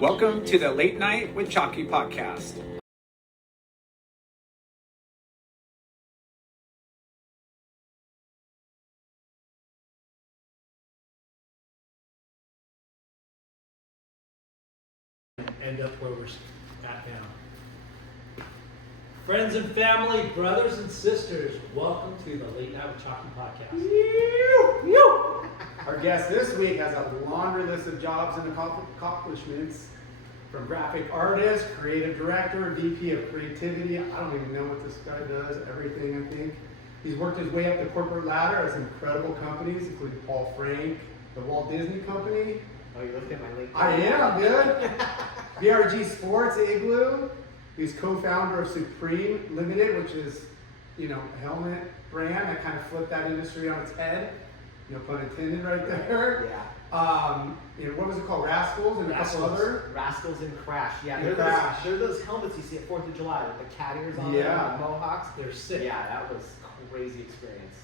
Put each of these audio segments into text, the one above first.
Welcome to the Late Night with Chalky podcast. End up where we're at now. Friends and family, brothers and sisters, welcome to the Late Night with Chalky podcast. Our guest this week has a laundry list of jobs and accomplishments, from graphic artist, creative director, VP of creativity. I don't even know what this guy does, everything I think. He's worked his way up the corporate ladder at some incredible companies, including Paul Frank, the Walt Disney Company. Oh, you looked at my LinkedIn? I am, dude. BRG Sports, Igloo. He's co-founder of C-Preme Limited, which is, a helmet brand that kind of flipped that industry on its head. No pun intended right there. Yeah. What was it called? Raskullz and a couple other? Raskullz and Crash. Yeah, And they're Crash. those helmets you see at 4th of July with the cat ears on Yeah. them and the mohawks. They're sick. Yeah, that was a crazy experience.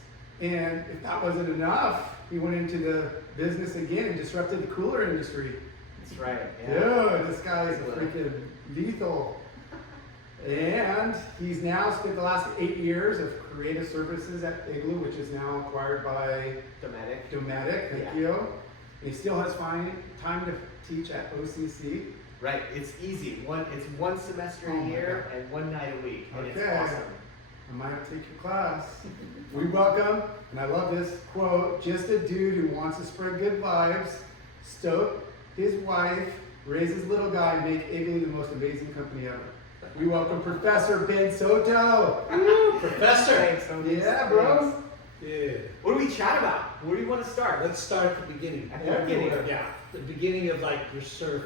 And if that wasn't enough, he went into the business again and disrupted the cooler industry. That's right. Yeah. Dude, this guy is freaking lethal. And he's now spent the last 8 years of creative services at Igloo, which is now acquired by Dometic. thank you. And he still has time to teach at OCC. Right. It's easy. It's one semester Oh a my year and one night a week, and Okay. it's awesome. I might have to take your class. We welcome, and I love this quote, just a dude who wants to spread good vibes, stoke his wife, raise his little guy, and make Igloo the most amazing company ever. We welcome Professor Ben Soto. Professor! Thanks, Tony. Yeah, bro. Yeah. What do we chat about? Where do you want to start? Let's start at the beginning. At the beginning. Yeah, the beginning of like your surf,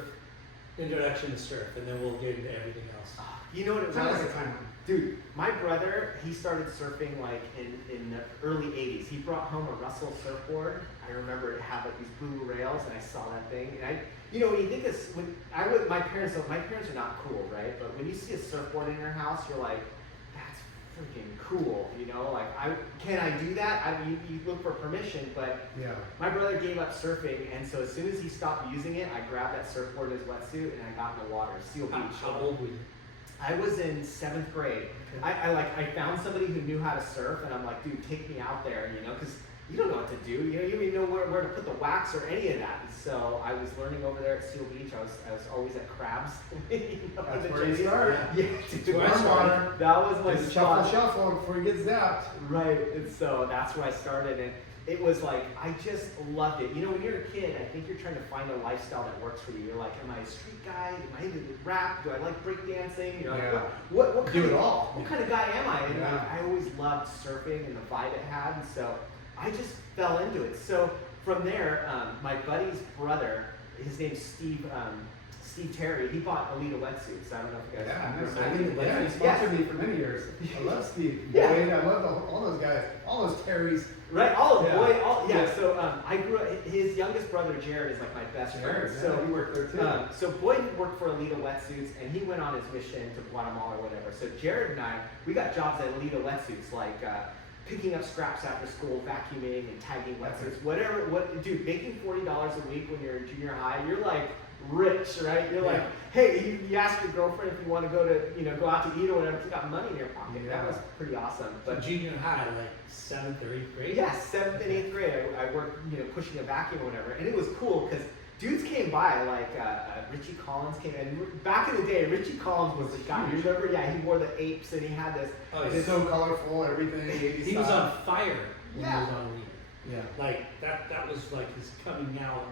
introduction to surf, and then we'll get into everything else. You know what it Sounds was? like a timeline. Dude, my brother, he started surfing like in the early 80s. He brought home a Raskullz surfboard. I remember it had like these blue rails, and I saw that thing. And when you think this, my parents are not cool, right? But when you see a surfboard in your house, you're like, that's freaking cool, can I do that? You look for permission, but Yeah. my brother gave up surfing, and so as soon as he stopped using it, I grabbed that surfboard in his wetsuit, and I got in the water, Seal Beach. How old were you? I was in 7th grade. I found somebody who knew how to surf, and I'm like, dude, take me out there, because you don't know what to do. You don't even know where to put the wax or any of that. And so I was learning over there at Seal Beach. I was always at Crabs. That's where you start. Yeah, To warm water. that was my Just spot. shuffle before he gets zapped. Right, and so that's where I started, and it was like, I just loved it. When you're a kid, I think you're trying to find a lifestyle that works for you. You're like, am I a street guy? Am I into rap? Do I like breakdancing? You're like, what kind Do it of, all. What kind of guy am I? And Yeah. I always loved surfing and the vibe it had, and so I just fell into it. So from there, my buddy's brother, his name's Steve Terry, he bought Alita wetsuits. I don't know if you guys remember. He sponsored me for many years. I love Steve. Yeah. Boyd, I love all those guys, all those Terrys. Right, Yeah. So I grew up. His youngest brother Jared is like my best friend. So he worked there too. So Boyd worked for Alita Wetsuits, and he went on his mission to Guatemala or whatever. So Jared and I, we got jobs at Alita Wetsuits, like picking up scraps after school, vacuuming and tagging wetsuits, whatever. Dude, making $40 a week when you're in junior high, you're like rich, right? You're like, hey, you ask your girlfriend if you want to go out to eat or whatever. You got money in your pocket. Yeah. That was pretty awesome. But junior high, like 7th or 8th grade? Yeah, 7th and 8th grade. I worked, pushing a vacuum or whatever, and it was cool because dudes came by, like Richie Collins came in. Back in the day, Richie Collins was the guy. You remember? Yeah, he wore the apes and he had this. Oh, it's so colorful, everything. He was on fire when Yeah. he was on Alita. Yeah. Like that was like his coming out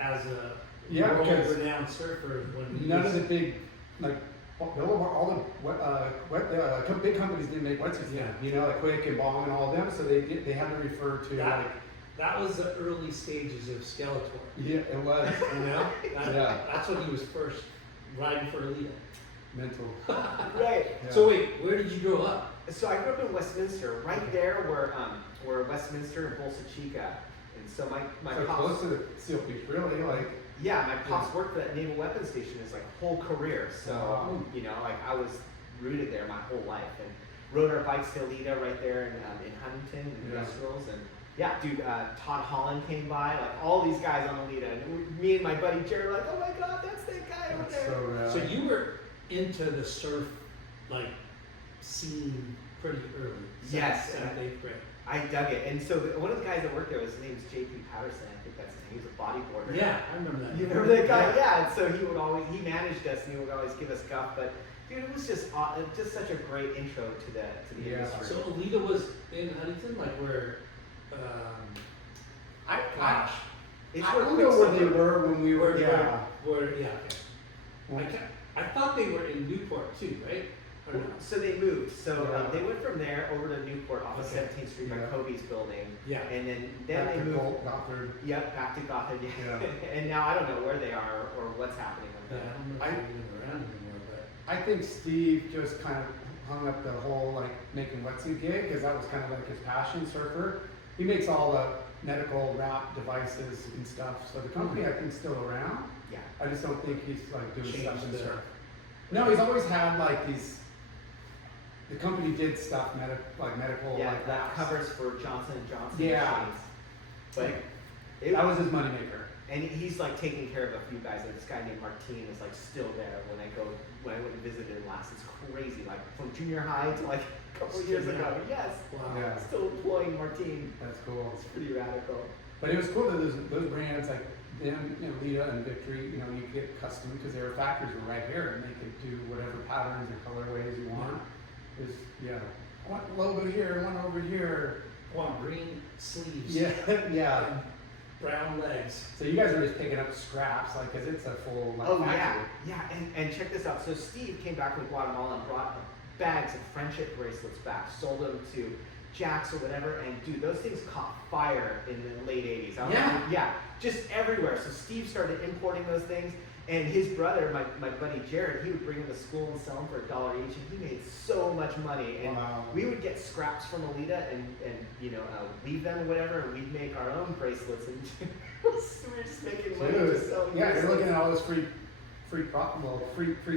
as a because world-renowned surfer. When none of the big, all the big companies didn't make wetsuits then. Like Quick and Bong and all of them, so they had to refer to that was the early stages of Skeletor. Yeah, it was. That's when he was first riding for Alita. Mental. Right. Yeah. So wait, where did you grow up? So I grew up in Westminster, right there where Westminster and Bolsa Chica, and so my So pops, close to the Seal Beach, really, like. yeah, my pops worked for that naval weapons station his whole career. So Wow. I was rooted there my whole life, and rode our bikes to Alita right there in Huntington and Yeah. Raskullz, and Yeah, dude, Todd Holland came by, like all these guys on Alita, and me and my buddy Jared were like, oh my god, that's that guy over That's there. so rad. So you were into the surf like scene pretty early. Yes, seventh, eighth grade. I dug it. And so one of the guys that worked there, his name's JP Patterson, I think that's his name. He was a bodyboarder. Yeah, I remember that. You remember that guy? Yeah. And so he managed us and he would always give us guff. But dude, it was just such a great intro to the Yeah. industry. So Alita was in Huntington, like where, gosh, It's I where don't know where they Quicksilver- were when we were. where, yeah, okay. I thought they were in Newport too, right? Or no? So they moved. So Yeah. they went from there over to Newport off of Okay. 17th Street by Yeah. Kobe's building. Yeah. And then Back they to moved. Gothard. Yep, back to Gotham. Yeah. Yeah. And now I don't know where they are or what's happening with Yeah, I them. don't know if they're even around anymore, but. I think Steve just kind of hung up the whole like making wetsuit gig because that was kind of like his passion, surfer. He makes all the medical wrap devices and stuff. So the company I think is still around. Yeah. I just don't think he's like doing Changed stuff in the- surf. No, he's always had like these. The company did stuff medical Yeah, like that wraps. covers for Johnson & Johnson Yeah. machines. But it That was his moneymaker. and he's like taking care of a few guys. Like this guy named Martin is like still there when I went and visited him last. It's crazy. Like from junior high to like a couple Still years there. ago. Yes. Wow. Yeah. Still employing Martin. That's cool. It's pretty radical. But it was cool that those brands like them, Lita and Victory, you could get custom because their factories were right here and they could do whatever patterns and colorways you want. It was, I want a logo here, I want over here. Wow, green sleeves. Yeah, yeah. And brown legs. So you guys are just picking up scraps, like, cause it's a full like, Oh factory. yeah. And check this out. So Steve came back from Guatemala and brought bags of friendship bracelets back, sold them to Jack's or whatever, and dude, those things caught fire in the late 80s. Yeah, just everywhere. So Steve started importing those things, and his brother, my buddy Jared, he would bring them to school and sell them for $1 each, and he made so much money. And Wow. we would get scraps from Alita and weave them or whatever, and we'd make our own bracelets, and we were just making money Dude, just selling yeah, you're bracelets. looking at all this free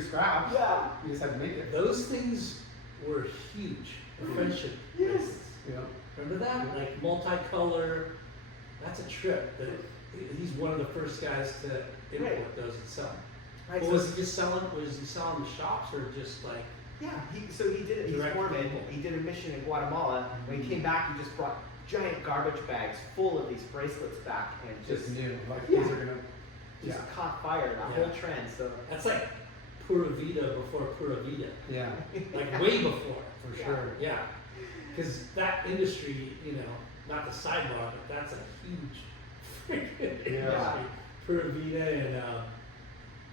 scraps. Yeah. You just have to make it. Those things were huge. The friendship. Yes. bracelets. Yeah. Remember that? Like multicolor. That's a trip. He's one of the first guys to import Right. those and sell them. Right, But so- was he just selling? Was he selling the shops or just like? Yeah, so he did it. He's Direct Mormon. people. He did a mission in Guatemala. When he came back, he just brought giant garbage bags full of these bracelets back, and Just just new. Like Yeah. these are gonna. just Yeah. caught fire. That Yeah. whole trend. So That's like Pura Vida before Pura Vida. Yeah. Like way before. For Yeah. sure. Yeah. Because that industry, not the sidebar, but that's a huge freaking industry. Yeah. Pura Vida and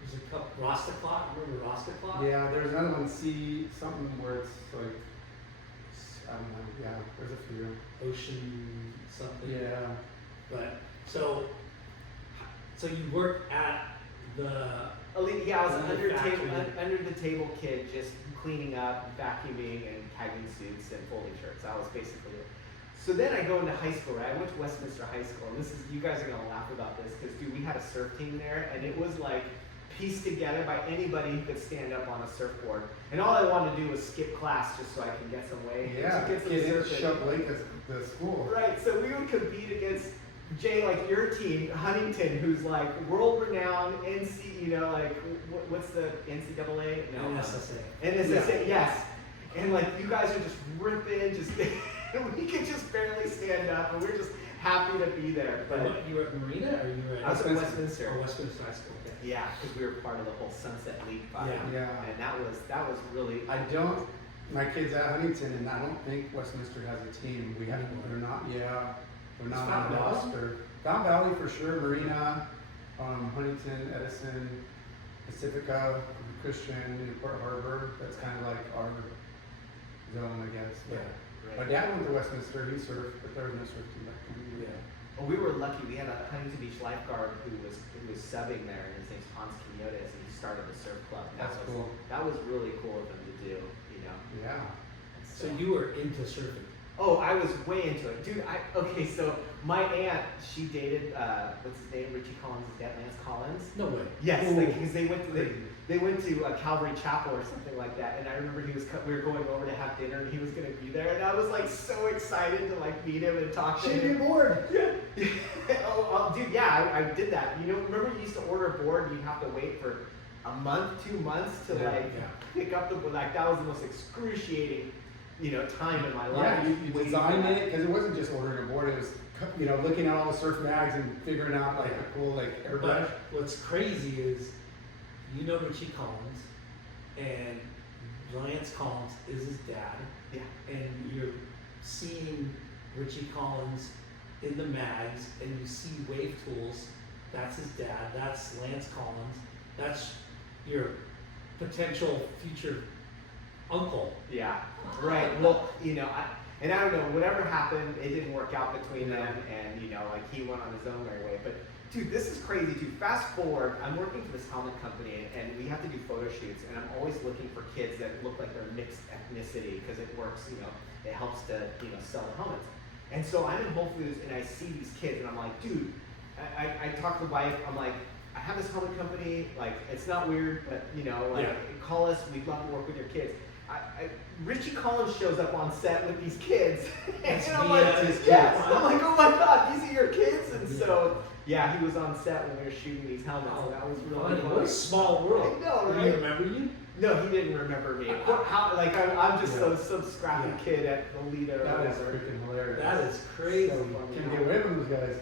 there's a couple Raskullz. Remember Raskullz? Yeah, there's another one, something where it's like, I don't know, yeah, there's a few. Ocean something. Yeah. But so you worked at the yeah, I was Under under the table, factory. under the table kid, just cleaning up, vacuuming, and tagging suits and folding shirts. That was basically it. So then I go into high school, right? I went to Westminster High School, and you guys are gonna laugh about this, because dude, we had a surf team there, and it was like pieced together by anybody who could stand up on a surfboard. And all I wanted to do was skip class just so I could get some way. Yeah, to get some kids surfing. show up late at the school. Right, so we would compete against Jay, like your team, Huntington, who's like world renowned what's the NCAA? No, NSSA. NSSA, yes. And like you guys are just ripping, we could just barely stand up, and we're just happy to be there. But But what, you were at Marina or you were at I was at Westminster. Oh, Westminster High School. Okay. Yeah, because we were part of the whole Sunset League vibe. Yeah. Yeah. And that was really. My kid's at Huntington, and I don't think Westminster has a team. They're not It's on Fountain the Valley? roster. Fountain Valley for sure, Marina, Huntington, Edison, Pacifica, Christian, and Port Harbor. That's kind of like our zone, I guess. But Right. my dad went to Westminster, he surfed, but there was no surf team back then. Yeah. Well, we were lucky. We had a Huntington Beach lifeguard who was subbing there, and his name's Hans Quinones, and he started a surf club. And That's cool. That was really cool of him to do, Yeah. So you were into surfing. Oh, I was way into it, dude. Okay, so my aunt, she dated what's his name, Richie Collins' dad, Lance Collins. No way. Yes, Ooh. because they went to Calvary Chapel or something like that, and I remember we were going over to have dinner, and he was gonna be there, and I was like so excited to like meet him and talk to him. Should be bored. Yeah. oh, dude, yeah, I did that. You know, remember you used to order a board, and you'd have to wait for a month, 2 months to pick up the board. Like that was the most excruciating, time in my life. Yeah, you designed it because it wasn't just ordering a board. It was looking at all the surf mags and figuring out like a cool like airbrush. But what's crazy is, Richie Collins, and Lance Collins is his dad. Yeah. And you're seeing Richie Collins in the mags, and you see Wave Tools. That's his dad. That's Lance Collins. That's your potential future uncle. Yeah, right. Well, I don't know, whatever happened, it didn't work out between them, and like he went on his own merry way. But dude, this is crazy. Dude, fast forward, I'm working for this helmet company, and we have to do photo shoots, and I'm always looking for kids that look like they're mixed ethnicity because it works. It helps to sell the helmets. And so I'm in Whole Foods, and I see these kids, and I'm like, dude, I talk to the wife. I'm like, I have this helmet company. Like, it's not weird, but call us. We'd love to work with your kids. Richie Collins shows up on set with these kids, and I'm like, yes. I'm like, oh my god, these are your kids. And so, yeah, he was on set when we were shooting these helmets. And that was really fun. What a small world. I know, right? Do you remember you? No, he didn't remember me. I'm just some scrappy kid at the leader. That is freaking hilarious. That is crazy. Can't get away from those guys.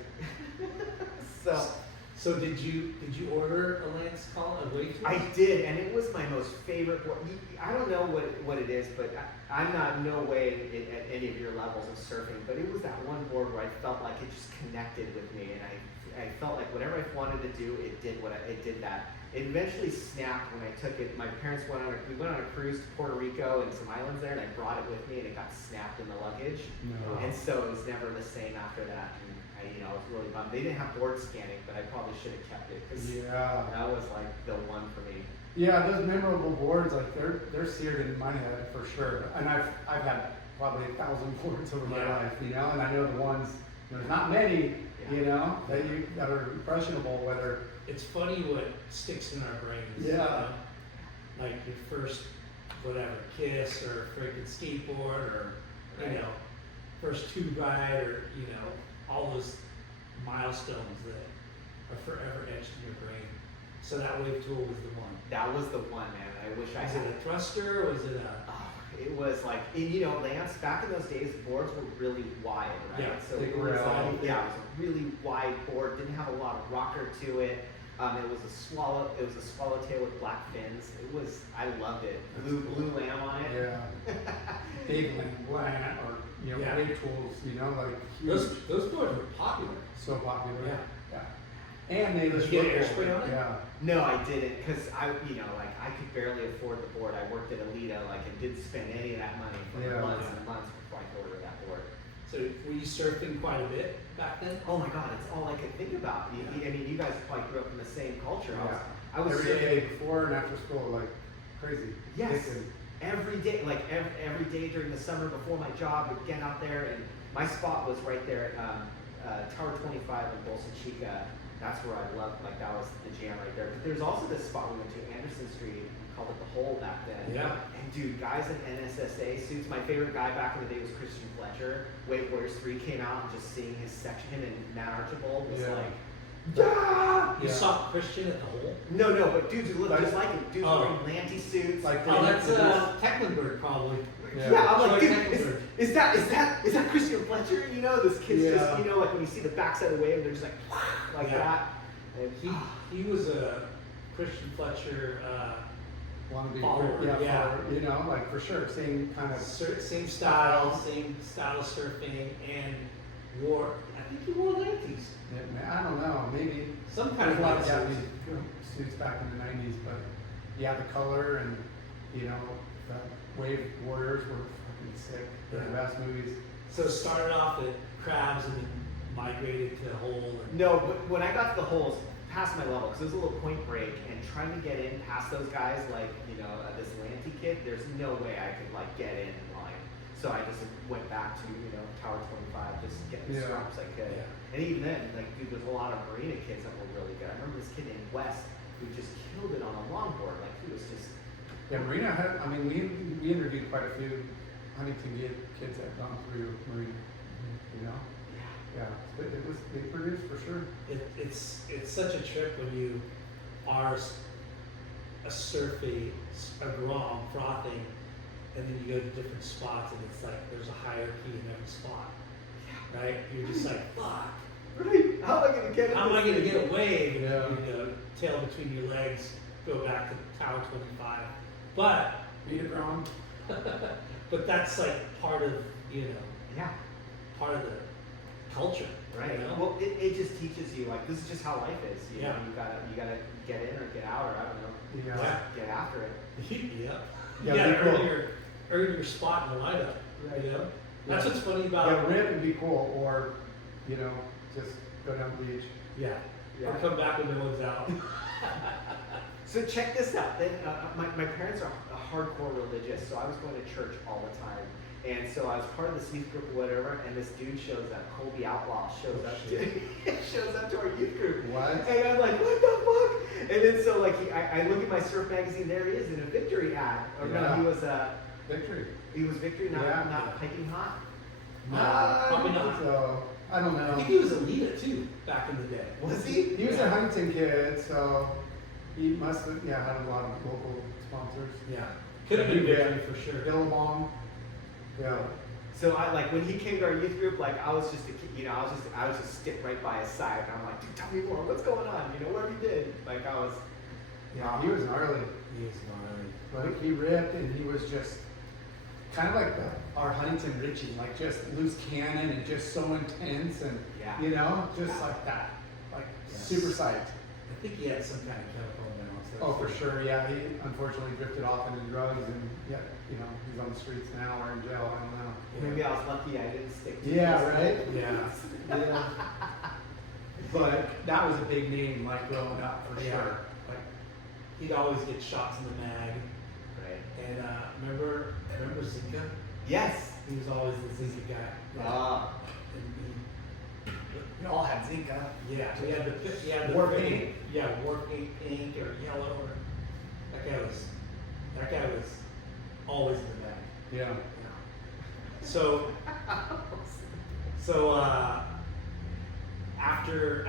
So did you order a Lance Collins, a Wave Tool? I did, and it was my most favorite board. I don't know what it is, but I'm not no way at any of your levels of surfing, but it was that one board where I felt like it just connected with me, and I felt like whatever I wanted to do, it did that. It eventually snapped when I took it. My parents we went on a cruise to Puerto Rico and some islands there, and I brought it with me, and it got snapped in the luggage. No. And so it was never the same after that. And I was really bummed. They didn't have board scanning, but I probably should have kept it because that was like the one for me. Yeah, those memorable boards, like they're seared in my head for sure. And I've had probably 1,000 boards over my life, and I know the ones. There's not many, that are impressionable. Whether it's funny what sticks in our brains. Yeah. Like your first, whatever, kiss or freaking skateboard or first tube ride or all those milestones that are forever etched in your brain. So that Wave Tool was the one. That was the one, man. I wish I had. Was it a thruster? Was it a? It was like, Lance, back in those days, the boards were really wide, right? Yeah, so it was it was a really wide board, didn't have a lot of rocker to it. It was a swallowtail with black fins. I loved it. Blue lamb on it. Yeah. Big lamb, or Wave Tools, like huge. Those boards were popular. So popular. Yeah. And they Did you get airspray on it? Yeah. No, I didn't, because I could barely afford the board. I worked at Alita, and didn't spend any of that money for months and months before I could order that board. So were you surfing quite a bit back then? Oh my God, it's all I could think about. I mean, you guys probably grew up in the same culture. I was every day before and after school, like crazy. Yes. Every day, every day during the summer before my job, would get out there, and my spot was right there at Tower 25 in Bolsa Chica. That's where I loved, that was the jam right there. But there's also this spot we went to, Anderson Street, we called it the Hole back then. Yeah. And dude, guys in NSSA suits, my favorite guy back in the day was Christian Fletcher. Wave Warriors 3 came out, and just seeing his section, him and Matt Archibald was You saw Christian at the Hole? No, but dudes who look just like him. Dudes wearing Lanty suits. That's Tecklenburg probably. Yeah, I'm like, dude, is that Christian Fletcher? This kid's just, when you see the backside of the wave, they're just like that. And he was a Christian Fletcher follower. For sure, same kind of same style of surfing, and wore. I think he wore Lanties. I don't know, maybe some kind of like suits back in the '90s, but the color and the Wave Warriors were fucking sick. They're the best movies. So it started off at Crabs and then migrated to Hole. No, but when I got to the Holes, past my level, because it was a little point break, and trying to get in past those guys, this Lanty kid, there's no way I could get in. So I just went back to, Tower 25, just getting the Yeah. scraps I could. Yeah. And even then, like, dude, there's a lot of Marina kids that were really good. I remember this kid named Wes who just killed it on a longboard. Like, he was just, Yeah, Marina had, I mean, we interviewed quite a few Huntington kids that had gone through Marina, you know? yeah. Yeah, but they produced for sure. It's such a trip when you are a surfing, a grom, frothing, and then you go to different spots and it's like there's a hierarchy in every spot, right? You're just like, fuck, Right? How am I gonna get it? how am I gonna get a wave? Yeah. Tail between your legs, go back to Tower 25. But Beat it wrong. but that's like part of Yeah. part of the culture, Right. You know? Well, it just teaches you, like, this is just how life is. You know, Yeah. you gotta get in or get out, or I don't know, Yeah. Yeah. get after it. Yep. Yeah, You gotta be cool. earn your spot in the lineup. Right. You know? That's Yeah. what's funny Yeah, about rip would be cool, or, just go down the beach. yeah. Yeah. Or come back when no one's out. So check this out. Then my parents are hardcore religious, so I was going to church all the time. And so I was part of this youth group or whatever, and this dude shows up, Colby Outlaw shows up to our youth group. What? And I'm like, what the fuck? And then so like I look at my surf magazine, there he is in a Victory ad. Or no, Yeah. he was Victory. Victory, not Yeah. Piping Hot. Probably not. So, I don't I know. think he was a leader too back in the day. Was he? He was a Huntington kid, so he must have, had a lot of local sponsors. Yeah. Could have been Yeah. Victory for sure. Billabong. Yeah. So I like when he came to our youth group, like I was just a kid, I was just stick right by his side, and I'm like, dude, tell me more, what's going on? What he did? Like I was. Yeah, he was gnarly. He was gnarly. But he ripped, and he was just kind of like our Huntington Richie, like just loose cannon and just so intense, and Yeah. just like that, like Yes. super psyched. I think he had some kind of chemical imbalance. Oh, for sure, yeah. He unfortunately drifted off into drugs, and he's on the streets now or in jail. I don't know. Maybe I was lucky I didn't stick to Yeah, this. right. Yeah. Yeah. But that was a big name, like growing up for Yeah. sure. Like, He'd always get shots in the mag. Right. And remember Zinka? Yes. He was always the Zinka guy. Ah. And we all had Zinka. yeah, we had the War pink. paint. Yeah, war paint, pink or yellow. Or that guy was always in the bag. Yeah. Yeah. So after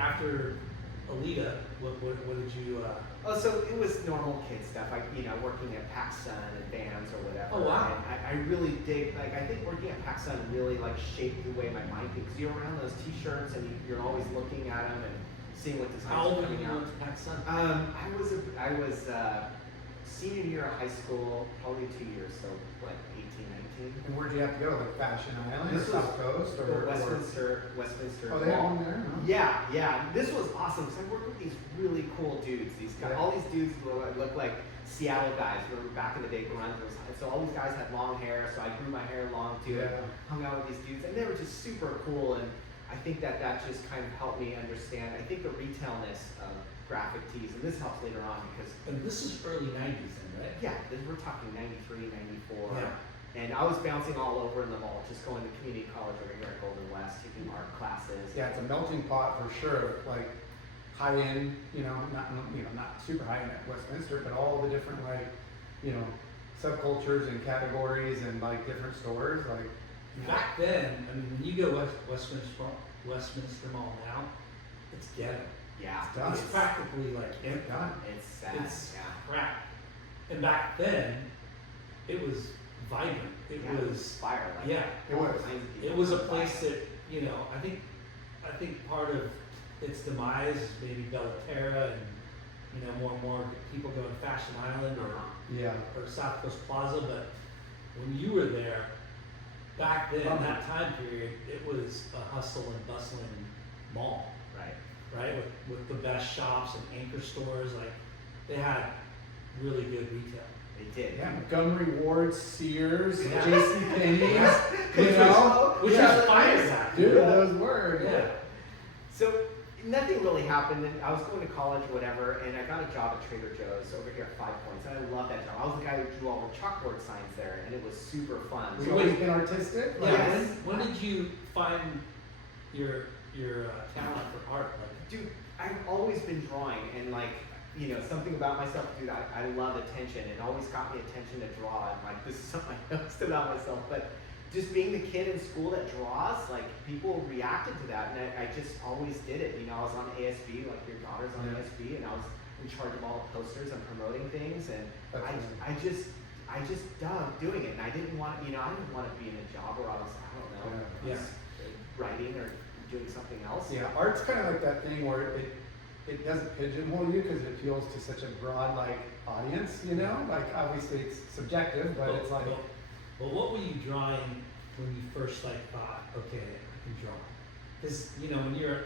Alita, what did you? Oh, so it was normal kid stuff, like, working at PacSun and Vans or whatever. Oh, wow. And I really dig, like, I think working at PacSun really, like, shaped the way my mind thinks. Because you're around those t-shirts and you're always looking at them and seeing what designs How are old were coming you out. when Pac Sun? I was senior year of high school, probably 2 years, so like 18, 19. And where'd you have to go? Like Fashion Island This or was South Coast or Westminster. Oh, they had Mall. one there. Huh? Yeah. This was awesome because I worked with these really cool dudes. These guys, Yeah. all these dudes look like Seattle guys. Remember back in the day, grunge was. So all these guys had long hair, so I grew my hair long too. Yeah. Hung out with these dudes, and they were just super cool. And I think that just kind of helped me understand. I think the retailness of graphic tees, and this helps later on because And this is early '90s, then, right? yeah, we're talking 93, 94. Yeah. And I was bouncing all over in the mall, just going to community college over here at Golden West, taking art classes. Yeah, it's a melting pot for sure. Like high end, not super high end at Westminster, but all the different subcultures and categories and like different stores. Like Back then, I mean, when you go Westminster Mall now, it's ghetto. Yeah, done. It's practically like empty. God. it's sad. It's yeah. crap. And back then, it was vibrant. It Yeah, was fire. Like yeah. It was. all kinds of people It was a come place by. that I think part of its demise is maybe Bellaterra and more and more people go to Fashion Island Yeah. or South Coast Plaza. But when you were there, back then, that time period, it was a hustle and bustling mall, right? With the best shops and anchor stores. Like they had really good retail. They did. Yeah, Montgomery Ward, Sears, Yeah. JCPenney's, Which was fire back then. Dude, those were. Yeah. So nothing really happened. And I was going to college or whatever, and I got a job at Trader Joe's over here at 5 Points, and I love that job. I was the guy who drew all the chalkboard signs there, and it was super fun. You've always been artistic? Yeah. Yes. When did you find your talent for art? Like, Dude, I've always been drawing, and like, you know, something about myself, dude, I love attention. It always got me attention to draw, and like, this is something I noticed about myself, but just being the kid in school that draws, like, people reacted to that, and I just always did it. You know, I was on ASB, like your daughter's on ASB, and I was in charge of all the posters and promoting things, and I just dug doing it, and I didn't want, you know, I didn't want to be in a job where I was, I don't know, writing or doing something else. Yeah, art's kind of like that thing where it doesn't pigeonhole you because it appeals to such a broad like audience, you know? Like obviously it's subjective, but it's like. Well, what were you drawing when you first like thought, okay, I can draw? Because you know, when you're,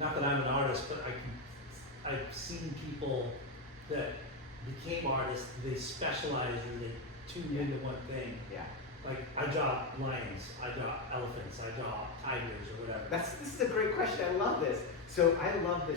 not that I'm an artist, but I've seen people that became artists. They specialize or they tune into one thing. Yeah. Like I draw lions, I draw elephants, I draw tigers or whatever. This is a great question. I love this. So I love the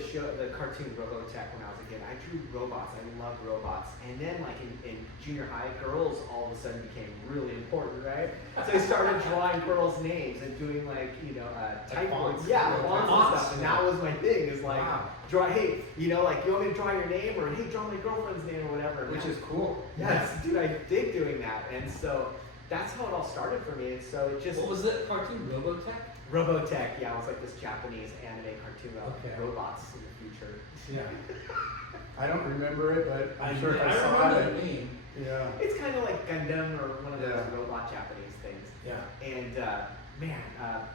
cartoon Robotech when I was a kid. I drew robots. I loved robots. And then like in junior high, girls all of a sudden became really important, right? So I started drawing girls' names and doing like, you know, typeboards. Yeah, fonts and stuff. And that was my thing, is like, draw, hey, you know, like, you want me to draw your name? Or hey, draw my girlfriend's name or whatever. Which is cool. Yes, dude, I dig doing that. And so that's how it all started for me. And so it just... What was the cartoon, Robotech? Robotech, yeah, it was like this Japanese anime cartoon about robots in the future. Yeah. I don't remember it, but I'm sure if I I saw remember it. the name. Yeah. It's kind of like Gundam or one of those robot Japanese things. Yeah. And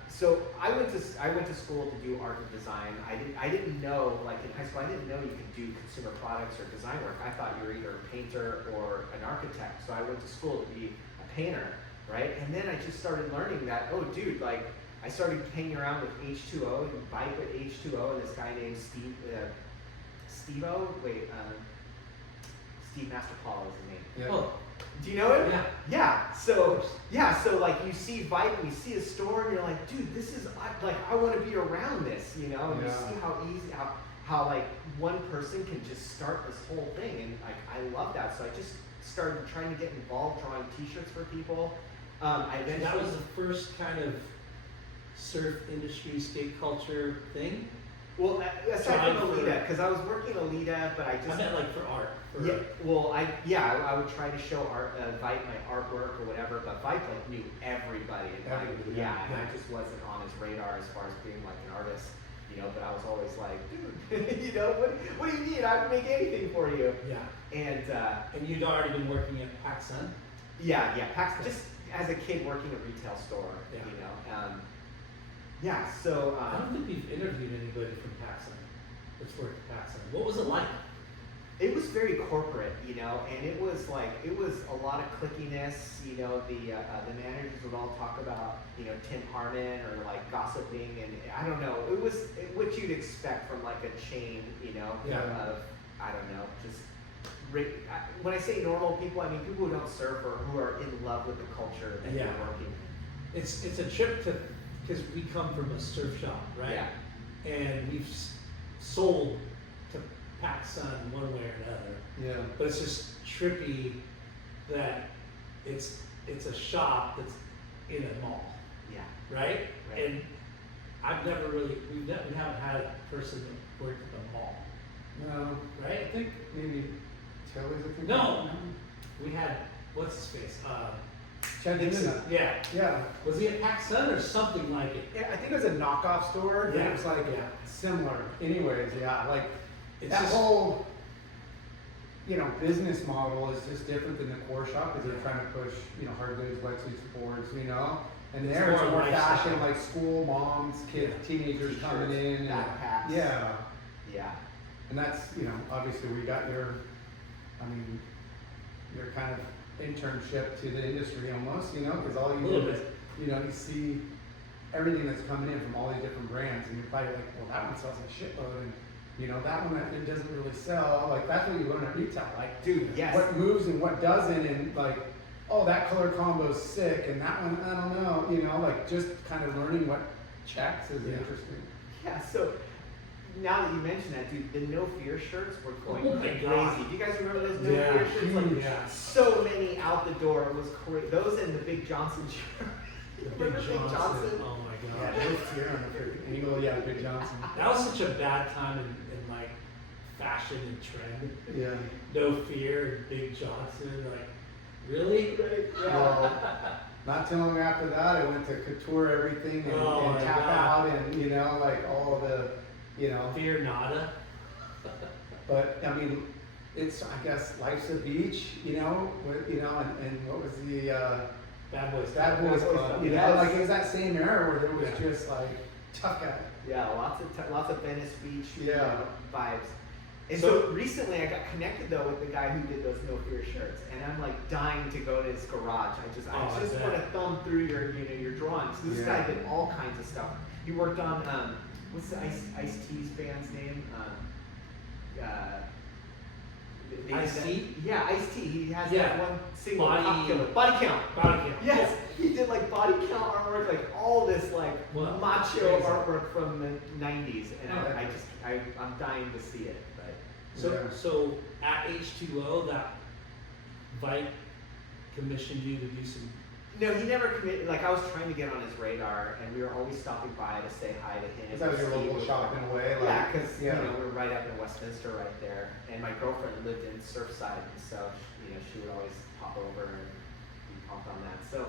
so I went to school to do art and design. I didn't know, like in high school, I didn't know you could do consumer products or design work. I thought you were either a painter or an architect. So I went to school to be a painter, right? And then I just started learning that, oh, dude, like. I started hanging around with H2O and Vibe with H2O and this guy named Steve Masterpaul is his name. Yeah. Oh, do you know him? Yeah. Yeah. So like you see Vibe and you see a store and you're like, dude, this is like I want to be around this, you know? And you see how easy how like one person can just start this whole thing, and like I love that. So I just started trying to get involved, drawing T-shirts for people. That was the first kind of surf industry, skate culture thing? Well, aside from Alita, because I was working Alita, but I meant like for art. I would try to show art, Vite my artwork or whatever, but Vite like knew everybody. And I just wasn't on his radar as far as being like an artist, you know. But I was always like, dude, you know, what do you need? I can make anything for you. Yeah. And you'd already been working at PacSun? Yeah, PacSun. Just as a kid working a retail store, you know. So I don't think we've interviewed anybody from PacSun that's worked at PacSun. What was it like? It was very corporate, you know, and it was a lot of clickiness, you know. The managers would all talk about, you know, Tim Harmon or like gossiping, and I don't know. It was what you'd expect from like a chain, you know, of I don't know, just. When I say normal people, I mean people who don't surf or who are in love with the culture that they're working. It's a trip to, because we come from a surf shop, right? Yeah. And we've sold to PacSun one way or another. Yeah. But it's just trippy that it's a shop that's in a mall. Yeah. Right? And I've never really, we haven't had a person that worked at the mall. No. Right? I think maybe Tilly's, I think. No. We had, what's his face? Chad Dixon. Yeah. Yeah. Was he at PacSun or something like it? Yeah, I think it was a knockoff store. Yeah. It was like similar. Anyways, like It's that just, whole, you know, business model is just different than the core shop because they're trying to push, you know, hard goods, wetsuits, sports, you know. And there it's more fashion, like school moms, kids, teenagers coming in. Backpacks. Yeah. Yeah. And that's, you know, obviously we got your kind of internship to the industry almost, you know, because all you do is, you know, you see everything that's coming in from all these different brands, and you're probably like, well, that one sells a shitload, and you know, that one that it doesn't really sell. Like that's what you learn at retail, like, dude, yes, what moves and what doesn't, and like, oh, that color combo's sick, and that one, I don't know, you know, like just kind of learning what checks is interesting. Yeah, so now that you mention that, dude, the No Fear shirts were going Oh my crazy. God. Do you guys remember those No Yeah, Fear shirts? Like, yeah. so many out the door. It was crazy. Those and the Big Johnson shirt. The Remember Big Johnson. Oh my Yeah, god. no fear on the freaking angle. Yeah, Big Johnson. That was such a bad time in like fashion and trend. Yeah. No Fear, Big Johnson, like really? Well, not too long after that, I went to couture everything and, Oh and my tap God. out and, you know, like all the, you know. Fear nada. But I mean, it's, I guess, life's a beach, you know, with, you know, and what was the Bad Boys. Bad Boys Club? You know, Yes. like it was that same era where there was Yeah. just like tough guy. Yeah, lots of Venice Beach Yeah. vibes. And So- so recently I got connected though with the guy who did those No Fear shirts, and I'm like dying to go to his garage. I just I want to bet. thumb through your drawings. This Yeah. guy did all kinds of stuff. He worked on what's the Ice-T's band's name? Ice-T? Yeah, Ice-T. He has Yeah. that one single Body- Cop Killer. Body Count. Body count. Yes, he did like body count artwork, like all this like Wow, macho crazy. artwork from the '90s, and Yeah. I'm dying to see it. But So Yeah. so at H2O, that Vike commissioned you to do some. no, he never committed. Like I was trying to get on his radar, and we were always stopping by to say hi to him. Is that your Steve local was- shop in a way? Like, Yeah, because yeah. you know we're right up in Westminster, right there, and my girlfriend lived in Surfside, and so you know she would always pop over and we pumped on that. So,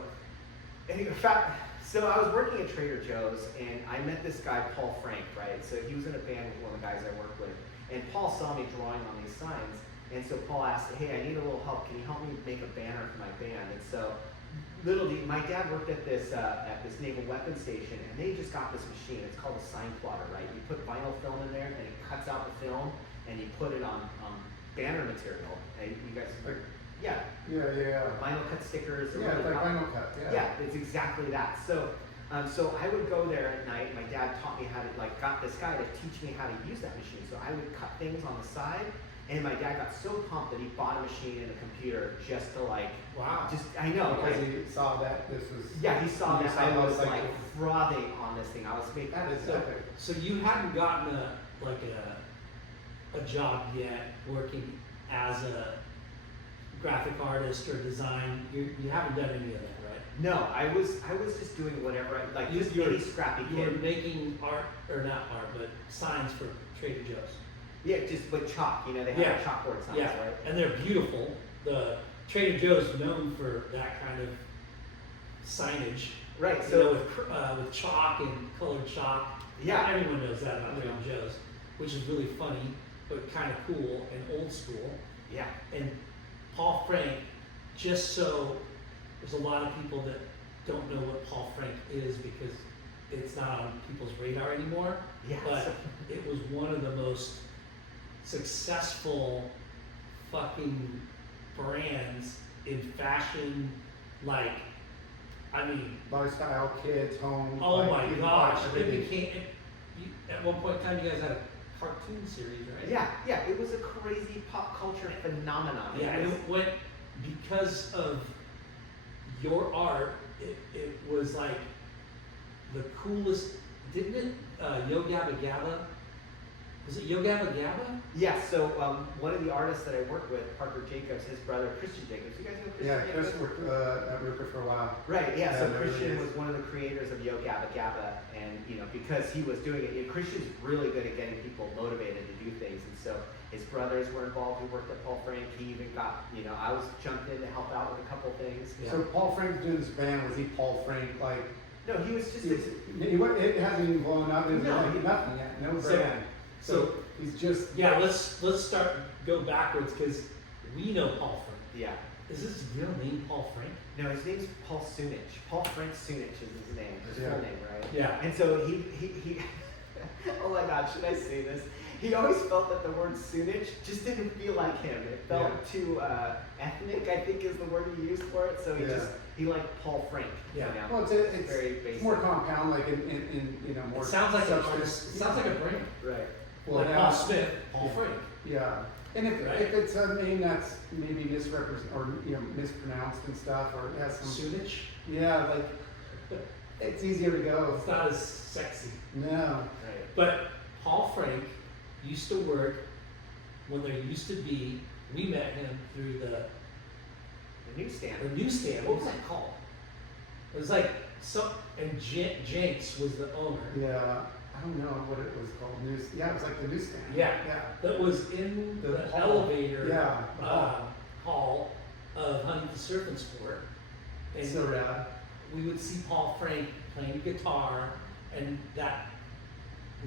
in fact, so I was working at Trader Joe's, and I met this guy Paul Frank, right? So he was in a band with one of the guys I work with, and Paul saw me drawing on these signs, and so Paul asked, "Hey, I need a little help. Can you help me make a banner for my band?" And so my dad worked at this naval weapons station, and they just got this machine. It's called a sign plotter, right? You put vinyl film in there, and it cuts out the film, and you put it on banner material. And you guys, Like- yeah, Yeah. vinyl cut stickers. Or Yeah, it's like whatever. vinyl cut. Yeah. Yeah, it's exactly that. So, so I would go there at night. My dad taught me how to got this guy to teach me how to use that machine. So I would cut things on the side, and my dad got so pumped that he bought a machine and a computer just to Wow. I know, Because like, he saw that this was. yeah, he saw you that I was like, like frothing on this thing. I was making that is So, epic. so you hadn't gotten a job yet working as a graphic artist or design. You haven't done any of that, right? No, I was just doing whatever just You were- any scrappy You were kid. making art, or not art, but signs for Trader Joe's. Yeah, just with chalk. You know, they have Yeah. chalkboard signs, Yeah, right? and they're beautiful. The Trader Joe's known for that kind of signage. Right. You So know, with chalk and colored chalk. Yeah. Everyone knows that about Trader Yeah. Joe's, which is really funny, but kind of cool and old school. yeah, And Paul Frank, just so there's a lot of people that don't know what Paul Frank is because it's not on people's radar anymore. yeah. But so- it was one of the most successful fucking brands in fashion. Like, I mean, Lifestyle, kids, home. oh like, my even gosh, it everything. became. At one point in time, you guys had a cartoon series, right? yeah, it was a crazy pop culture phenomenon. Yeah, It and was- it went because of your art. It was like the coolest. Didn't it? Yo Gabba Gabba. Was it Yo Gabba Gabba? Yeah, so one of the artists that I work with, Parker Jacobs, his brother Christian Jacobs. You guys know Christian Yeah, Jacobs? Chris worked at Rupert for a while. Right, yeah. Yeah, So there really Christian is. was one of the creators of Yo Gabba Gabba, and because he was doing it, Christian's really good at getting people motivated to do things, and so his brothers were involved. He worked at Paul Frank. He even got, I was jumped in to help out with a couple things. Yeah. So Paul Frank's doing this band. Was he Paul Frank? Like, No, he was just. it hasn't even blown up. There's No. nothing yet. No So- brand. So he's just. Yeah, let's go backwards because we know Paul Frank. Yeah. Is his real name Paul Frank? No, his name's Paul Sunich. Paul Frank Sunich is his name, his Yeah. full name, right? Yeah. And so he oh my God, should I say this? He always felt that the word Sunich just didn't feel like him. It felt too ethnic, I think is the word he used for it. So he liked Paul Frank. Yeah. For now. Well, it's very it's basic. more compound, like in more. It sounds like substance. it sounds like a brand. Right. Well, Like now- Paul Smith, Paul Yeah. Frank. Yeah, and Right. if it's a name that's maybe misrepresented or mispronounced and stuff, or it has some. Sunich. Yeah, like it's easier to go. It's not as sexy. No. Right. But Paul Frank used to work when there used to be, we met him through the newsstand. newsstand. What was that called? It was like and Jenks was the owner. Yeah, I don't know what it was called. Yeah, it was like the newsstand. Yeah. Yeah. That was in the hall. elevator Yeah. hall of Huntington Surf and Sport. And So rad. we would see Paul Frank playing guitar, and that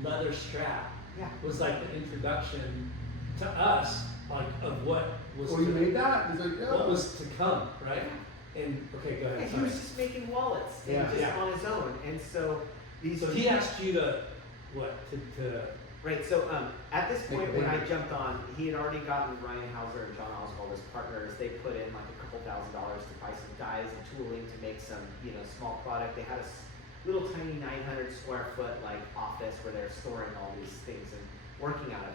leather strap Yeah. was like the introduction to us, like of what was Well, you to, made that? He's like, yeah. what was to come, right? And okay, go Yeah, ahead. he sorry. was just making wallets and Yeah. just Yeah. on his own. And so these So he asked you to what to right, so at this Make point it when I bigger. jumped on, he had already gotten Ryan Hauser and John Oswald as partners. They put in like a couple $1,000s to buy some dies and tooling to make some, small product. They had a little tiny 900 square foot like office where they're storing all these things and working on it.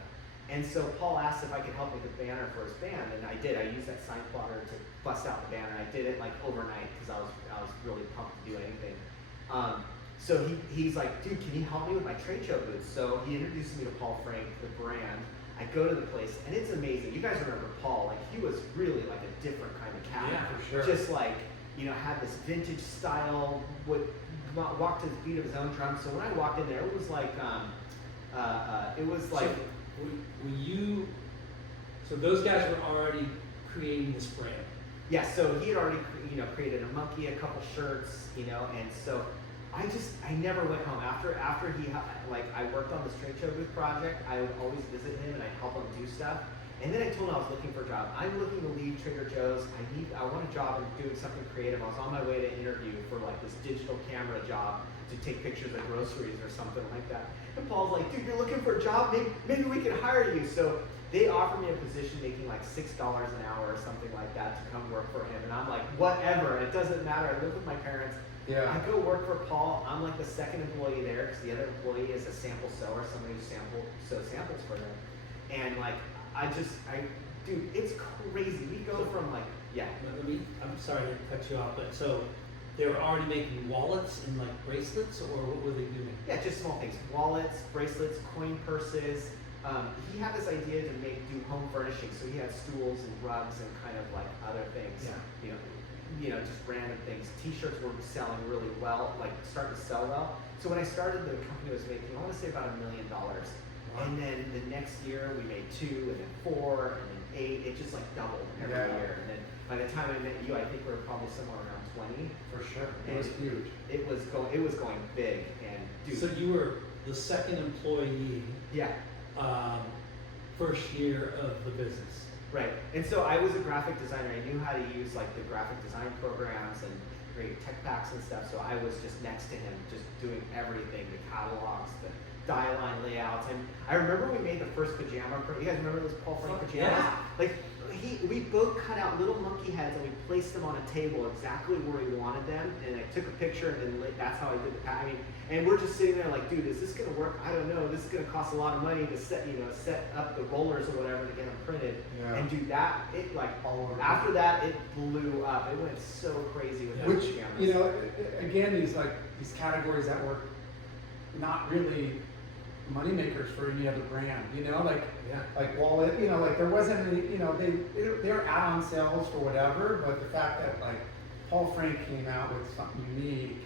And so Paul asked if I could help make a banner for his band, and I did. I used that sign plotter to bust out the banner. I did it like overnight because I was really pumped to do anything. So he's like, dude, can you help me with my trade show booths? So he introduced me to Paul Frank, the brand. I go to the place, and it's amazing. You guys remember Paul? Like he was really like a different kind of cat. Yeah, for sure. Just like had this vintage style. Would walk to the beat of his own drum. So when I walked in there, it was like So, were you? So those guys were already creating this brand. yeah. So he had already created a monkey, a couple shirts, and so I never went home after I worked on this trade show booth project. I would always visit him and I'd help him do stuff. And then I told him I was looking for a job. I'm looking to leave Trader Joe's. I want a job in doing something creative. I was on my way to interview for like this digital camera job to take pictures of groceries or something like that. And Paul's like, dude, you're looking for a job? Maybe we can hire you. So they offered me a position making like $6 an hour or something like that to come work for him. And I'm like, whatever, it doesn't matter. I live with my parents. Yeah. I go work for Paul. I'm like the second employee there because the other employee is a sample sewer, somebody who sews samples for them. And like, dude, it's crazy. We go from like, yeah. I'm sorry to cut you off, but so they were already making wallets and like bracelets, or what were they doing? Yeah, just small things. Wallets, bracelets, coin purses. He had this idea to do home furnishing, so he had stools and rugs and kind of like other things. Yeah. Just random things. T-shirts were selling really well, like starting to sell well. So when I started, the company was making, I want to say about $1 million. Wow. And then the next year we made 2, and then 4, and then 8. It just like doubled every Yeah. year. And then by the time I met you, I think we were probably somewhere around 20. For sure. It was huge. It was going big, and dude. So you were the second employee, Yeah. first year of the business. Right. And so I was a graphic designer. I knew how to use like the graphic design programs and create tech packs and stuff. So I was just next to him, just doing everything, the catalogs, the die line layouts. And I remember we made the first pajama. You guys remember those Paul Frank pajamas? Yeah. Like we both cut out little monkey heads and we placed them on a table exactly where we wanted them. And I took a picture and then that's how I did the pack. And we're just sitting there like, dude, is this gonna work? I don't know. This is gonna cost a lot of money to set up the rollers or whatever to get them printed. Yeah. And do that. It like All over. after that, it blew up. It went so crazy with those Which, pajamas. again, these categories that were not really money makers for any other brand, Yeah. like wallet, like there wasn't any, they were add-on sales for whatever, but the fact that like Paul Frank came out with something unique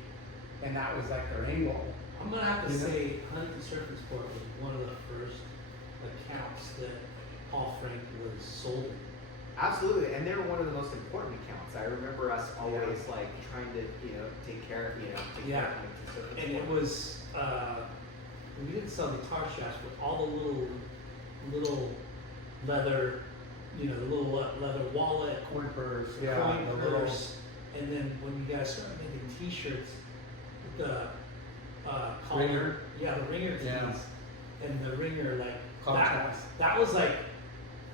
and that was like their angle. I'm gonna have to You know? say Huntington Surf and Sport was one of the first accounts that Paul Frank was sold in. Absolutely, and they were one of the most important accounts. I remember us always like trying to take care of Yeah. Huntington Surf And it Sport. was we didn't sell guitar straps, but all the little leather, the little leather wallet, Coin purse, coin the little- purse, and then when you guys started making T-shirts, the collar, Ringer. the ringer tees, Yeah. and the ringer like Contrast. that was like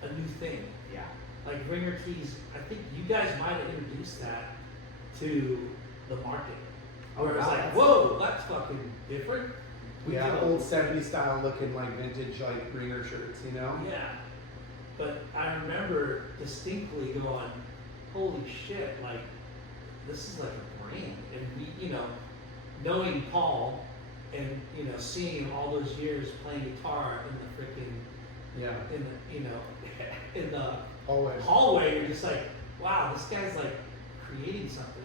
a new thing. Yeah. Like ringer tees, I think you guys might have introduced that to the market. Where it's wow, like, that's- whoa, that's fucking different. We Yeah, did a- old 70s style looking like vintage like ringer shirts, Yeah, but I remember distinctly going, holy shit, like, this is like a brand. And we, knowing Paul and you know, seeing him all those years playing guitar in the freaking Yeah. in the, you know, in the Always. hallway, you're just like, wow, this guy's like creating something.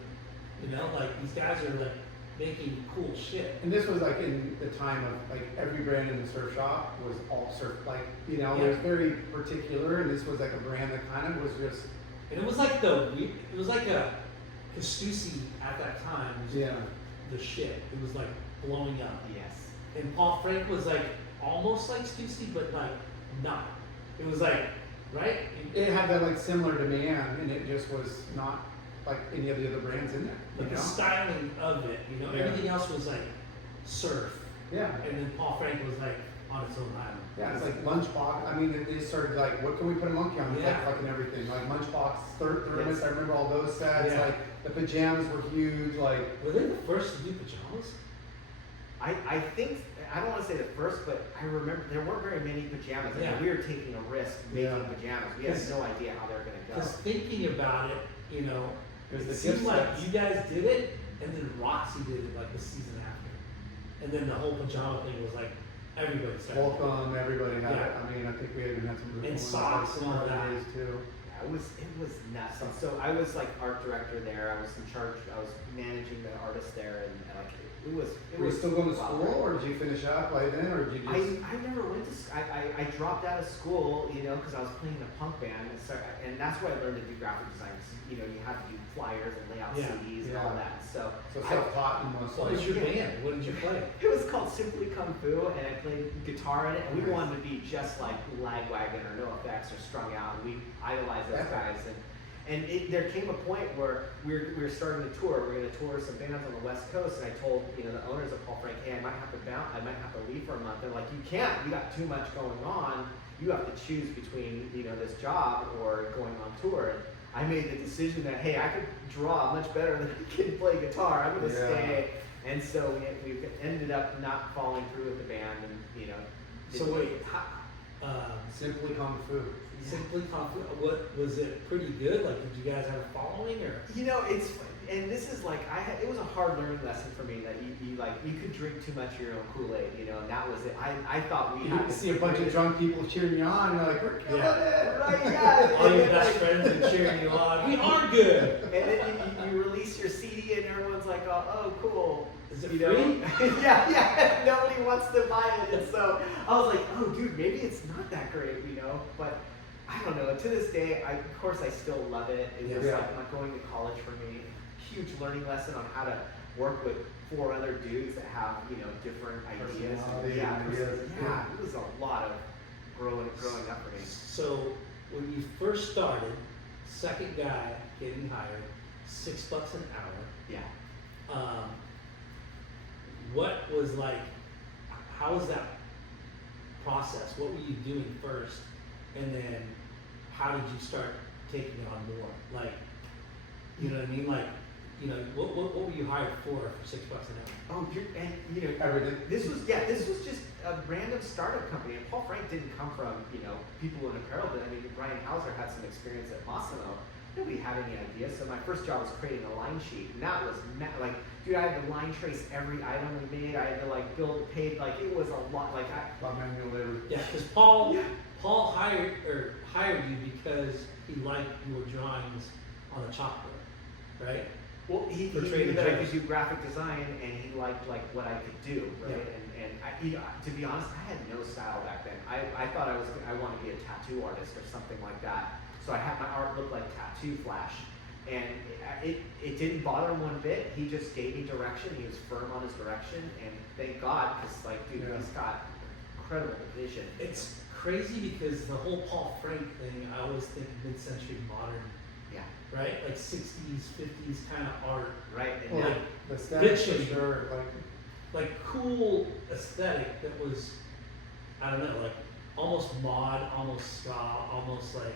You know, like these guys are like making cool shit. And this was like in the time of like every brand in the surf shop was all surf, like, you know, Yeah. it was very particular, and this was like a brand that kind of was just, And it was like it was like a Stussy at that time was yeah. the shit. It was like blowing up. Yes. And Paul Frank was like almost like Stussy, but like not. It was like, right? It had that like similar demand, and it just was not like any of the other brands in there, you Like the know? styling of it, you know, Yeah. everything else was like surf. Yeah. And then Paul Frank was like on its own island. Yeah, it's like lunchbox. I mean, they started like, what can we put a monkey on? It's Yeah. like fucking everything. Like lunchbox, thermos. Yes. I remember all those sets. Yeah. Like the pajamas were huge. Like Were they the first to do pajamas? I think, I don't want to say the first, but I remember there weren't very many pajamas. I mean, Yeah. we were taking a risk making Yeah. pajamas. We had 'Cause- no idea how they were going to Because go. thinking about it, you know, it was it the seemed gift like sets. you guys did it, and then Roxy did it like the season after. And then the whole pajama thing was like everybody started. doing it. Welcome, everybody had Yeah. it. I mean, I think we even had some And ones socks and all early that. days too. Yeah, it was nuts. And so I was like art director there. I was in charge. I was managing the artists there, and like it was. Were you still going to wow. school, or did you finish up by then, or did you just? I never went to. I dropped out of school, you know, because I was playing in a punk band, and that's where I learned to do graphic design. 'Cause, you know, you have to do flyers and lay out Yeah. CDs and Yeah. all that. So So I- self-taught almost. What Like, was your Yeah. band? What did you play? It was called Simply Kung Fu, and I played guitar in it. And we Nice. wanted to be just like Lagwagon or No Effects or Strung Out. And we idolized those Epic. guys. And there came a point where we were starting to tour. We were going to tour some bands on the West Coast, and I told the owners of Paul Frank, hey, I might have to bounce. I might have to leave for a month. They're like, you can't. You got too much going on. You have to choose between this job or going on tour. And I made the decision that hey, I could draw much better than I can play guitar. I'm going to Yeah. stay. And so we ended up not following through with the band, and So didn't- wait, Simply Kung Fu. Simply Confident, what was it pretty good? Like, did you guys have a following or? it's and this is like it was a hard learning lesson for me that you could drink too much of your own Kool-Aid, and that was it. I thought we You had see a bunch of drunk people cheering you on. You're like, we're killing Yeah. it. right, yeah. All your And best like- friends are cheering you on. We are good. And then you release your CD and everyone's like, oh cool. Is it You know? free? yeah. Nobody wants to buy it, and so I was like, oh dude, maybe it's not that great, But I don't know. To this day, of course, I still love it. It was Yeah. like not going to college for me. Huge learning lesson on how to work with 4 other dudes that have different ideas. Personality Yeah, and ideas. yeah. It was a lot of growing up for me. So when you first started, second guy getting hired, $6 an hour. Yeah. What was like? How was that process? What were you doing first, and then how did you start taking it on more? Like, you know what I mean? Like, what were you hired for $6 an hour? Oh, Everything. This was just a random startup company, and Paul Frank didn't come from people in apparel, but I mean Brian Hauser had some experience at Massimo. Nobody had any idea, so my first job was creating a line sheet, and that was like, dude, I had to line trace every item we made. I had to like build the page, like it was a lot. Like A lot of manual labor. Yeah, because Paul hired you because he liked your drawings on a chalkboard, right? Well, he For knew Trader that I Joe's. could do graphic design, and he liked like what I could do, right? Yeah. And I, to be honest, I had no style back then. I thought I wanted to be a tattoo artist or something like that. So I had my art look like Tattoo Flash, and it didn't bother him one bit. He just gave me direction. He was firm on his direction, and thank God, because like, dude, Yeah. he's got incredible vision. It's crazy because the whole Paul Frank thing, I always think mid-century modern, Yeah, right? Like 60s, 50s kind of art. right. And Well, now, the aesthetics for Bitchy. sure. Like cool aesthetic that was, I don't know, like almost mod, almost ska, almost like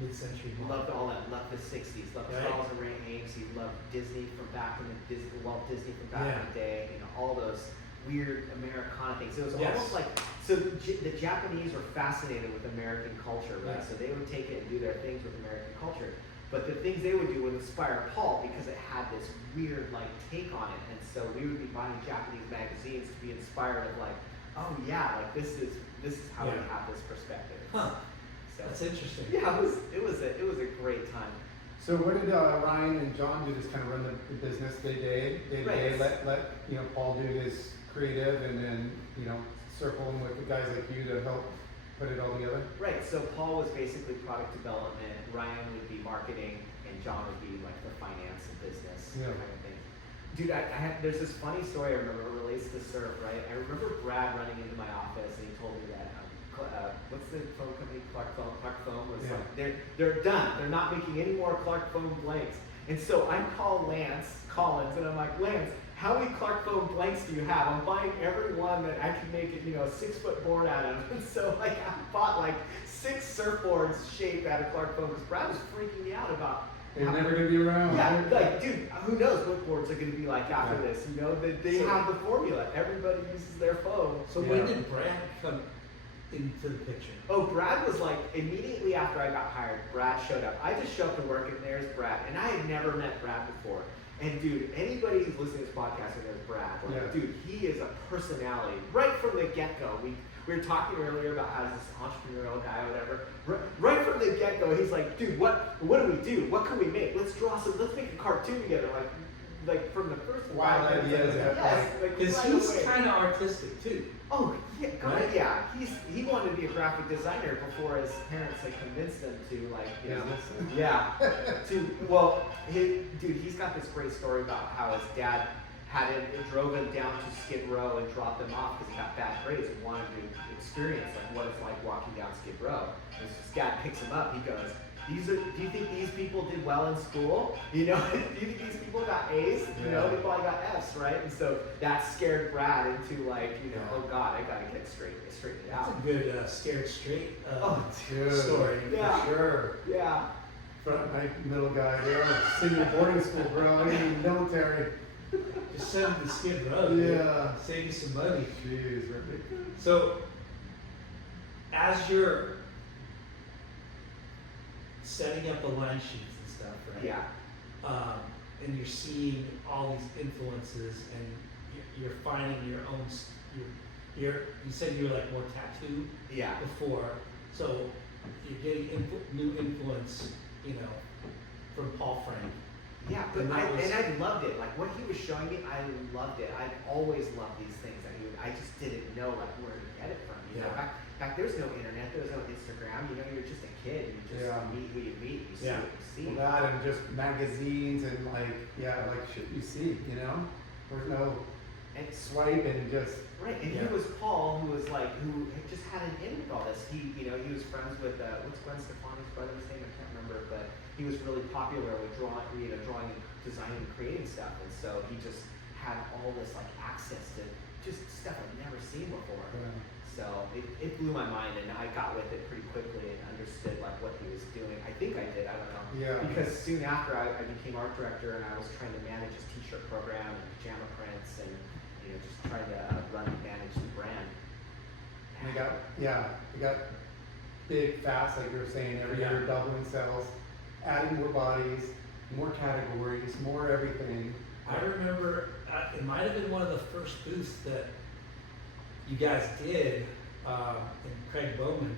mid-century mod. loved all that. Loved the '60s. Loved Right. Charles and Ray Ames. He loved Disney from back in the Walt Disney from back Yeah. in the day. All those weird Americana things. It was Yes. almost like the Japanese were fascinated with American culture, right? Yeah. So they would take it and do their things with American culture. But the things they would do would inspire Paul because it had this weird like take on it. And so we would be buying Japanese magazines to be inspired of like, oh yeah, like this is how we have this perspective. Huh. So That's interesting. yeah, it was a great time. So what did Ryan and John do? Just kind of run the business day to day, Right. let Paul do his creative, and then circle him with the guys like you to help put it all together. Right. So Paul was basically product development. Ryan would be marketing, and John would be like the finance and business kind of thing. Dude, there's this funny story I remember relates to surf, right? I remember Brad running into my office and he told me that what's the phone company? Clark Foam was like they're done. They're not making any more Clark Foam blanks. And so I call Lance Collins and I'm like, Lance, how many Clark Foam blanks do you have? I'm buying every one that I can make it, a 6-foot board out of. And so like I bought like 6 surfboards shaped out of Clark Foam because Brad was freaking me out about. They're never gonna be around. Yeah, like, dude, who knows what boards are gonna be like after this? They have the formula. Everybody uses their foam. So when did Brad come into the picture? Oh, Brad was like, immediately after I got hired, Brad showed up. I just showed up to work and there's Brad. And I had never met Brad before. And dude, anybody who's listening to this podcast and knows Brad, like, dude, he is a personality right from the get-go. We were talking earlier about how he's this entrepreneurial guy or whatever. Right from the get-go, he's like, dude, what do we do? What can we make? Let's make a cartoon together. Like from the first wild ideas. Because he's kind of artistic too. Oh yeah, God, right? Yeah. He wanted to be a graphic designer before his parents had convinced him to he's got this great story about how his dad drove him down to Skid Row and dropped him off because he got bad grades and wanted to experience like what it's like walking down Skid Row. And his dad picks him up. He goes, do you think these people did well in school? Do you think these people got A's? They probably got F's, right? And so that scared Brad into like, oh God, I gotta get straightened out. That's a good scared straight Dude, story. Yeah. For sure. Yeah. Front my middle guy there, senior boarding school, bro. I mean, military. Just send him to Skid Row. Dude. Yeah. Save you some money. Jeez, ridiculous. So, as you're setting up the line sheets and stuff, right? Yeah. And you're seeing all these influences, and you're finding your own. You said you were like more tattoo. Yeah. Before, so you're getting new influence, from Paul Frank. Yeah, but I loved it. Like what he was showing me, I loved it. I've always loved these things. I just didn't know like where to get it from. Back there's no internet, there's no Instagram. You're just a kid. You just meet who you meet. You see what you see. Well, that and just magazines and like shit you see. There's no swipe and just. Right, and he was Paul, who had just had an in with all this. He was friends with what's Gwen Stefani's brother's name? I can't remember, but he was really popular with drawing and designing and creating stuff, and so he just had all this like access to just stuff I'd never seen before. Yeah. So it blew my mind, and I got with it pretty quickly and understood like what he was doing. I think I did. I don't know. Yeah. Because soon after I became art director, and I was trying to manage his T-shirt program and pajama prints and. Just trying to run and manage the brand. And they got big, fast, like you were saying, every year doubling sales, adding more bodies, more categories, more everything. I remember it might have been one of the first booths that you guys did, and Craig Bowman,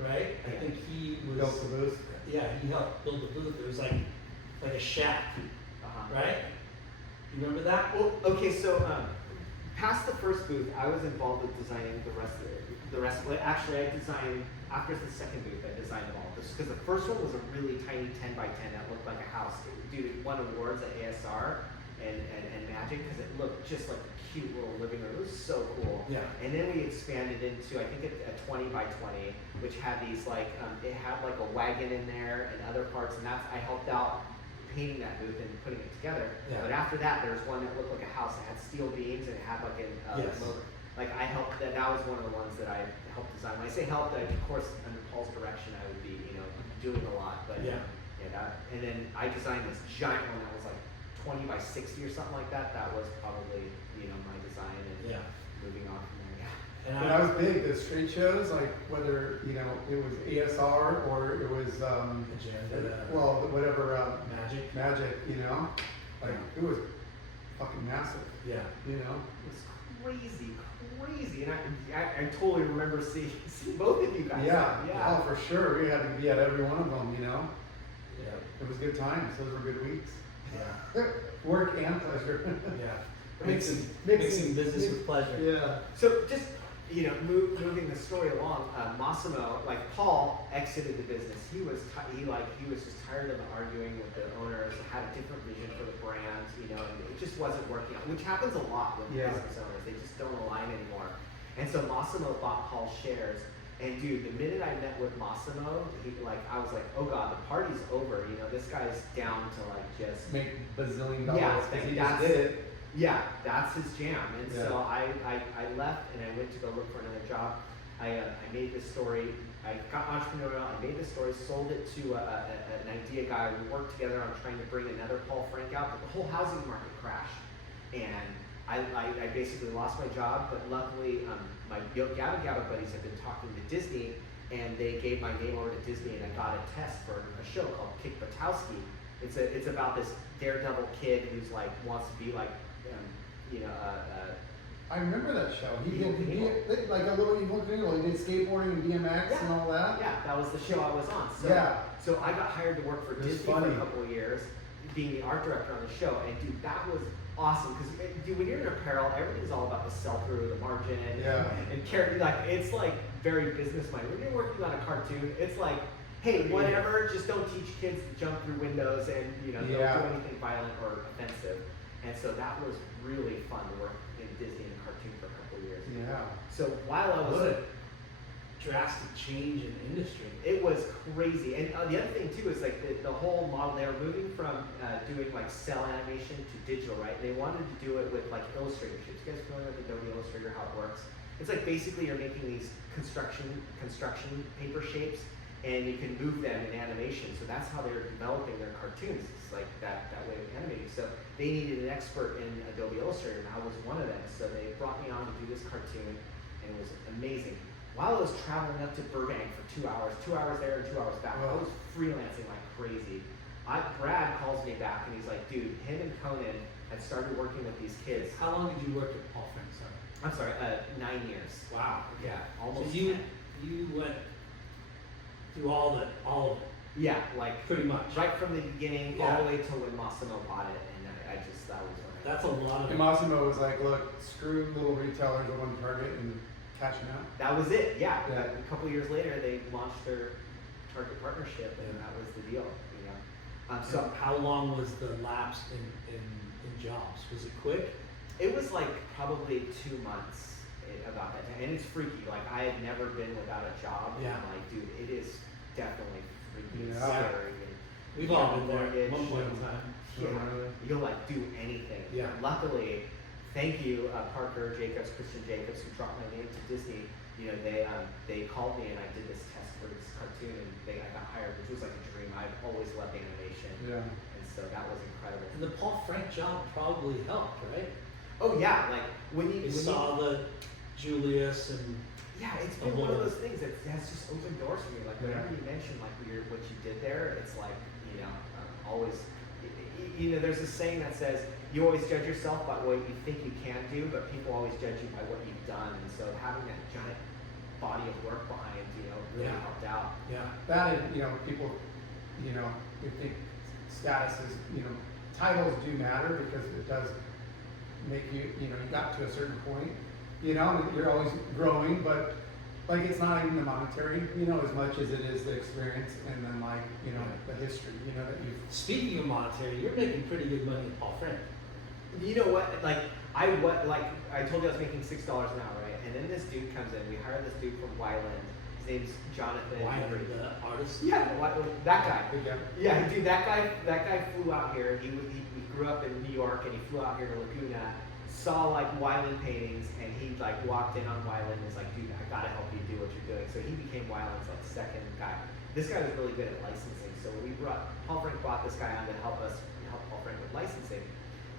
right? I think he was built the booth. Yeah, he helped build the booth. It was like a shack, right? You remember that? Well, okay, so past the first booth, I was involved with designing the rest of it. Actually, I designed, after the second booth, I designed them all. Because the first one was a really tiny 10 by 10 that looked like a house. Dude, it won awards at ASR and Magic because it looked just like a cute little living room. It was so cool. Yeah. And then we expanded into, I think, a 20 by 20, which had these like, it had like a wagon in there and other parts, and I helped out painting that booth and putting it together. Yeah. But after that, there was one that looked like a house. It had steel beams and it had like a motor. Like I helped. That was one of the ones that I helped design. When I say helped, of course, under Paul's direction, I would be doing a lot. But and then I designed this giant one that was like 20 by 60 or something like that. That was probably my design and moving on from there. Yeah. And But I was big, the street shows, like whether, you know, it was ASR or it was, Agenda, well, whatever, Magic. you know? Like, it was fucking massive, Yeah. you know? It was crazy, and I totally remember seeing both of you guys. Yeah, oh, for sure, we had to be at every one of them, you know? Yeah. It was good times, those were good weeks. Yeah. Work and pleasure. Yeah. Mixing business with pleasure. Yeah. So just, you know, moving the story along, Massimo, like Paul exited the business. He was just tired of arguing with the owners, had a different vision for the brand, you know, and it just wasn't working out, which happens a lot with business owners. They just don't align anymore. And so Massimo bought Paul's shares. And dude, the minute I met with Massimo, I was like, oh god, the party's over. You know, this guy's down to like just Make bazillion Yeah, dollars because he just did it. yeah, that's his jam. And Yeah. so I left and I went to go look for another job. I made this story. I got entrepreneurial. I made this story, sold it to an idea guy. We worked together on trying to bring another Paul Frank out, but the whole housing market crashed, and I basically lost my job. But luckily, my Gabba Gabba buddies had been talking to Disney, and they gave my name over to Disney, and I got a test for a show called Kick Buttowski. It's about this daredevil kid who's like wants to be like, you know, I remember that show. He Evil did Knievel. like a little Evil Knievel. He did skateboarding and BMX and all that. Yeah, that was the show I was on. So, Yeah. so I got hired to work for It was Disney for funny. a couple of years, being the art director on the show. And dude, that was awesome because dude, when you're in apparel, everything's all about the sell-through, the margin, Yeah. and character. Like it's like very business-minded. When you're working on a cartoon, it's like, hey, whatever, just don't teach kids to jump through windows and don't do anything violent or offensive. And so that was really fun to work in Disney and cartoon for a couple of years. Yeah. So while I was What a drastic change in industry. it was crazy. And the other thing too is like the whole model, they were moving from doing like cell animation to digital, right? They wanted to do it with like Illustrator sheets. You guys familiar with Adobe Illustrator, how it works? It's like basically you're making these construction paper shapes and you can move them in animation. So that's how they were developing their cartoons. It's like that way of animating. So they needed an expert in Adobe Illustrator, and I was one of them. So they brought me on to do this cartoon, and it was amazing. While I was traveling up to Burbank for 2 hours there and 2 hours back, I was freelancing like crazy. Brad calls me back and he's like, dude, him and Conan had started working with these kids. How long did you work at Paul Frank? Sorry. I'm sorry, 9 years. Wow. Yeah, almost. So 10. you went through all of it. Yeah, like Pretty much. right from the beginning Yeah. all the way till when Massimo bought it, and that was when I. That's a lot And of Massimo was like, look, screw little retailers at one Target and cashing out. That was it. Yeah. Yeah. A couple years later, they launched their Target partnership, and that was the deal. You know. So how long was the lapse in jobs? Was it quick? It was like probably 2 months about that time. And it's freaky. Like I had never been without a job. Yeah. And like, dude, it is definitely freaky and Yeah. scary. And We've you all know, been there at mortgage one point in and- time. Yeah, you'll like do anything. Yeah. Luckily, thank you, Parker Jacobs, Christian Jacobs, who dropped my name to Disney. You know, they called me and I did this test for this cartoon, and I got hired, which was like a dream. I've always loved animation, Yeah. and so that was incredible. And the Paul Frank job probably helped, right? Oh yeah, like when you saw the Julius and yeah, it's been one of those things that has just opened doors for me. Like whenever you mention like what you did there, it's like always. You know, there's a saying that says you always judge yourself by what you think you can do, but people always judge you by what you've done. And so having that giant body of work behind, really helped out. yeah. That and, people, you think status is, titles do matter because it does make you, you got to a certain point, and you're always growing, but like it's not even the monetary, as much as it is the experience and then like, the history, that you've. Speaking of monetary, you're making pretty good money at Paul Frank. You know what? I told you I was making $6 an hour, right? And then this dude comes in. We hired this dude from Wyland. His name's Jonathan. Wilder, the artist. Yeah, that guy. Yeah. Yeah, dude, that guy flew out here. He grew up in New York, and he flew out here to Laguna, saw like Wyland paintings, and he like walked in on Wyland and was like, dude, I gotta help you do what you're doing. So he became Wyland's like second guy. This guy was really good at licensing, so Paul Frank brought this guy on to help Paul Frank with licensing.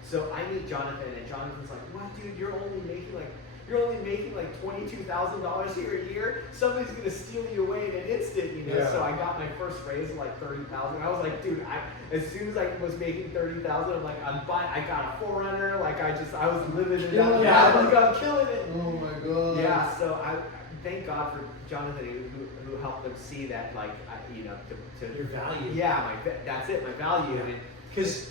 So I meet Jonathan, and Jonathan's like, what, dude, you're only making like you're only making like $22,000 here a year. Somebody's gonna steal you away in an instant, you know. Yeah. So I got my first raise of like $30,000. I was like, dude, as soon as I was making $30,000, I'm like, I'm buying. I got a 4Runner. Like I was living it Killing up. it. Yeah, I was like, I'm killing it. Oh my god. Yeah. So I thank God for Jonathan who helped them see that, like, you know, to Your value. Yeah, that's it, my value. And Because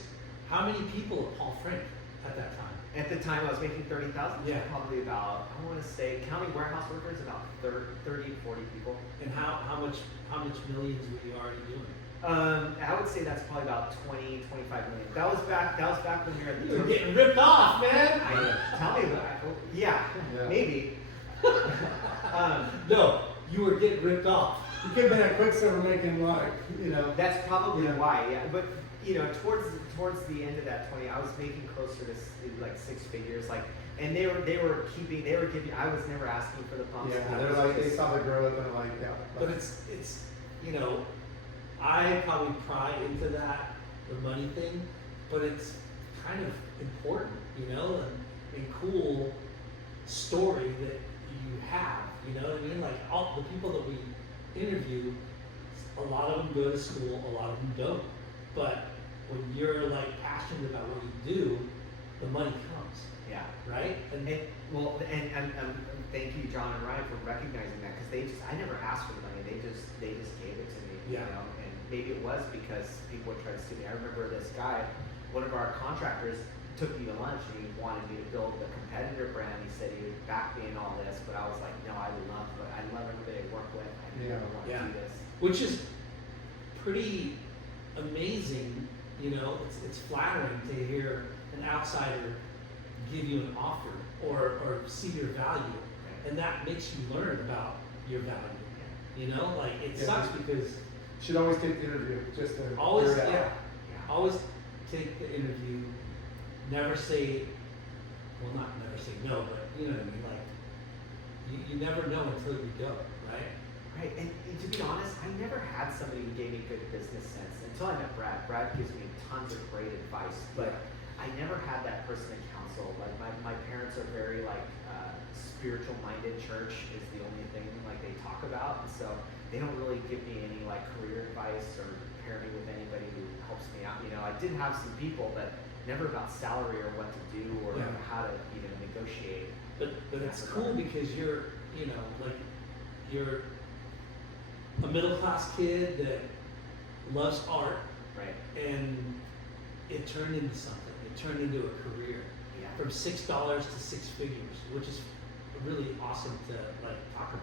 how many people at Paul Frank at that time? at the time I was making 30,000. Yeah. Probably about, I want to say, counting warehouse workers, about 30 to 40 people. And how much millions were you already doing? I would say that's probably about 20, 25 million. That was back when we were at the You were getting ripped off, man. Tell me about it. Yeah, Yeah. maybe. No, you were getting ripped off. You could have been at Quicksilver making like, That's probably Yeah. why, yeah. But towards the end of that 20, I was making closer to like 6 figures, like, and they were giving. I was never asking for the pumps. yeah, I they're was like, they just- saw the growth and they're like, yeah. But it's I probably pry into that, the money thing, but it's kind of important, and cool story that you have, you know what I mean? Like all the people that we interview, a lot of them go to school, a lot of them don't. But when you're like passionate about what you do, the money comes, Yeah. right? And thank you, John and Ryan, for recognizing that, because I never asked for the money. They just gave it to me. Yeah. And maybe it was because people would try to steal me. I remember this guy, one of our contractors, took me to lunch and he wanted me to build the competitor brand. He said he would back me in all this, but I was like, no, I love everybody I work with. I never want to do this. Which is pretty amazing, it's flattering to hear an outsider give you an offer or see your value, and that makes you learn about your value. Like it Yeah. sucks because Should always take the interview just to always, hear it out. yeah, always take the interview. Never say, well, not never say no, but you know what I mean. Like you never know until you go, right? Right, and to be honest, I never had somebody who gave me good business sense until I met Brad. Brad gives me tons of great advice, but I never had that person in counsel. Like my parents are very like spiritual minded. Church is the only thing like they talk about, and so they don't really give me any like career advice or pair me with anybody who helps me out. I did have some people, but never about salary or what to do or how to negotiate. But it's cool because you're you're a middle class kid that loves art, Right. and it turned into something. It turned into a career Yeah. from $6 to 6 figures, which is really awesome to like talk about.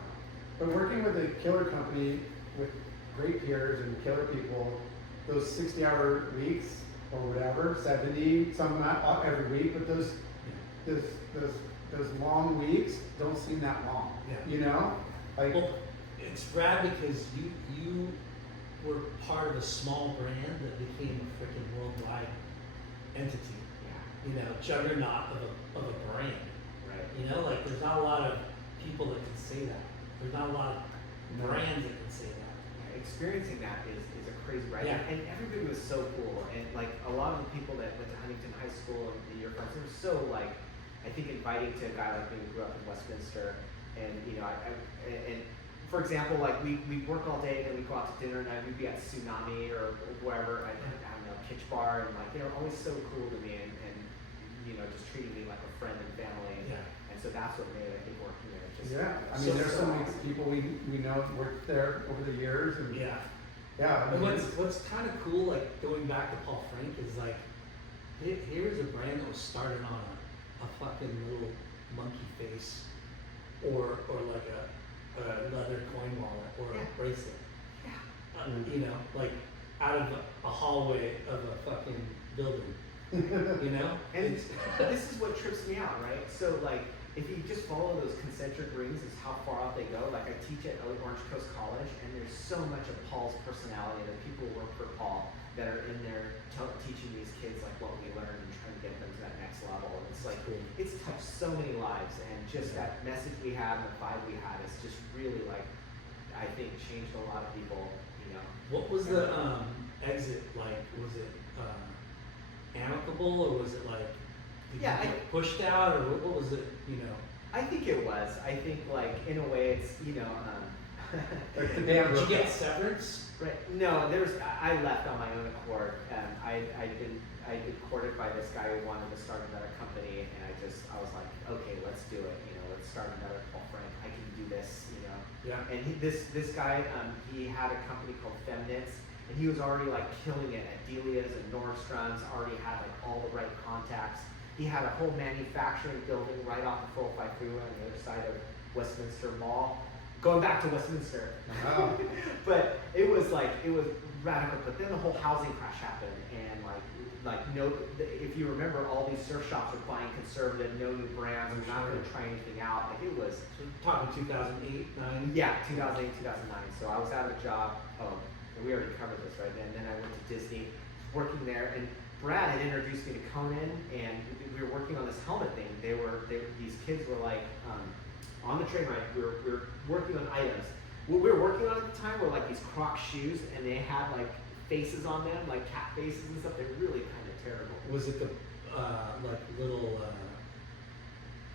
But working with a killer company with great peers and killer people, those 60-hour weeks or whatever, 70, some not every week, but those long weeks don't seem that long. Yeah. Like Well, it's rad because you were part of a small brand that became a freaking worldwide entity. Yeah. Juggernaut of a brand. Right. Like there's not a lot of people that can say that. There's not a lot of brands that can say that. Yeah, experiencing that is a crazy ride. Yeah. And everybody was so cool. And like a lot of the people that went to Huntington High School and your friends, they were so like, I think inviting to a guy like me who grew up in Westminster. And and for example, like we work all day and then we go out to dinner and we'd be at Tsunami or wherever, I don't know, Kitsch Bar, and like they were always so cool to me and just treating me like a friend and family. Yeah. And so that's what made, I think, working there. there's so many people we know worked there over the years, and Yeah. yeah. I And mean, what's kind of cool, like going back to Paul Frank, is like here's a brand that was started on a fucking little monkey face, or like a leather coin wallet or a bracelet. Yeah. Like out of a hallway of a fucking building. And this is what trips me out, right? So like, if you just follow those concentric rings, is how far out they go. Like I teach at Orange Coast College, and there's so much of Paul's personality, the people who work for Paul that are in there teaching these kids like what we learned and trying to get them to that next level. And it's like, it's touched so many lives, and just that message we had and the vibe we had is just really like, I think changed a lot of people. What was the exit like? Was it amicable, or was it like did you get pushed out, or what was it? I think it was. I think like in a way it's Like the damn Did you get severance? right. No, I left on my own accord. I'd been courted by this guy who wanted to start another company, and I was like, okay, let's do it. Let's start another Paul Frank. I can do this. Yeah. And this guy, he had a company called Femnitz, and he was already like killing it at Delia's and Nordstrom's. Already had like all the right contacts. He had a whole manufacturing building right off the 405 freeway on the other side of Westminster Mall. Going back to Westminster. Wow. But it was radical. But then the whole housing crash happened, and if you remember, all these surf shops were buying conservative, no new brands. We're not going to try anything out. Like it was. So talking 2008, 9. Yeah, 2008, 2009. So I was out of a job. Oh, and we already covered this, right? And then I went to Disney, working there, and Brad had introduced me to Conan, and we were working on this helmet thing. These kids were like on the train ride. We were working on items. What we were working on at the time were like these Croc shoes, and they had like faces on them, like cat faces and stuff. They're really kind of terrible. Was it the like little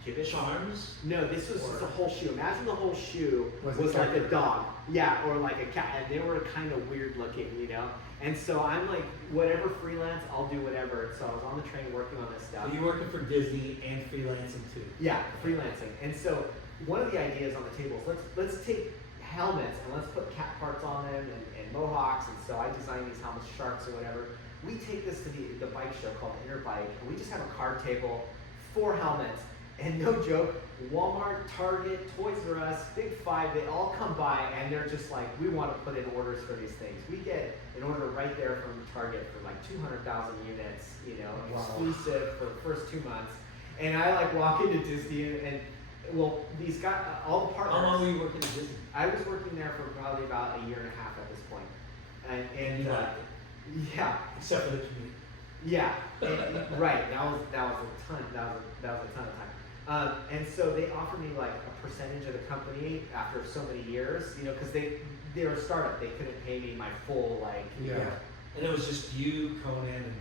Gibbets? charms? No, this was just a whole shoe. Imagine the whole shoe Was was it like a character? dog. Yeah, or like a cat. And they were kind of weird looking, And so I'm like, whatever freelance, I'll do whatever. So I was on the train working on this stuff. So you're working for Disney and freelancing too. Yeah, freelancing. And so one of the ideas on the table is let's take helmets and let's put cat parts on them and mohawks. And so I designed these helmets, sharks or whatever. We take this to the bike show called Inner Bike, and we just have a card table, 4 helmets, and no joke, Walmart, Target, Toys R Us, Big Five, they all come by and they're just like, we want to put in orders for these things. We get an order right there from Target for like 200,000 units, Wow. exclusive for the first 2 months. And I like walk into Disney and well, these guys, all the partners. How long were you working at Disney? I was working there for probably about a year and a half at this point. And You liked it? yeah, Except for the commute. yeah, right. That was a ton. That was a ton of time. And so they offered me like a percentage of the company after so many years, because they were a startup. They couldn't pay me my full Yeah. And it was just you, Conan, and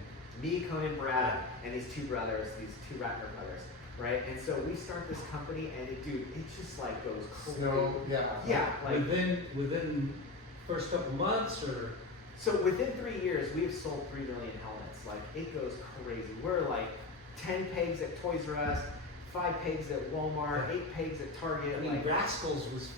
me, Conan, Brad, and these 2 brothers, these 2 Ratner brothers, right? And so we start this company, and it just like goes crazy. Snow, yeah. Yeah, like within first couple months or so within 3 years, we have sold 3 million helmets. Like it goes crazy. We're like 10 pegs at Toys R Us, 5 pegs at Walmart, 8 pegs at Target. I mean, like, Raskullz was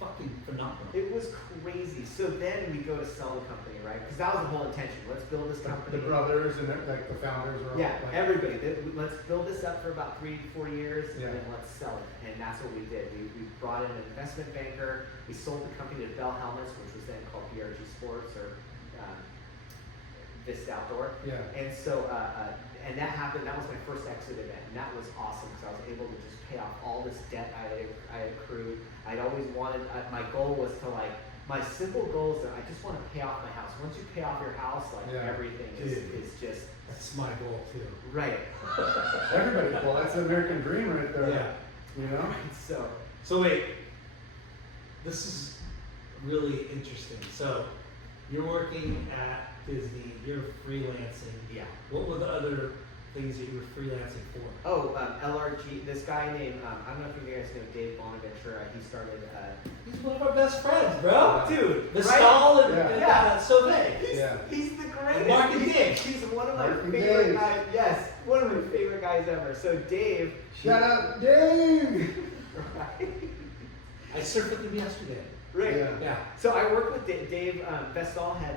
fucking phenomenal. it was crazy. So then we go to sell the company, right? Because that was the whole intention. Let's build this company. The brothers and like the founders were all Yeah, like, everybody. Let's build this up for about 3 to 4 years, Yeah. and then let's sell it. And that's what we did. We brought in an investment banker. We sold the company to Bell Helmets, which was then called BRG Sports or Vista Outdoor. Yeah. And so, and that happened. That was my first exit event, and that was awesome because I was able to just pay off all this debt I had accrued. I'd always wanted. My goal was to like. My simple goal is that I just want to pay off my house. Once you pay off your house, like Yeah. everything is just That's my goal too. right. Everybody, well, that's the American dream right there. Yeah. You know? So wait, this is really interesting. So you're working at Disney, you're freelancing. Yeah. What were the other things that you were freelancing for? Oh, LRG. This guy named I don't know if you guys know Dave Bonaventura. He started. He's one of our best friends, bro. Dude, The right? stall and Yeah. Soto. Yeah. He's the greatest. Mark and Dave. He's one of my Mark and favorite Dave. guys. Yes, one of my favorite guys ever. So Dave. Shout out, Dave! Right. I surfed with him yesterday. Right. Yeah. Yeah. So I worked with Dave. Vestal had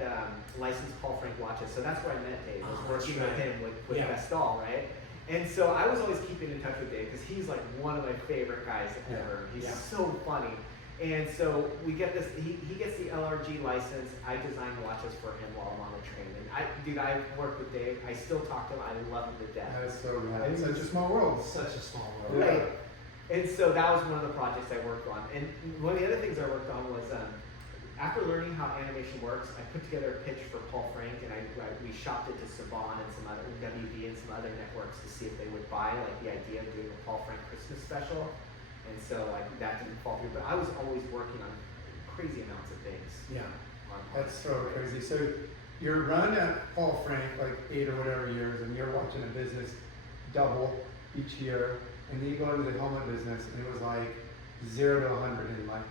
licensed Paul Frank watches, so that's where I met Dave. I was Oh, that's working with right. him with Yeah. Vestal, right? And so I was always keeping in touch with Dave because he's like one of my favorite guys Yeah. ever. He's Yeah. so funny. And so we get this. He gets the LRG license. I design watches for him while I'm on the train. And I've worked with Dave. I still talk to him. I love him to death. That's so rad. It's such a small world. Such a small world. Yeah. Right. And so that was one of the projects I worked on. And one of the other things I worked on was after learning how animation works, I put together a pitch for Paul Frank, and we shopped it to Saban and some other WB and some other networks to see if they would buy like the idea of doing a Paul Frank Christmas special. And so like that didn't fall through, but I was always working on crazy amounts of things. Yeah. That's so crazy. So you're running at Paul Frank like 8 or whatever years, and you're watching a business double each year, and then you go into the helmet business, and it was like 0 to 100 in like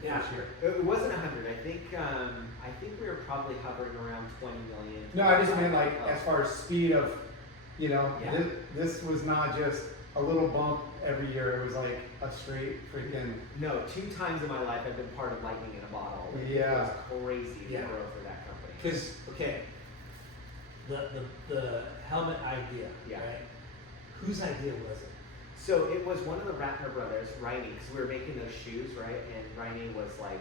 the Yeah. first year. It wasn't 100. I think we were probably hovering around 20 million. No, I just meant like Oh. as far as speed of, you know, Yeah. this was not just a little bump every year. It was like a straight freaking. No, 2 times in my life I've been part of lightning in a bottle. Yeah. It was crazy to Yeah. grow for that company. Because, okay, the helmet idea, Yeah. right? Whose idea was it? So it was one of the Ratner brothers, Reini, because we were making those shoes, right? And Reini was like,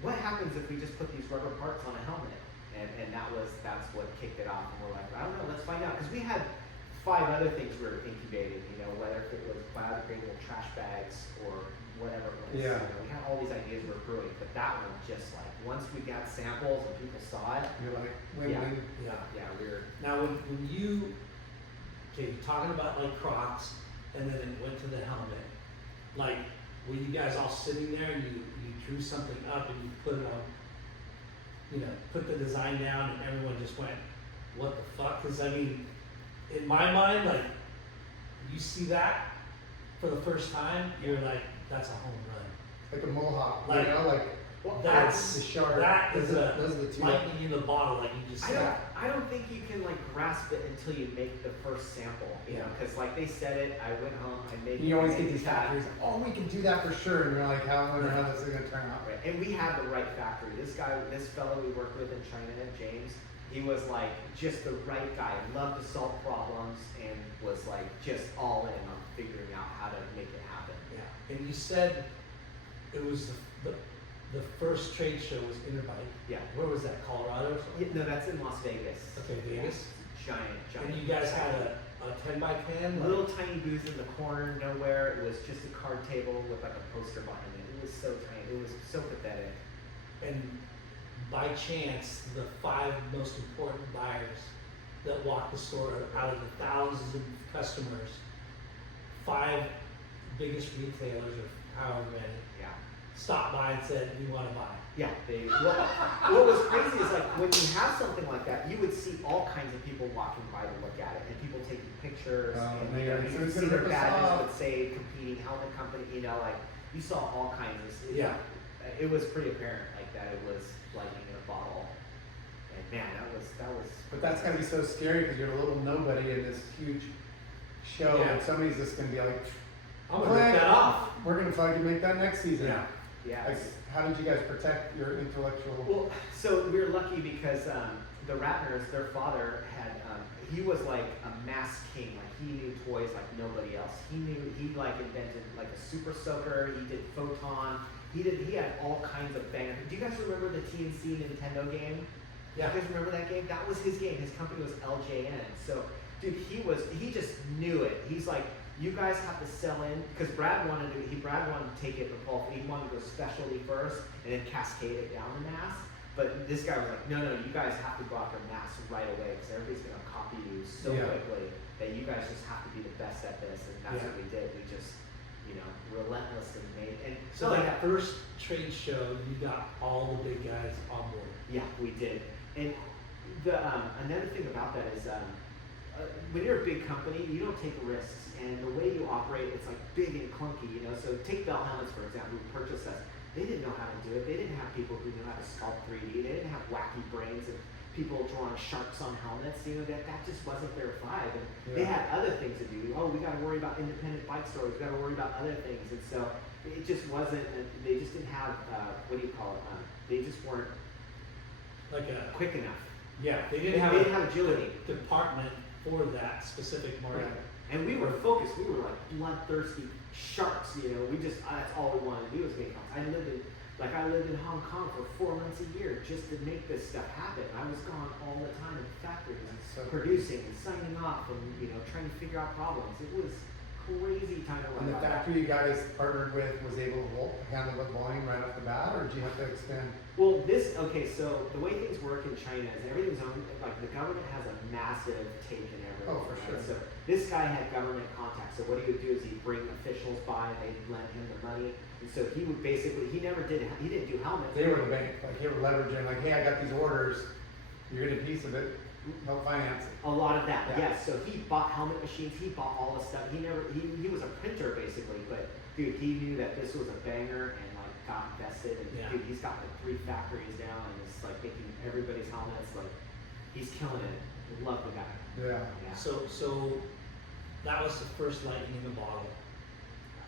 what happens if we just put these rubber parts on a helmet? And that's what kicked it off. And we're like, I don't know, let's find out. Because we had 5 other things we were incubating, you know, whether it was biodegradable trash bags or whatever it was. Yeah. You know, we had all these ideas we were brewing, but that one just like, once we got samples and people saw it, You're like win-win. Yeah. yeah, we were, Now, when you, okay, you're talking about like Crocs, and then it went to the helmet. Like, were you guys all sitting there and you drew something up and you put it on, you know, put the design down and everyone just went, what the fuck? Because I mean, in my mind, like, you see that for the first time, you're like, that's a home run. Like a mohawk, Like- you know, like well, That's, the shark. that is those are the two. lightning in the bottle, like you just said. I don't think you can like grasp it until you make the first sample, you know, because like they said it, I went home, I made. You always get made these that. factories. Oh, we can do that for sure, and you're like, how? I wonder how this is gonna turn out. Right, and we had the right factory. This fellow we worked with in China, James, he was like just the right guy. Loved to solve problems and was like just all in on figuring out how to make it happen. Yeah, and you said it was the first trade show was Interbike. Yeah. Where was that? Colorado or something? No, that's in Las Vegas. Okay, Vegas. Giant. And you guys had a 10 by 10? A little tiny booth in the corner, nowhere. It was just a card table with like a poster behind it. It was so tiny. It was so pathetic. And by chance, the 5 most important buyers that walked the store out of the thousands of customers, 5 biggest retailers or however many, Yeah. stopped by and said, we want to buy. Yeah, what was crazy is like when you have something like that, you would see all kinds of people walking by to look at it, and people taking pictures, and you know, man, you so would it's see gonna their rip us badges off. would say competing helmet company, you know, like you saw all kinds of Yeah. It was pretty apparent like that it was lightning in a bottle, and man, that was. But that's gotta be so scary because you're a little nobody in this huge show, Yeah. and somebody's just gonna be like, I'm going to rip that off. We're gonna fucking make that next season. Yeah. Yeah. Like, how did you guys protect your intellectual? Well, so we were lucky because the Ratners, their father had, he was like a mass king. Like he knew toys like nobody else. He like invented like a super soaker. He did photon. He had all kinds of bangers. Do you guys remember the TNC Nintendo game? Yeah. You guys remember that game? That was his game. His company was LJN. So, dude, he just knew it. He's like, you guys have to sell in because Brad wanted to take it to Paul. He wanted to go specialty first and then cascade it down to mass. But this guy was like, no, you guys have to go after mass right away because everybody's gonna copy you so Yeah. quickly that you guys just have to be the best at this. And that's what we did. We just, you know, relentlessly made. And So like that first trade show, you got all the big guys on board. yeah, we did. And the another thing about that is when you're a big company, you don't take risks, and the way you operate, it's like big and clunky, you know. So take Bell Helmets for example, who purchased us. They didn't know how to do it. They didn't have people who knew how to sculpt 3D. They didn't have wacky brains and people drawing sharks on helmets. You know, that just wasn't their vibe. And they had other things to do. Oh, we got to worry about independent bike stores. We got to worry about other things. And so it just wasn't. They just didn't have what do you call it? They just weren't Like a quick enough. Yeah, they They didn't have didn't a have agility. department for that specific market. Right. And we were focused. We were like bloodthirsty sharks. You know, that's all we wanted to do was make helmets. I lived in Hong Kong for 4 months a year just to make this stuff happen. I was gone all the time in factories, So producing and signing off, and you know, trying to figure out problems. It was crazy time to And learn the about that. factory you guys partnered with was able to handle the volume right off the bat, or did you have to expand? Well, so the way things work in China is everything's owned, like the government has a massive take in everything. Oh, for right? sure. So this guy had government contacts. So what he would do is he'd bring officials by and they'd lend him the money. And so he would basically, he didn't do helmets. They were the bank, like they were leveraging, like, hey, I got these orders, you're getting a piece of it. help finance it. A lot of that, Yeah. yes. So he bought helmet machines. He bought all the stuff. He was a printer basically, but dude, he knew that this was a banger and like got invested. And Yeah. dude, he's got like 3 factories now and it's like making everybody's helmets. Like he's killing it. Love the guy. Yeah. Yeah. So that was the first lightning in the bottle.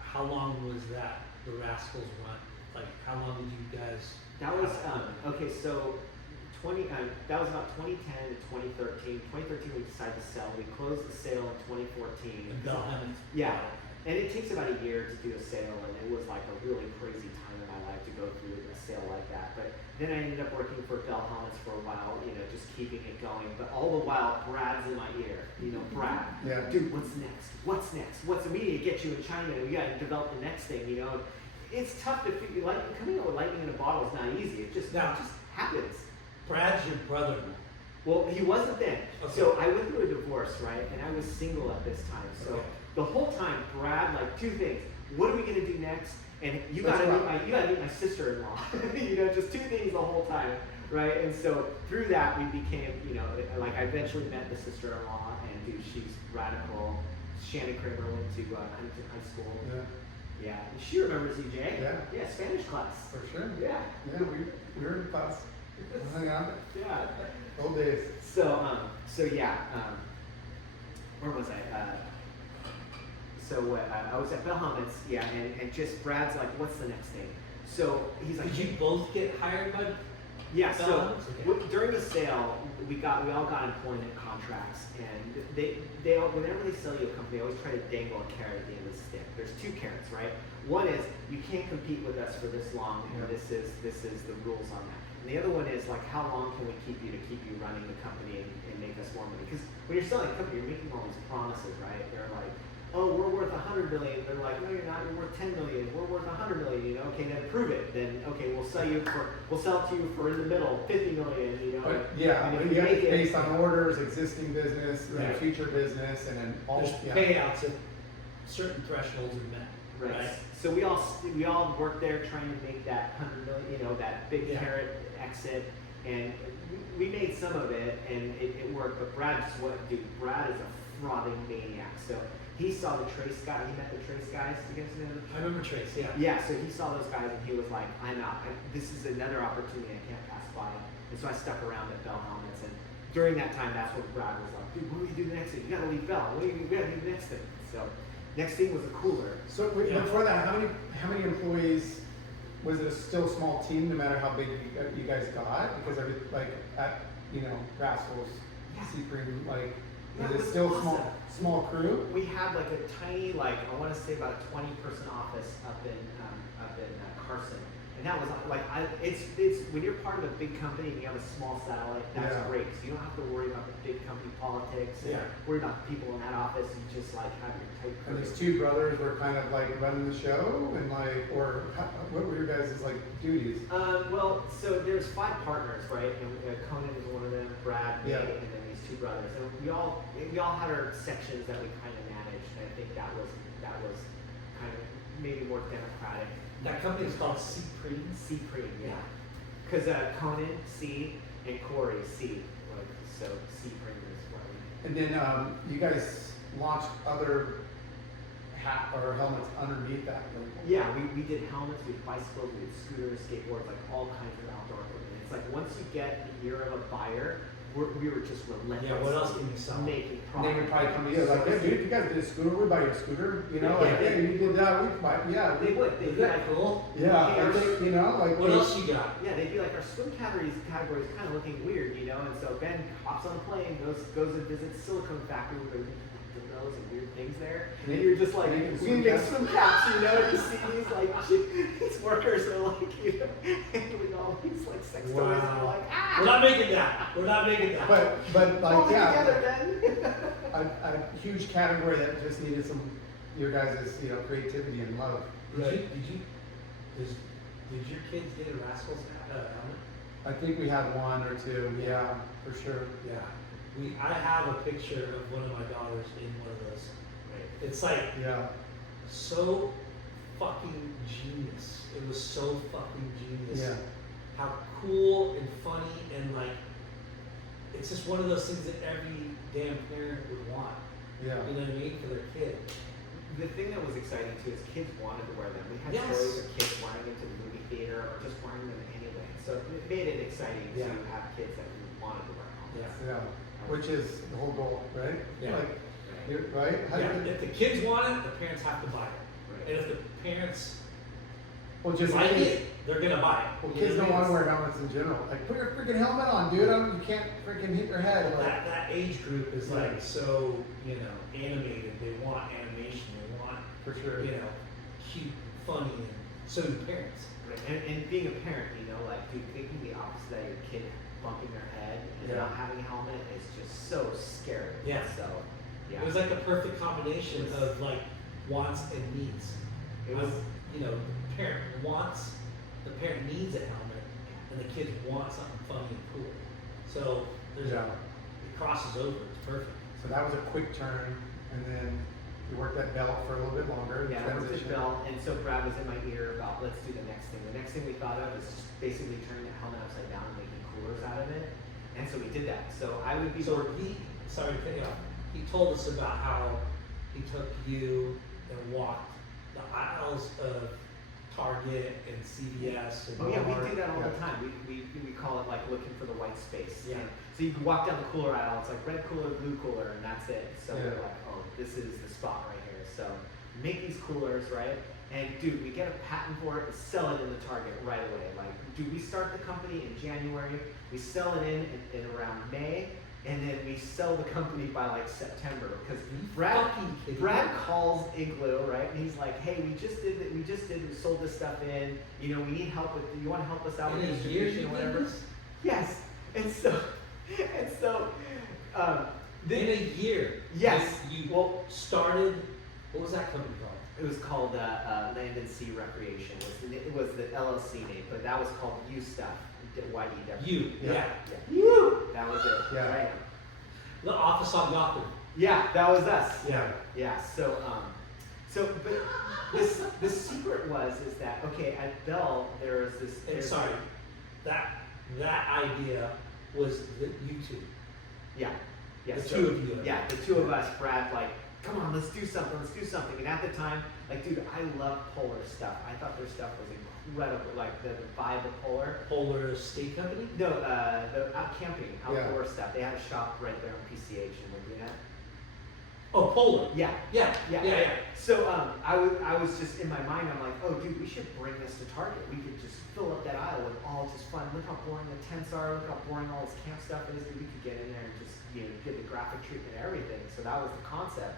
How long was that? The Raskullz run? Like how long did you guys? That was okay. So that was about 2010 to 2013. 2013 we decided to sell. We closed the sale in 2014. And Bell Hemmings. Yeah, and it takes about a year to do a sale, and it was like a really crazy time in my life to go through a sale like that. But then I ended up working for Bell Helmets for a while, just keeping it going. But all the while, Brad's in my ear. Brad, Yeah. dude, what's next? What's next? What's immediate? Get you in China, and we got to develop the next thing. It's tough to figure. Like coming up with lightning in a bottle is not easy. It just happens. Brad's your brother-in-law. Well, he wasn't then. Okay. So I went through a divorce, right? And I was single at this time. So Okay. the whole time, Brad, like 2 things. What are we gonna do next? And you That's gotta right. meet my sister-in-law. Just 2 things the whole time, right? And so through that, we became, like I eventually met the sister-in-law, and dude, she's radical. Shannon Kramer went to Huntington High School. Yeah. Yeah, and she remembers you, Jay. Yeah. Yeah, Spanish class. For sure. Yeah. Yeah, we were in class. Hang on. Yeah. Old days. So yeah, where was I? I was at Bell Helmets, yeah, and just Brad's like, what's the next thing? So he's like, Did you both get hired by? yeah. Bell So Helmets? Okay. during the sale, we all got employment contracts, and they all, whenever they sell you a company, they always try to dangle a carrot at the end of the stick. There's 2 carrots, right? One is you can't compete with us for this long, and this is the rules on that. And the other one is like, how long can we keep you running the company and make us more money? Because when you're selling a company, you're making all these promises, right? They're like, oh, we're worth $100 million. They're like, no, you're not. You're worth $10 million. We're worth $100 million. Okay, then prove it. Then okay, we'll sell it to you for in the middle, $50 million. But yeah, and but if you yeah, make it's it, based on orders, existing business, Right. future business, and then all. There's Yeah. payouts if certain thresholds are met. right. So we all worked there trying to make that $100 million, that big Yeah. carrot exit, and we made some of it, and it worked. But Brad Brad is a frothing maniac. So he saw the Trace guy. He met the Trace guys. Do you guys know? I remember Trace, yeah. Yeah, so he saw those guys and he was like, I'm out. This is another opportunity I can't pass by. And so I stuck around at Bell Helmets. And during that time, that's when Brad was like, dude, what do we do next thing? You gotta leave Bell. We gotta do the next thing. So next thing was a cooler. So Yeah. before that, how many employees? Was it a still small team, no matter how big you guys got? Because at Raskullz, Yeah. C-Preme, Yeah, was it it was still awesome. small crew? We had like a tiny, I want to say about a 20-person office up in Carson. And that was it's when you're part of a big company and you have a small satellite, that's Yeah. great because you don't have to worry about the big company politics. And Yeah. worry about the people in that office. You just have your tight crew. And these 2 brothers were kind of running the show, and what were your guys' duties? Well, so there's 5 partners, right? And Conan is one of them, Brad, me, Yeah. and then these 2 brothers. And we all had our sections that we kind of managed. And I think that was kind of maybe more democratic. That company is called C-Preme. C-Preme, yeah. Because Conan, C, and Corey, C. So C-Preme is what we. And then you guys launched other helmets underneath that. Yeah, we did helmets, we did bicycles, we did scooters, skateboards, all kinds of outdoor equipment. It's like once you get the ear of a buyer, we were just relentless. Yeah, what else can you sell? Making And they would probably come to you yeah, dude, if you guys did a scooter, we'd buy you a scooter. Yeah. You did that, we'd buy, yeah. They would. They'd Isn't be that like, cool? Yeah, Yeah. What else you got? yeah, they'd be like, our swim category is kind of looking weird, And so Ben hops on a plane, goes and visits Silicone Factory where they're making dildos and weird things there. And you're just like, Making we swim need to make caps. swim caps, And you see these workers are handling all these sex toys, and you're like, ah! We're not making that. We're not making that. But Hold it yeah, together, Ben. a huge category that just needed your guys' creativity and love. Did your kids get a Raskullz helmet? I think we had 1 or 2, yeah, for sure. Yeah. I have a picture of one of my daughters in one of those. Right. It's like Yeah. so fucking genius. It was so fucking genius. Yeah. How cool and funny and it's just one of those things that every damn parent would want. Yeah. You know what I mean, for their kid. The thing that was exciting too is kids wanted to wear them. We had Yes. stories of kids wearing them to the movie theater or just wearing them anyway. So it made it exciting Yeah. to have kids that wanted to wear helmets. Yeah. Yeah. Which is the whole goal, right? Yeah. Like, right? How Yeah, do you, if the kids want it, the parents have to buy it. Right. And if the parents well, just like kids, it, they're gonna buy it. well, You kids know don't what I want to mean? wear helmets in general. Like, put your freaking helmet on, dude. You can't freaking hit your head. But Like, that age group is like so, you know, animated. They want animation. They want, for sure. you know, cute, funny, and so do parents. Right. And being a parent, you know, like dude, thinking the opposite of your kid bumping their head and Yeah. not having a helmet is just so scary. Yeah. So yeah. It was like a perfect combination of like wants and needs. It was you know, the parent needs a helmet, and the kids want something funny and cool. So there's Yeah. it crosses over. It's perfect. So that was a quick turn, and then you worked that belt for a little bit longer. Yeah, I worked at transition. Bell, and so Brad was in my ear about let's do the next thing. The next thing we thought of is just basically turning the helmet upside down and making coolers out of it. And so we did that. So I would be So sorry to cut you off. He told us about how he took you and walked the aisles of Target and CVS and Oh yeah, Walmart. we do that all Yeah. the time. We call it like looking for the white space. Yeah. And so you can walk down the cooler aisle, it's like red cooler, blue cooler, and that's it. So Yeah. we're like, oh, this is the spot right here. So make these coolers, right? And dude, we get a patent for it and sell it in the Target right away. Like, dude, we start the company in January, we sell it in around May, and then we sell the company by like September because Brad calls Igloo, right? And he's like, hey, we sold this stuff in, you know, we need help with, you want to help us out In with a year distribution you or did whatever? this? Yes. And so, In a year. Yes. You Well, started. What was that company called? it was called Land and Sea Recreation. It was the LLC name, but that was called U Stuff. Y-E-W. You. Yeah. Yeah. You. That was it. Yeah. Right. The office on Gotham. Yeah, that was us. Yeah. Yeah. But the secret is that okay at Bell there was this. And there's- sorry, that idea was you two. Yeah. Yeah. The so- two of you. Yeah, the two of us, Brad, like, come on, let's do something. And at the time, like, dude, I love Polar stuff. I thought their stuff was incredible. Like the vibe of Polar. Polar State Company. No, the out camping, Yeah. outdoor stuff. They had a shop right there on PCH in Laguna. Oh, Polar. Yeah. Yeah. So I was just in my mind. I'm like, oh, dude, we should bring this to Target. We could just fill up that aisle with all just fun. Look how boring the tents are. Look how boring all this camp stuff is. Dude, we could get in there and just get the graphic treatment and everything. So that was the concept.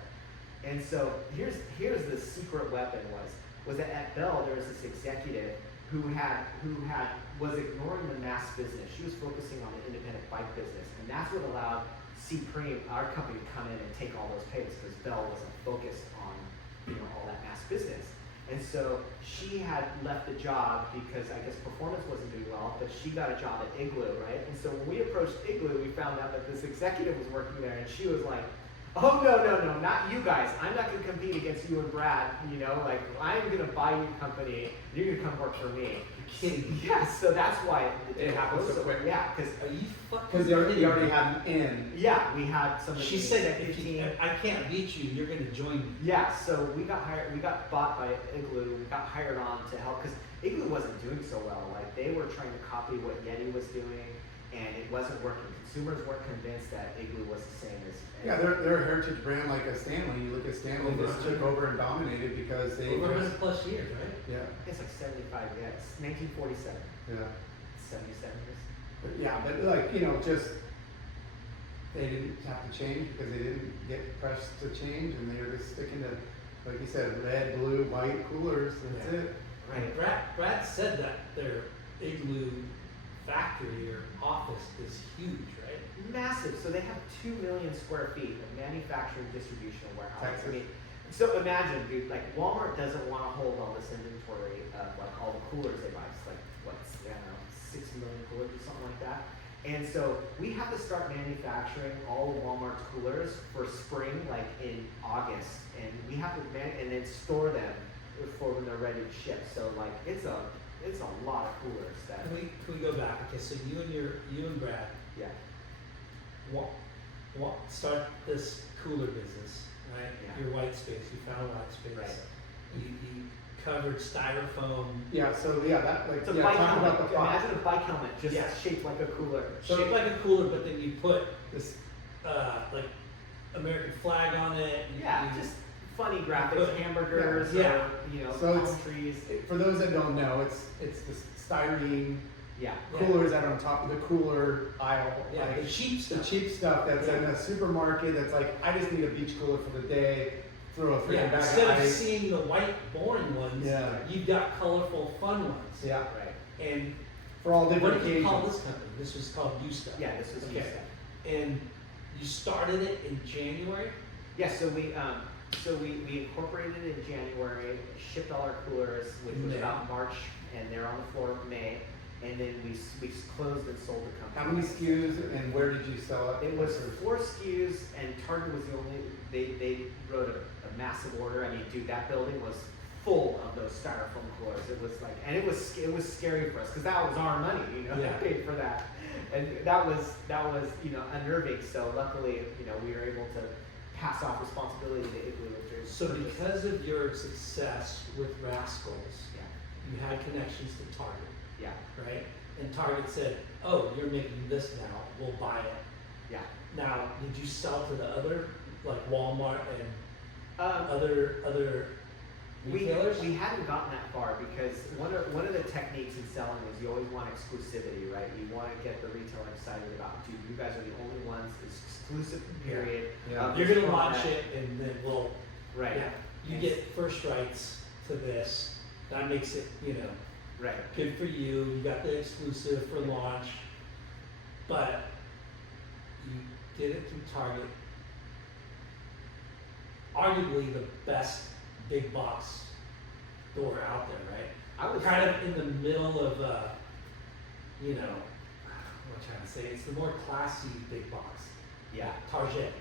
And so here's the secret weapon was that at Bell there was this executive who was ignoring the mass business. She was focusing on the independent bike business, and that's what allowed C-Preme, our company, to come in and take all those pays because Bell wasn't focused on all that mass business. And so she had left the job because I guess performance wasn't doing well, but she got a job at Igloo, right? And so when we approached Igloo, we found out that this executive was working there, and she was like, oh, no, not you guys. I'm not going to compete against you and Brad, like I'm going to buy your company, you're going to come work for me. You're kidding. Yes, so that's why It happened so quick. Yeah, because Are you fucking? Because you already had an in. yeah, we had some of She the said, executive if you, team. I can't beat you, you're gonna join me. Yeah, so we got hired. We got bought by Igloo. We got hired on to help because Igloo wasn't doing so well. Like they were trying to copy what Yeti was doing, and it wasn't working. Consumers weren't convinced that Igloo was the same as. Yeah, they're a heritage brand like a Stanley. You look at Stanley, just took over and dominated because they Over just, 100+ years, right? yeah, It's like 75. Yeah, it's 1947. yeah. 77 years. But yeah, but like, just they didn't have to change because they didn't get pressed to change and they were just sticking to, like you said, red, blue, white coolers. That's Yeah. it. Right. Brad said that their Igloo factory or office is huge, right? Massive. So they have 2 million square feet of manufacturing, distribution, and warehouse. Texas. I mean, so imagine, dude, like Walmart doesn't want to hold all this inventory of like all the coolers they buy. It's like what's I don't know, 6 million coolers or something like that. And so we have to start manufacturing all of Walmart's coolers for spring, like in August, and we have to and then store them for when they're ready to ship. So like it's a lot of coolers that Can we go back? Okay, so you and Brad, yeah. start this cooler business, right? Yeah. Your white space, you found a white space. Right. You covered styrofoam, Yeah, so yeah, that like, It's a yeah, bike talk helmet. about the box. Imagine a bike helmet just Yeah. shaped like a cooler. shaped like a cooler, but then you put this, like, American flag on it. Yeah, you just funny graphics, put- hamburgers, yeah. or So palm it's- trees. For those that don't know, it's the styrene Yeah. Yeah. coolers that are on top of the cooler aisle. Yeah, like, the cheap the stuff. cheap stuff that's in a supermarket that's like, I just need a beach cooler for the day, throw a freaking Yeah, bag instead of of ice. seeing the white boring ones, Yeah. you've got colorful fun ones. Yeah, Right. And for all what different did you call occasions. this company? This was called U Stuff. Yeah, this was Okay. used. And you started it in January? Yeah, so we incorporated in January, shipped all our coolers, which was May. about March, and they're on the floor in May, and then we closed and sold the company. How many SKUs and where did you sell it? It was 4 SKUs, and Target was the only. They wrote a massive order. I mean, dude, that building was full of those styrofoam coolers. It was like, and it was scary for us because that was our money, Yeah. we paid for that, and that was unnerving. So luckily, we were able to pass off responsibility to Igloo. So because of your success with Raskullz, yeah, you had connections to Target, yeah, right? And Target said, oh, you're making this now, we'll buy it. yeah. Now, did you sell to the other, like Walmart and Um, other retailers? We hadn't gotten that far because one of the techniques in selling is you always want exclusivity, right? You want to get the retailer excited about, dude, you guys are the only ones, it's exclusive period. Yeah. You're this gonna launch format. it and then we'll, Right. yeah, you get first rights to this. That makes it, Right. good for you. You got the exclusive for launch. But you did it through Target. Arguably the best big box store out there, right? I would Kind say- of in the middle of, what am I trying to say? It's the more classy big box. Yeah. Target.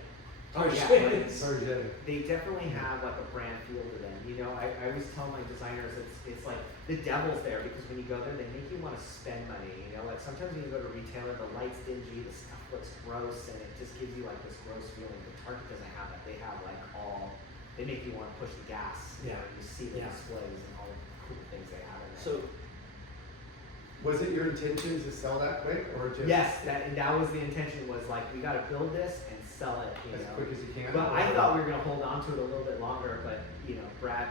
Oh, yeah, Target. like- Sorry, Jenny. They definitely have like a brand feel to them. I always tell my designers it's like the devil's there because when you go there, they make you want to spend money. Like sometimes when you go to a retailer, the light's dingy, the stuff looks gross, and it just gives you like this gross feeling. But Target doesn't have that. They have like they make you want to push the gas. Yeah. You see the Yeah. displays and all the cool things they have in there. So Was it your intention to sell that quick or just yes, that was the intention. Was like we got to build this and sell it. as quick as you can? But I thought we were gonna hold on to it a little bit longer, but Brad,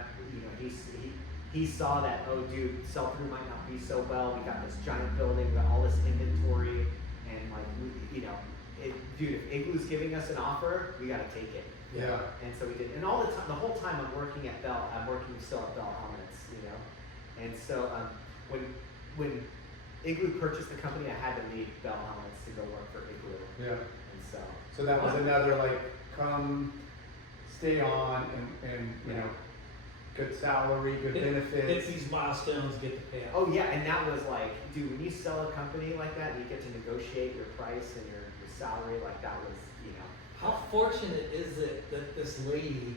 he saw that, oh dude, sell through might not be so well. We got this giant building, we got all this inventory, and like dude, if Igloo's giving us an offer, we gotta take it. Yeah. And so we did. And all the time, the whole time I'm working still at Bell Helmets, And so when Igloo purchased the company, I had to leave Bell Helmets to go work for Igloo. Yeah. And so So that was another like, come, stay on, and good salary, good hit benefits. these milestones, get the payout. oh yeah, and that was like, dude, when you sell a company like that and you get to negotiate your price and your salary, like that was, How fortunate is it that this lady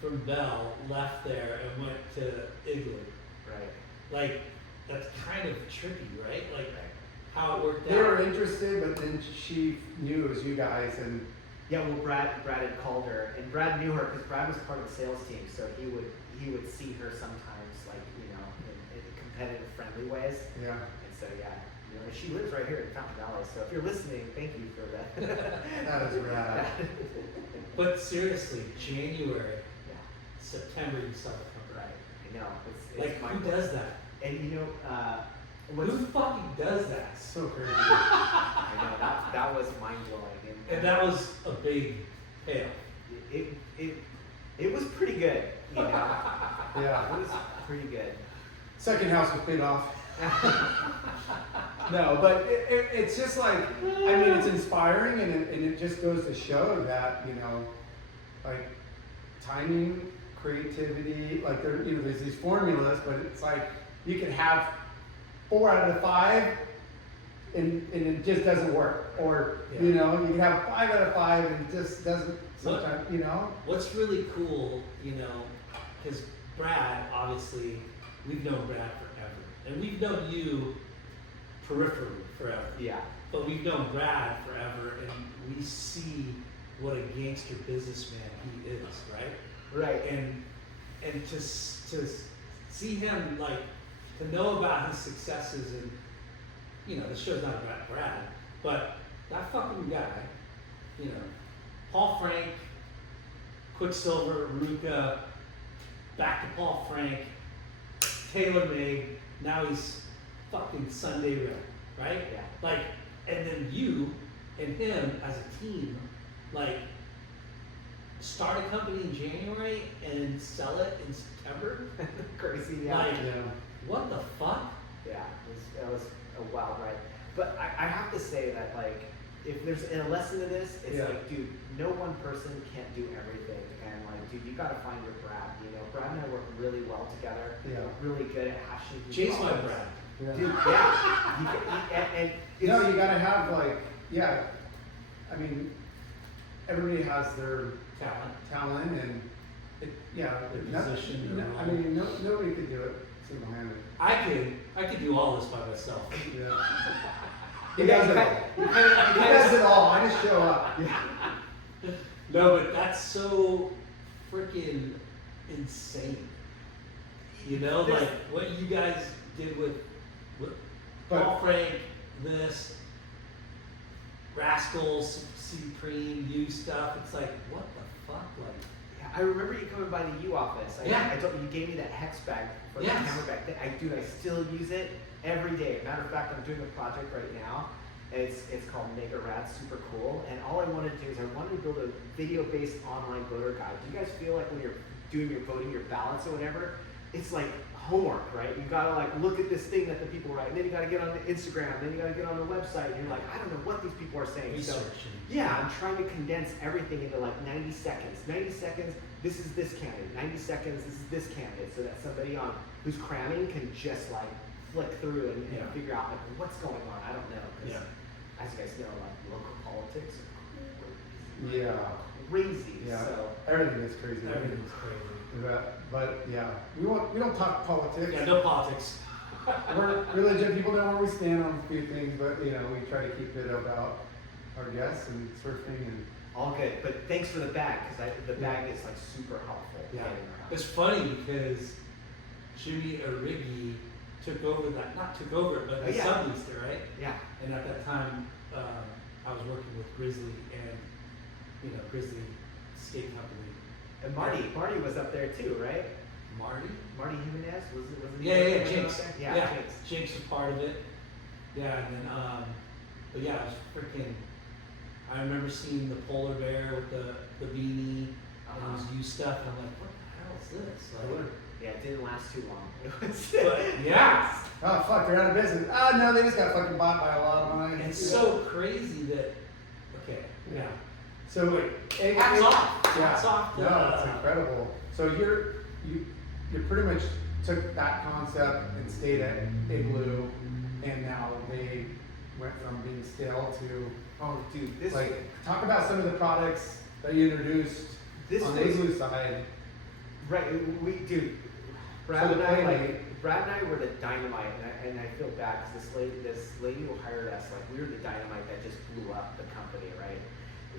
from Bell left there and went to Igloo? right. Like, that's kind of tricky, right? Like, how it worked They were out. interested, but then she knew it was you guys, and Yeah, well, Brad had called her, and Brad knew her because Brad was part of the sales team, so he would see her sometimes, like in competitive, friendly ways. yeah. And so yeah, she lives right here in Fountain Valley. So if you're listening, thank you for that. That is rad. But seriously, January, Yeah, September, you saw the company. right. I know. It's Like, who mind-blowing. does that? And Who fucking does that? So crazy. I know that was mind blowing. And that was a big payoff. It was pretty good. Yeah. It was pretty good. Second house was paid off. No, but it's just like, I mean, it's inspiring, and it just goes to show that, like timing, creativity, like there's these formulas, but it's like you can have 4 out of the 5 and it just doesn't work. Or, Yeah. you can have 5 out of 5 and it just doesn't sometimes, What's really cool, because Brad, obviously, we've known Brad forever. And we've known you peripherally forever. Yeah. But we've known Brad forever, and we see what a gangster businessman he is, right? Right. And to see him, like, to know about his successes, and you know, the show's not about Brad, but that fucking guy, you know, Paul Frank, Quicksilver, Ruka, back to Paul Frank, TaylorMade, now he's fucking Sunday Red, right? Yeah. Like, and then you and him as a team, like, start a company in January and sell it in September? Crazy, yeah. Like, Yeah. what the fuck? Yeah, it was a wild ride. But I have to say that, like, if there's a lesson to this, it's Yeah. like, dude, no one person can't do everything. And like, dude, you gotta find your Brad. You know, Brad and I work really well together. Yeah. Really good at hashing these Jay's my problems. Brad. Yeah. Dude, yeah. And You know, you gotta have like, yeah, I mean, everybody has their talent and, yeah. Their position, their I mean, nobody could do it single-handed. I could do all this by myself. Yeah. He does it all. you He does it all, I just show up. No, but that's so freaking insane. You know, There's- like what you guys did with But- Paul Frank, this, Raskullz, C-Preme, you stuff. It's like, what the fuck? Like, Yeah, I remember you coming by the U office. I told you gave me that hex bag for the Yes. camera bag. I still use it every day. Matter of fact, I'm doing a project right now. It's called Mega Rad, super cool. And all I wanted to do is I wanted to build a video-based online voter guide. Do you guys feel like when you're doing your voting, your ballots or whatever, it's like homework, right? You gotta like look at this thing that the people write, and then you gotta get on the Instagram, then you gotta get on the website, and you're like, I don't know what these people are saying. So, researching. yeah, I'm trying to condense everything into like 90 seconds. 90 seconds, this is this candidate. 90 seconds, this is this candidate. So that somebody on who's cramming can just like flick through and Yeah. figure out like what's going on. I don't know. 'Cause Yeah. as you guys know, like local politics are Yeah, crazy. yeah, So everything is crazy. Everything's crazy. But yeah, we don't talk politics. Yeah, no politics. We're religion, people know where we stand on a few things, but you know, we try to keep it about our guests and surfing and. all good. But thanks for the bag, because the bag is like super helpful. Yeah. getting around. It's funny because Jimmy Origi took over that, not took over it, but Oh, he yeah. subleased it, right? Yeah. And at that time, I was working with Grizzly and, you know, Grizzly Skate Company. And Marty was up there too, right? Marty? Marty Jimenez was it? Yeah, Jinx. Yeah, Jinx. Jinx was part of it. Yeah, and then, but yeah, it was freaking, I remember seeing the polar bear with the beanie and his used stuff, and I'm like, what the hell is this? Like, Yeah, it didn't last too long. It was but yeah, Oh fuck, they're out of business. Oh no, they just got fucking bought by a lot of money. it's so crazy that, okay, yeah. So Hats off. Yeah. Hats off to, No, it's incredible. So you pretty much took that concept and stayed at Igloo, and now they went from being stale to Oh, dude, this like talk about some of the products that you introduced This on the was- Igloo side. right. Dude, Brad So and the I Playmate. Brad and I were the dynamite, and I feel bad because this lady who hired us, like we were the dynamite that just blew up the company, right?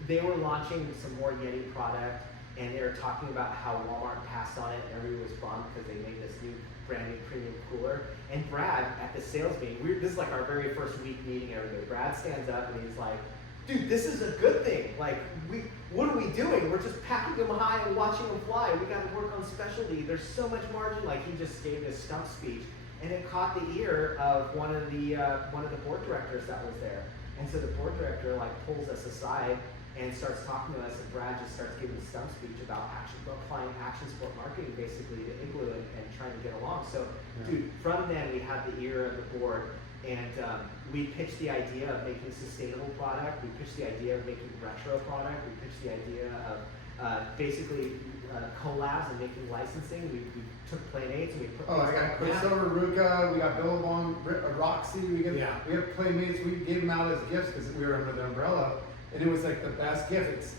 They were launching some more Yeti product, and they were talking about how Walmart passed on it, and everybody was bummed because they made this new brand new premium cooler. And Brad at the sales meeting, this is like our very first week meeting everybody. Brad stands up and he's like, dude, this is a good thing. Like, what are we doing? We're just packing them high and watching them fly. We got to work on specialty. There's so much margin. Like, he just gave this stump speech, and it caught the ear of one of the board directors that was there. And so the board director like pulls us aside and starts talking to us, and Brad just starts giving a stump speech about applying action sport marketing basically to Igloo and trying to get along. So, dude, from then we had the ear of the board. And we pitched the idea of making sustainable product. We pitched the idea of making retro product. We pitched the idea of basically collabs and making licensing. We took Playmates and we put. Oh, I got Quicksilver, Ruka, we got Billabong, Roxy, we have Playmates, we gave them out as gifts because we were under the umbrella. And it was like the best gift. It's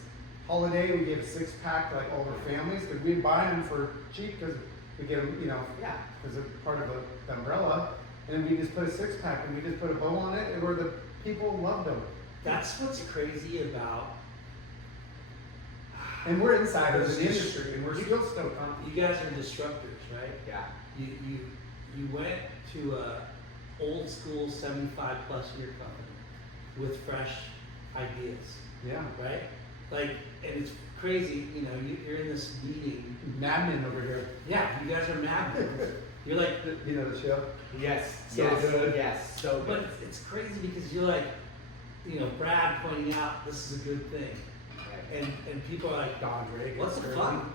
holiday, we gave a 6-pack to like all the families because we buy them for cheap because we give them, you know, Yeah. as a part of the umbrella. and we just put a 6-pack and we just put a bow on it, and where the people loved them. That's what's crazy about. And we're insiders in the industry, and we're still stoked on it. You guys are disruptors, right? Yeah. You went to a old school 75+ year company with fresh ideas, Yeah. right? Like, and it's crazy, you know, you're in this meeting. Madmen over here. Yeah, you guys are madmen. You're like, You know the show? Yes. So yes. good. Yes. So but good. it's crazy because you're like, you know, Brad pointing out this is a good thing. Right. And people are like, Don Drake. what's the Crazy. fun?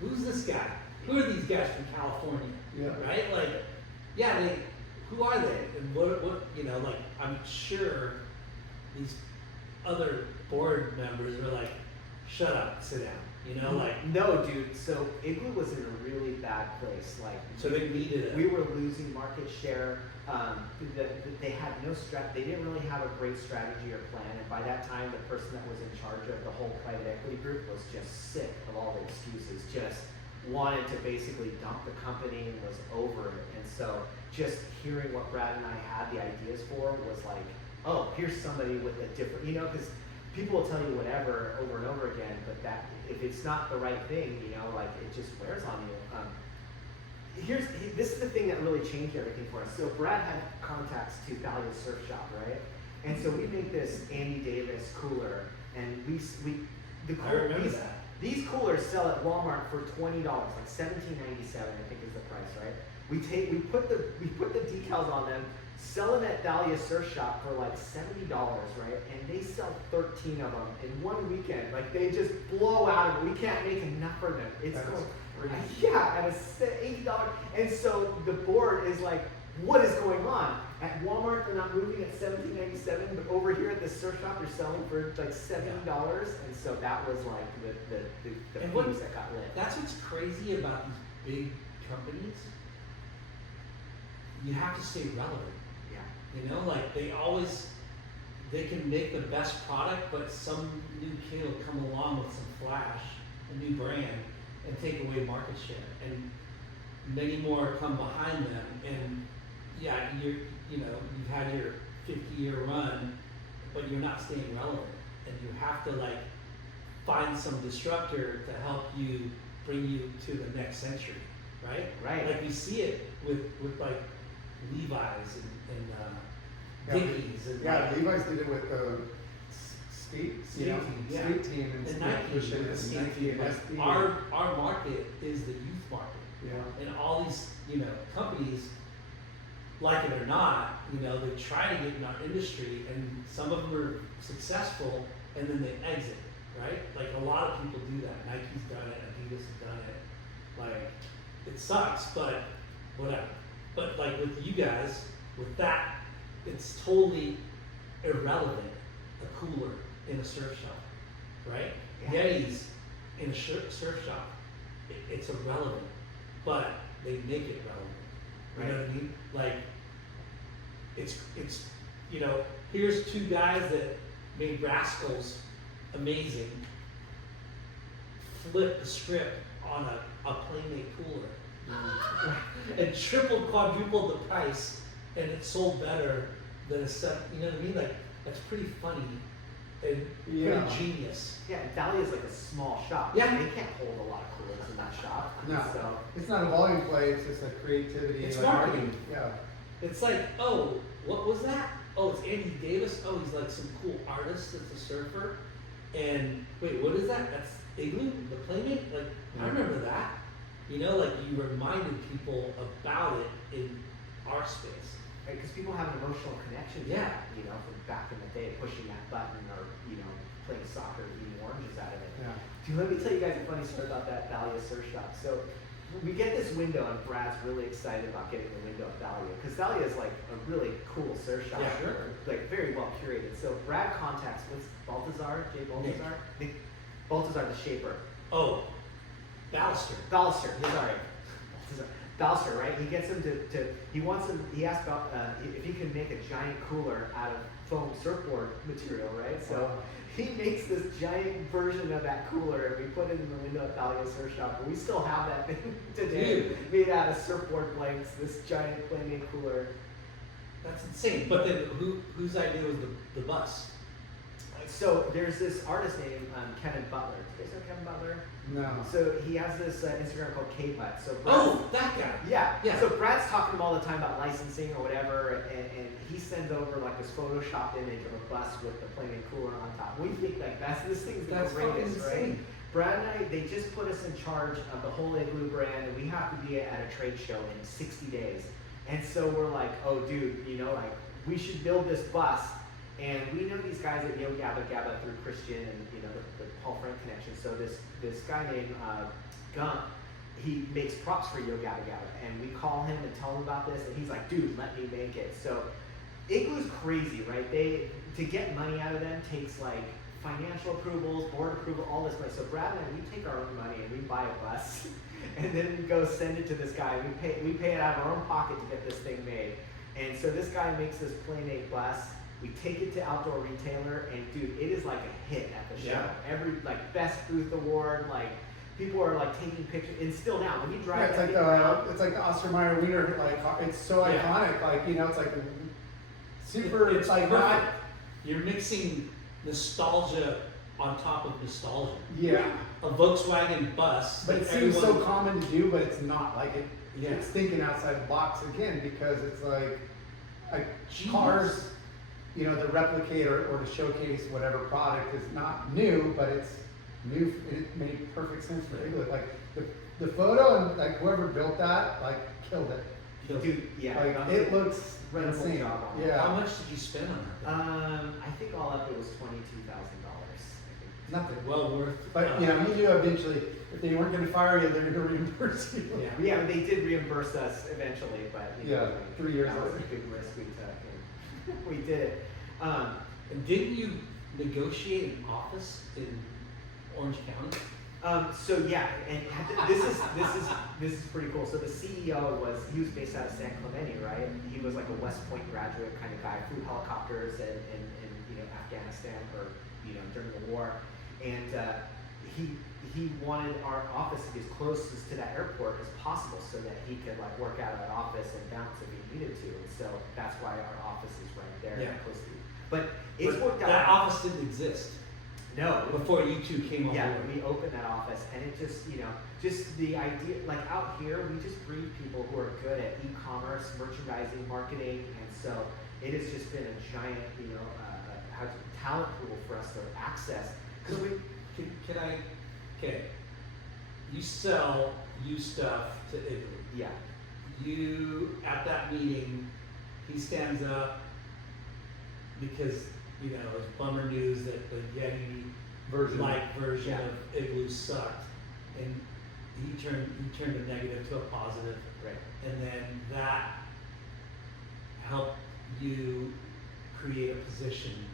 Who's this guy? Who are these guys from California? Yeah. Right? Like, yeah, who are they? And what, you know, like, I'm sure these other board members were like, shut up, sit down. You know, like, No, dude. So Igloo was in a really bad place. Like, so they needed it. we were losing market share. They had no they didn't really have a great strategy or plan. And by that time, the person that was in charge of the whole private equity group was just sick of all the excuses. Just wanted to basically dump the company and was over it. And so just hearing what Brad and I had the ideas for was like, oh, here's somebody with a different, you know, because people will tell you whatever over and over again, but that if it's not the right thing, you know, like it just wears on you. This is the thing that really changed everything for us. So Brad had contacts to Dahlia Surf Shop, right? And so we make this Andy Davis cooler, and I remember that. these coolers sell at Walmart for $20, like $17.97, I think is the price, right? We put the decals on them, sell them at Dahlia Surf Shop for like $70, right? And they sell 13 of them in one weekend. Like they just blow out of it. We can't make enough of them. It's That's going crazy. yeah, at a $80. And so the board is like, what is going on? At Walmart, they're not moving at $17.97, but over here at the surf shop, they're selling for like $70. And so that was like the And fuse that got lit. That's what's crazy about these big companies. You have to stay relevant. Yeah. You know, like they can make the best product, but some new kid will come along with some flash, a new brand, and take away market share. And many more come behind them. And yeah, you've had your 50-year run, but you're not staying relevant. And you have to like find some disruptor to help you bring you to the next century, right? Right. Like we see it with like Levi's and Dickies and Yeah, like, Levi's did it with the skate team, yeah. skate team and and Nike, pushing the the skate Nike team. and Like, SB. our market is the youth market. Yeah. And all these, companies, like it or not, they try to get in our industry, and some of them are successful, and then they exit, right? Like a lot of people do that. Nike's done it, Adidas has done it. Like, it sucks, but whatever. But like with you guys, with that, it's totally irrelevant, a cooler in a surf shop, right? Yeah. Yetis in a surf shop, it's irrelevant, but they make it relevant. You know what I mean? Like, it's here's two guys that made Raskullz amazing, flip the script on a Playmate cooler, and tripled, quadrupled the price, and it sold better than a set. You know what I mean? Like, that's pretty funny and Yeah. pretty genius. Yeah, Dahlia's like a small shop. Yeah. They can't hold a lot of coolers in that shop. No, So, it's not a volume play, it's just a creativity. It's like, marketing. Yeah. It's like, oh, what was that? Oh, it's Andy Davis. Oh, he's like some cool artist that's a surfer. And wait, what is that? That's Igloo, the Playmate? Like, I remember that. Like you reminded people about it in our space. because people have an emotional connection to Yeah. that, from back in the day, pushing that button or, playing soccer and eating oranges out of it. Yeah. Dude, let me tell you guys a funny story about that Dahlia surf shop. So we get this window, and Brad's really excited about getting the window at Dahlia, because Dahlia is like a really cool surf shop. Yeah, sure. Like very well curated. So Brad contacts, what's Baltazar? Jay Baltazar? Nick Baltazar, the shaper. Oh, Ballister. Ballister, sorry. Ballister, right? He gets him he asked about if he can make a giant cooler out of foam surfboard material, right? So he makes this giant version of that cooler, and we put it in the window at Dahlia Surf Shop, and we still have that thing today. Dude. Made out of surfboard blanks, this giant Playmate cooler. That's insane. But then whose idea was the bus? So there's this artist named Kevin Butler. Do you guys know Kevin Butler? No. So he has this Instagram called K-Butt. So That guy. Yeah. So Brad's talking to him all the time about licensing or whatever, and he sends over like this photoshopped image of a bus with the Planet Cooler on top. We think like this thing's the That's greatest, fucking right? insane. Brad and I, they just put us in charge of the whole Igloo brand, and we have to be at a trade show in 60 days. And so we're like, oh dude, like we should build this bus. And we know these guys at Yo Gabba Gabba through Christian and the Paul Frank connection. So this guy named Gump, he makes props for Yo Gabba Gabba, and we call him and tell him about this, and he's like, dude, let me make it. So Igloo's crazy, right? To get money out of them takes like financial approvals, board approval, all this money. So Brad and I, we take our own money and we buy a bus, and then we go send it to this guy. We pay it out of our own pocket to get this thing made. And so this guy makes this Playmate bus. We take it to Outdoor Retailer, and dude, it is like a hit at the show. Yeah. Every like best booth award, like people are like taking pictures. And still now, when you drive, It's like the Ostermeyer Wiener, like it's so iconic. Like it's like super. It's like perfect. not. You're mixing nostalgia on top of nostalgia. Yeah. A Volkswagen bus. But it that seems so everyone- common to do, but it's not. Like it. Yeah. It's thinking outside the box again because it's like Genius. cars. The replicate or to showcase whatever product is not new, but it's new. It made perfect sense for Igloo. Like the photo and like whoever built that, like killed it. dude, yeah, Like it looks incredible insane. job on it. Yeah. How much did you spend on that? I think all up it was $22,000. Nothing. Well worth. But you knew eventually if they weren't going to fire you, they're going to reimburse you. Yeah, they did reimburse us eventually, but Yeah, 3 years that was a later. big risk we took, and we did it. And didn't you negotiate an office in Orange County? So yeah, and this is pretty cool. So the CEO was based out of San Clemente, right? He was like a West Point graduate kind of guy, flew helicopters in Afghanistan or during the war, and he wanted our office to be as close to that airport as possible so that he could like work out of that office and bounce if he needed to. And so that's why our office is right there, close to you. But it's worked out. That office didn't exist No, before you two came on yeah, board. we opened that office, and it just just the idea, like out here, we just breed people who are good at e-commerce, merchandising, marketing, and so it has just been a giant talent pool for us to access. Because Okay. You sell used stuff to Igloo. yeah, You, at that meeting, he stands up because, it's bummer news that the Yeti Version. version Yeah. of Igloo sucked. And he turned a negative to a positive. right. And then that helped you create a position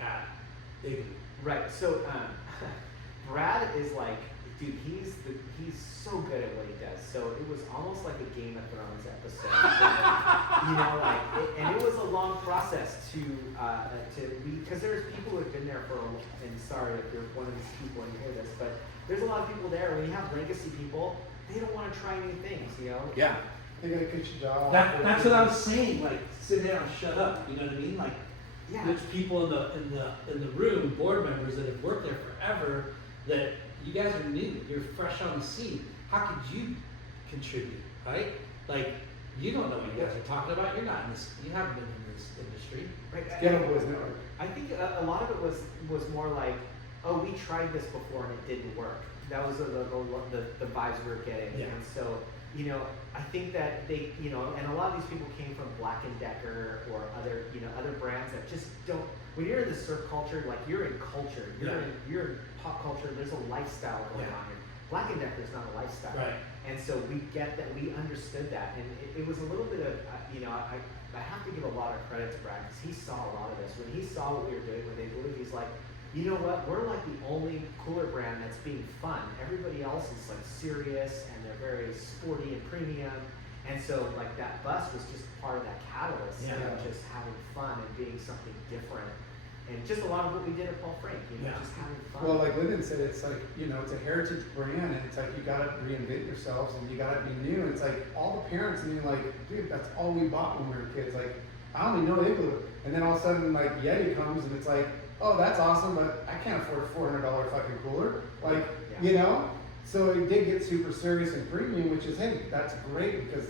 at Igloo. Right. So Brad is like, dude, he's so good at what he does. So it was almost like a Game of Thrones episode, and it was a long process to because there's people who have been there and sorry if you're one of these people and you hear this, but there's a lot of people there. When you have legacy people, they don't want to try new things, Yeah. They got to get your job. That's what I was saying. Like, sit down, shut up. You know what I mean? Like, Yeah. there's people in the room, board members that have worked there forever. That you guys are new. You're fresh on the scene. How could you contribute, right? Like, you don't know what you guys are talking about. You're not in this. You haven't been in this industry. Right. Ghetto Boys Network. I think a lot of it was more like, oh, we tried this before and it didn't work. That was the vibes we were getting. Yeah. And so, I think that they, and a lot of these people came from Black & Decker or other brands that just don't. When you're in the surf culture, like you're in culture, you're in pop culture. There's a lifestyle going on here. Black & Decker is not a lifestyle. Right. And so we get that, we understood that, and it was a little bit of, I have to give a lot of credit to Brad because he saw a lot of this. When he saw what we were doing with Igloo, he's like, you know what, we're like the only cooler brand that's being fun. Everybody else is like serious and they're very sporty and premium. And so like that bus was just part of that catalyst of just having fun and being something different. And just a lot of what we did at Paul Frank, just having fun. Well, like Lyndon said, it's like, it's a heritage brand, and it's like you gotta reinvent yourselves and you gotta be new. And it's like all the parents, like, dude, that's all we bought when we were kids. Like, I only know Igloo. And then all of a sudden, like, Yeti comes and it's like, oh, that's awesome, but I can't afford a $400 fucking cooler. Like, Yeah. you know? So it did get super serious and premium, which is, hey, that's great because,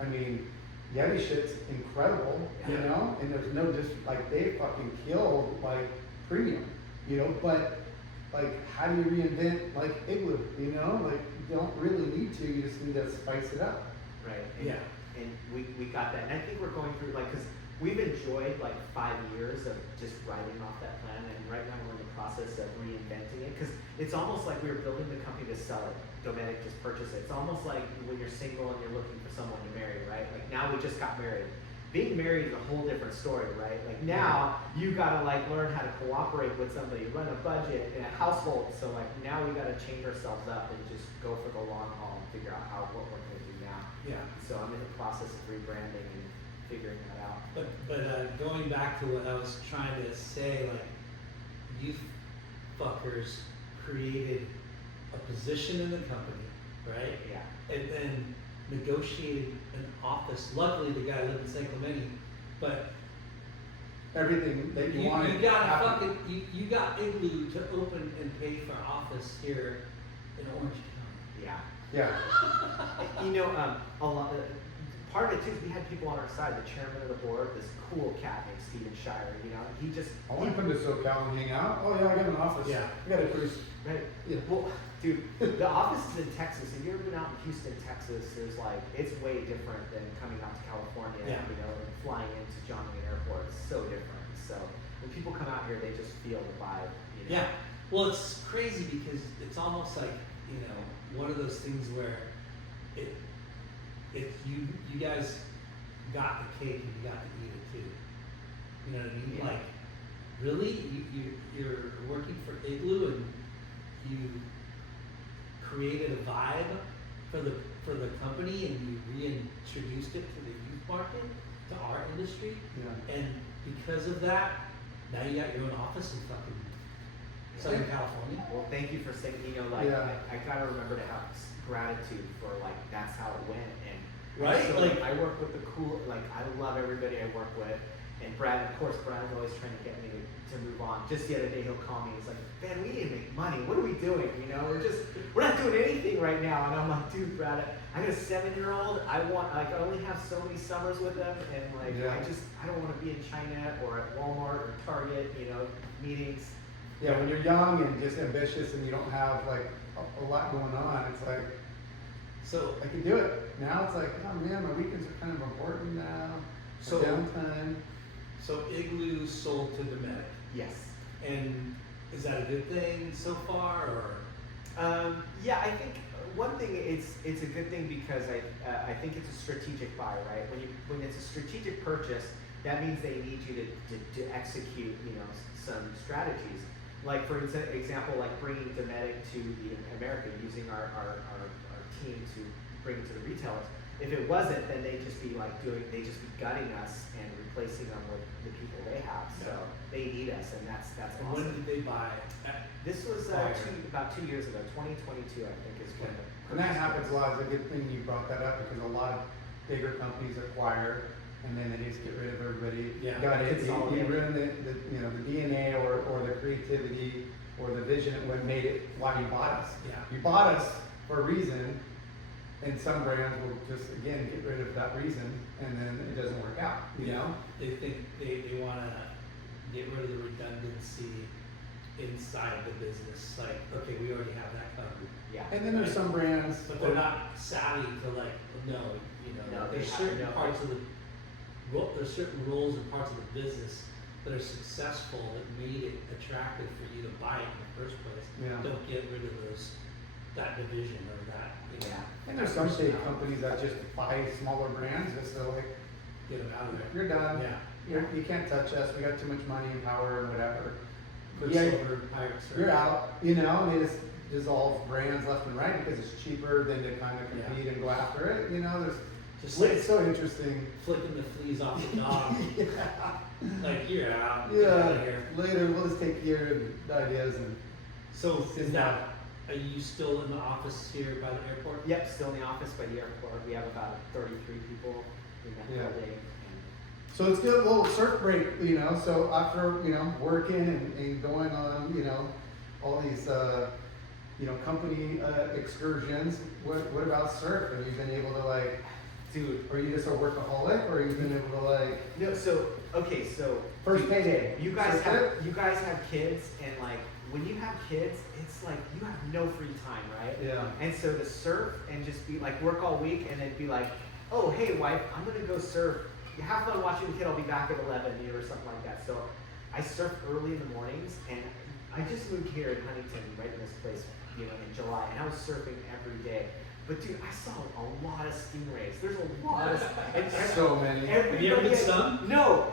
I mean, Yeti shit's incredible, you Yeah. know? And there's no like, they fucking killed, like, premium, you know? But, like, how do you reinvent, like, Igloo, you know? Like, you don't really need to, you just need to spice it up. Right. And, Yeah. And we got that. And I think we're going through, like, because we've enjoyed like 5 years of just riding off that plan. And right now we're in the process of reinventing it. Because it's almost like we were building the company to sell it. Dometic just purchased it. It's almost like when you're single and you're looking for someone to marry, right? Like now we just got married. Being married is a whole different story, right? Like now you gotta like learn how to cooperate with somebody, run a budget in a household. So like now we gotta change ourselves up and just go for the long haul and figure out what we're gonna do now. Yeah. So I'm in the process of rebranding and figuring that out. But going back to what I was trying to say, like, you fuckers created a position in the company, right? Yeah. And then negotiated an office. Luckily, the guy lived in San Clemente, but Everything that you you wanted. got a happened. fucking you got Igloo to open and pay for office here in Orange County. Yeah. Yeah. You know, a lot. Part of it too is we had people on our side. The chairman of the board, this cool cat named Steven Shire. You know, he just. I want to come to SoCal and hang out. Oh yeah, I got an office. Yeah. I got a cruise. Right. Yeah. Well, dude, the office is in Texas. Have you ever been out in Houston, Texas? There's like, it's way different than coming out to California, Yeah. you know, and flying into John Wayne Airport. It's so different. So when people come out here, they just feel the vibe. You know? Yeah. Well, it's crazy because it's almost like, you know, one of those things where if you guys got the cake and you got to eat it too. You know what I mean? Yeah. Like, really? You're working for Igloo and you created a vibe for the company and you reintroduced it to the youth market, to our industry. Yeah. And because of that, now you got your own office in fucking Southern California. Well, thank you for saying, you know, like, Yeah. I gotta remember to have gratitude for, like, that's how it went. And Right, so, like- I work with the cool, like, I love everybody I work with. And Brad, of course, Brad's always trying to get me to move on. Just the other day, he'll call me. He's like, "Man, we need to make money. What are we doing? You know, we're not doing anything right now." And I'm like, "Dude, Brad, I got a 7-year-old. I only have so many summers with him, and like, Yeah. I don't want to be in China or at Walmart or Target, you know, meetings." Yeah, when you're young and just ambitious and you don't have like a lot going on, it's like So I can do it. Now it's like, oh man, my weekends are kind of important now. So- Downtime. So Igloo sold to Dometic, Yes. and is that a good thing so far, or? Yeah, I think one thing it's a good thing because I think it's a strategic buy, right? When it's a strategic purchase, that means they need you to execute, you know, some strategies. Like for example, like bringing Dometic to America, using our team to bring it to the retailers. If it wasn't, then they'd just be gutting us and replacing them with the people they have. So they need us, and that's And awesome. when did they buy? This was Prior. about 2 years ago, 2022, I think is when the And that purchase happens a was. lot. It's a good thing you brought that up because a lot of bigger companies acquire and then they just get rid of everybody. Yeah. Got it. You Consolidate. ruin the DNA or the creativity or the vision of what made it why you bought us. Yeah. You bought us for a reason, and some brands will just again get rid of that reason, and then it doesn't work out. You know? They think they want to get rid of the redundancy inside the business. Like, okay, we already have that covered. Yeah. And then there's some brands, But they're not savvy to like, no, you know, No, they there's have to certain know. parts of there's certain roles and parts of the business that are successful that made it attractive for you to buy it in the first place. Yeah. Don't get rid of that division or that, you know, Yeah. and there's some big companies that just buy smaller brands just to like, get them out of there. you're done. Yeah. You can't touch us. We got too much money and power and whatever. Quicksilver, Pirates. You're out, you know, and they just dissolve brands left and right because it's cheaper than to kind of compete and go after it. You know, Just it's so interesting. flicking the fleas off the dog. Yeah. Like, you're out. Get out of Yeah. here. Later, we'll just take your ideas and So is that, are you still in the office here by the airport? Yep, still in the office by the airport. We have about 33 people in that Yeah. building. So it's good little surf break, you know. So after, you know, working and going on, you know, all these, you know, company excursions, what about surf? Have you been able to like, Dude, are you just a workaholic, or have you been able to like, no, so, okay, so. first dude, payday? You guys surf have, it? you guys have kids, and like, when you have kids, it's like, you have no free time, right? Yeah. And so to surf and just be like, work all week, and then be like, oh, hey wife, I'm gonna go surf. You have fun watching the kid, I'll be back at 11, you know, or something like that. So I surf early in the mornings, and I just moved here in Huntington, right in this place, you know, in July, and I was surfing every day. But dude, I saw a lot of stingrays. There's a lot of, and So many. Have you ever been stung? No.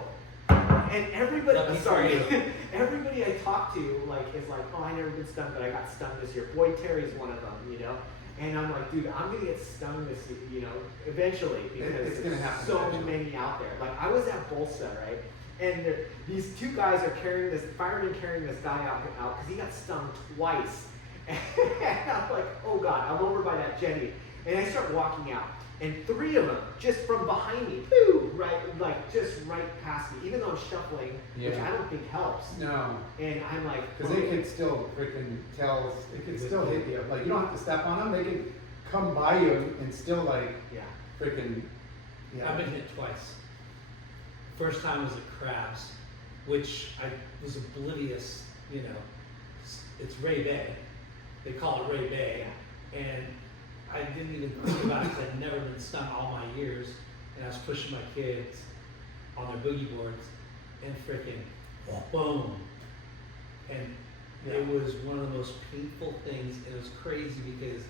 And everybody, Lucky for sorry, you. everybody I talk to like is like, oh, I never been stung, but I got stung this year. Boy, Terry's one of them, you know. And I'm like, dude, I'm gonna get stung this, you know, eventually because It's gonna happen so eventually. many out there. Like I was at Bolsa, right? And these two guys are carrying this fireman carrying this guy out because he got stung twice. And I'm like, oh God, I'm over by that jetty. And I start walking out. And three of them, just from behind me, boo, right, like just right past me, even though I'm shuffling, which Yeah. I don't think helps. No, And I'm like, because they could still freaking tell, it could still hit you. Like, you don't have to step on them, they can come by you and still like, yeah. freaking, yeah. I've been hit twice. First time was at Crabs, which I was oblivious, you know, it's Ray Bay. They call it Ray Bay. And I didn't even think about it because I'd never been stung all my years. And I was pushing my kids on their boogie boards and freaking boom. And it was one of the most painful things. And it was crazy because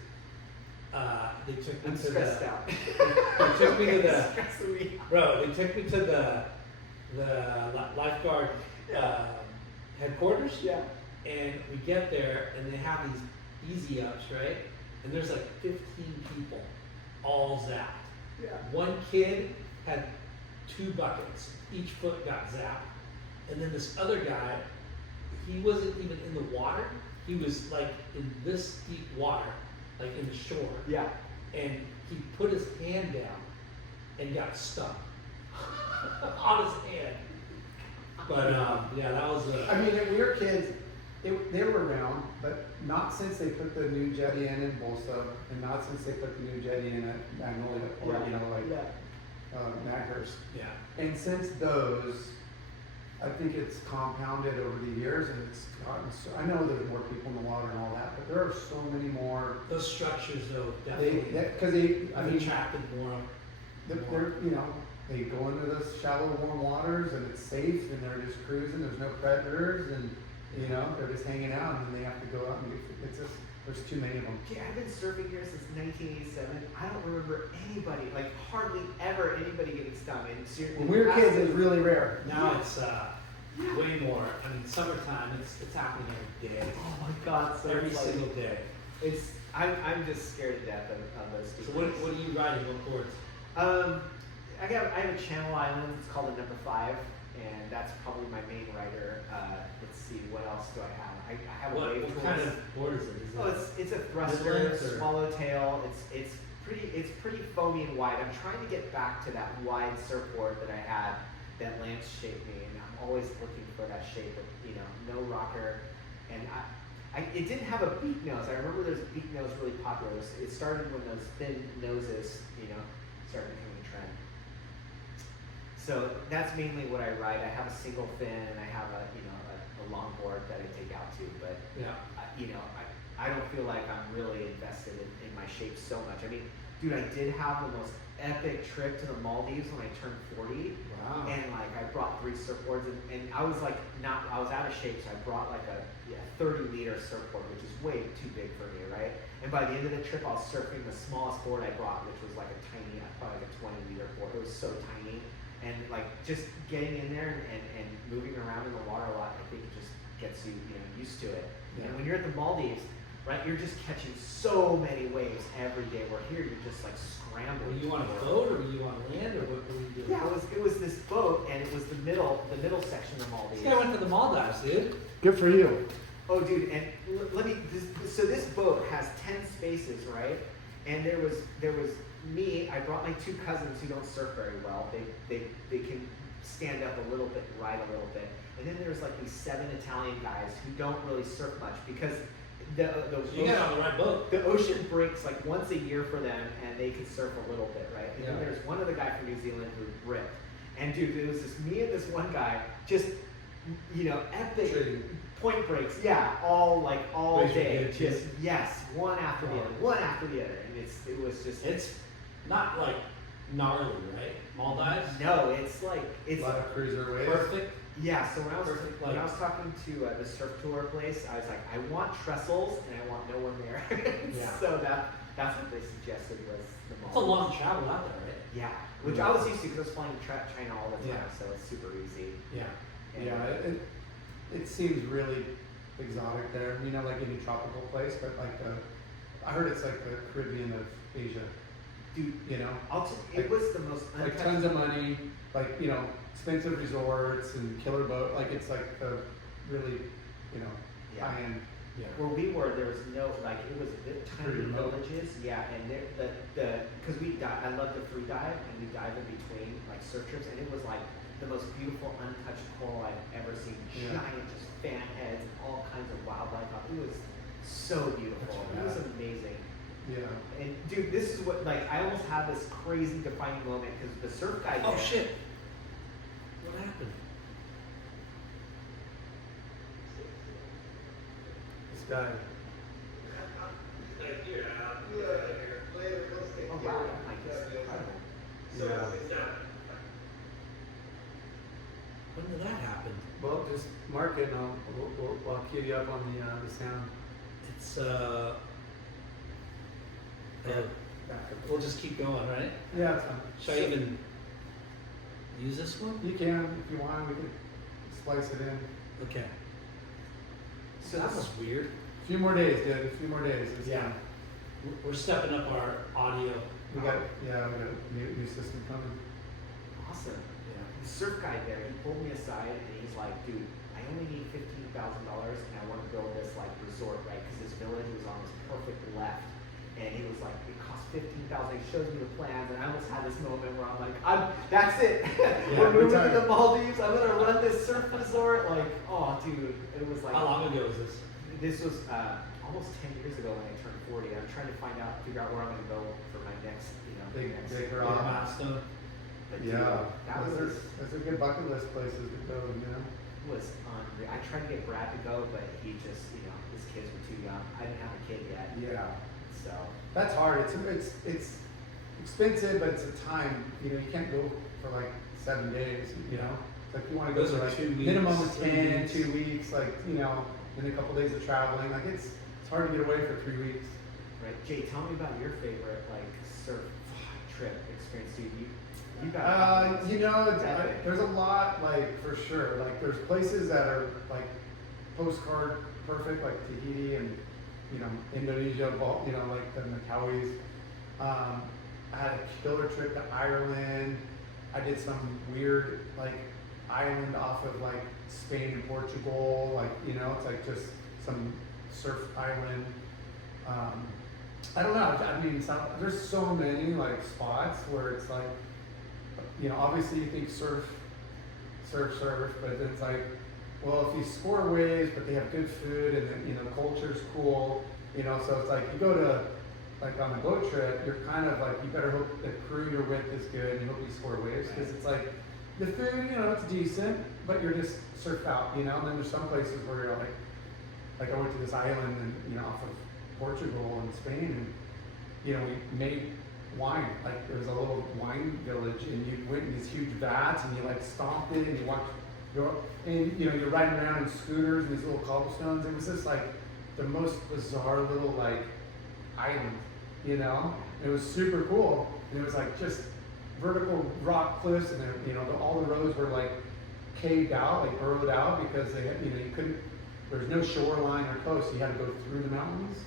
they took me I'm to stressed the, out. they took me to the, Stressing me out. bro, they took me to the lifeguard headquarters. Yeah. And we get there, and they have these easy ups, right? And there's like 15 people, all zapped. Yeah. One kid had 2 buckets, each foot got zapped. And then this other guy, he wasn't even in the water. He was like in this deep water, like in the shore. Yeah. And he put his hand down and got stuck on his hand. But yeah, that was I mean, when we were kids, they were around, but not since they put the new jetty in Bolsa, and not since they put the new jetty in at Magnolia, or, you know, like, Maghurst. yeah. And since those, I think it's compounded over the years, and it's gotten so, I know there's more people in the water and all that, but there are so many more, Those structures, though, definitely because they, I have mean, attracted more. they're, you know, they go into those shallow, warm waters, and it's safe, and they're just cruising, there's no predators, and, you know, they're just hanging out, and then they have to go out and it's just, there's too many of them. Yeah, I've been surfing here since 1987. I don't remember anybody, like hardly ever anybody getting stung. And When we were kids, it was really rare. Now it's way more. I mean, summertime, it's happening every day. Oh my God! So Every it's like, single day. it's I'm just scared to death of those two. So what are you riding? What boards? I have a Channel Island. It's called a number 5, and that's probably my main rider. Let's see, what else do I have? I have a wave What kind tools. of board is it? Is Oh, it it's a thruster, Midlands or- swallowtail. It's pretty foamy and wide. I'm trying to get back to that wide surfboard that I had that Lance shaped me, and I'm always looking for that shape of, you know, no rocker. And it didn't have a beak nose. I remember there's a beak nose really popular. It started when those thin noses, you know, started becoming a trend. So that's mainly what I ride. I have a single fin, and I have a long board that I take out to, but Yeah. I don't feel like I'm really invested in my shape so much. I mean, dude, I did have the most epic trip to the Maldives when I turned 40. Wow. And like I brought 3 surfboards, and I was like I was out of shape, so I brought like a 30-liter surfboard, which is way too big for me, right? And by the end of the trip, I was surfing the smallest board I brought, which was like a tiny, probably like a 20-liter board. It was so tiny, and like just getting in there and moving around in the water a lot, I think it just gets you, used to it. Yeah. And when you're at the Maldives, right, you're just catching so many waves every day. Where here, you're just like scrambling. Were you on a boat, or were you on land, or what were you doing? Yeah, it was this boat, and it was the middle section of Maldives. This guy went to the Maldives, dude. Good for you. Oh, dude, and so this boat has 10 spaces, right? And there was me. I brought my 2 cousins who don't surf very well. They can stand up a little bit, ride a little bit. And then there's like these 7 Italian guys who don't really surf much because the You got on the right boat. the ocean breaks like once a year for them, and they can surf a little bit, right? And then Yeah. there's one other guy from New Zealand who ripped. And dude, it was just me and this one guy, just, epic Trading. point breaks. Yeah, all Waves were day. good, too. Just, yes, one after the other, one after the other. And it was just, It's not like gnarly, right? Maldives? no, it's like, A it's, lot of cruiser waves. Perfect. yeah, so when I was Perfect, when I like- was talking to the surf tour place, I was like, I want trestles and I want no one there. Yeah. So that's what they suggested was the It's a Maldives. long travel out there, right? Yeah, which I was used to because I was flying China all the time, Yeah. so it's super easy. Yeah. And Yeah, it seems really exotic there, like any tropical place, but like I heard it's like the Caribbean of Asia, dude, you know? it was the most Like untouched. tons of money, like, expensive resorts and killer boat, like it's like the really, Yeah. high-end. Yeah. Where we were, there was no, like, it was tiny Pretty remote. villages, yeah, and because I love to free dive, and we dive in between, like, surf trips, and it was like the most beautiful untouched coral I've ever seen, Yeah. giant, just fan heads, and all kinds of wildlife, it was so beautiful, That's it was rad. amazing. Yeah. And dude, this is what, like, I almost had this crazy defining moment, because the surf guy Oh there- shit. What happened? This guy. Oh wow, like, it's incredible. Yeah. When did that happen? Well, just mark it and I'll cue you up on the sound. It's we'll just keep going, right? Yeah, it's fine. Should I even use this one? You can, if you want, we can splice it in. Okay. So that this- was weird. A few more days, dude. A few more days. It's Yeah. fine. We're stepping up our audio. We got a new system coming. Awesome. Yeah. The surf guy there, he pulled me aside and he's like, dude, I only need $15,000 and I want to build this like resort, right? Because this village was on this perfect left. And he was like, it costs $15,000. He shows me the plans, and I almost had this moment where I'm like, that's it. We're moving to the Maldives. I'm gonna run this surf resort. Like, oh, dude, it was like. How long ago was this? This was almost 10 years ago when I turned 40. I'm trying to figure out where I'm gonna go for my next, Big Big hurrah. milestone. But dude, Yeah. that Those are good bucket list places to go, was unreal. I tried to get Brad to go, but he just, his kids were too young. I didn't have a kid yet, Yeah. so. That's hard. It's expensive, but it's a time. You can't go for like 7 days. It's like you want to go Those for are like 2 weeks, minimum of 3 10, weeks. 2 weeks. Like then a couple days of traveling. Like it's hard to get away for 3 weeks. Right, Jay, tell me about your favorite like surf trip experience. Dude, you got. There's a lot, like, for sure. Like, there's places that are, like, postcard perfect, like Tahiti and, Indonesia, like the Macauis. I had a killer trip to Ireland. I did some weird, like, island off of, like, Spain and Portugal. Like, it's like just some surf island. I don't know. I mean, there's so many, like, spots where it's like, obviously you think surf, but then it's like, well, if you score waves, but they have good food and then, the culture's cool, so it's like you go to, like on a boat trip, you're kind of like, you better hope the crew you're with is good and you hope you score waves, because it's like, the food, it's decent, but you're just surf out, and then there's some places where you're like I went to this island and, off of Portugal and Spain, and, we made wine. Like, there was a little wine village, and you went in these huge vats, and you like stomped it, and you watched, you're riding around in scooters and these little cobblestones. It was just like the most bizarre little like island, It was super cool, and it was like just vertical rock cliffs, and then all the roads were like caved out, like burrowed out, because they had, you couldn't. There was no shoreline or coast, so you had to go through the mountains.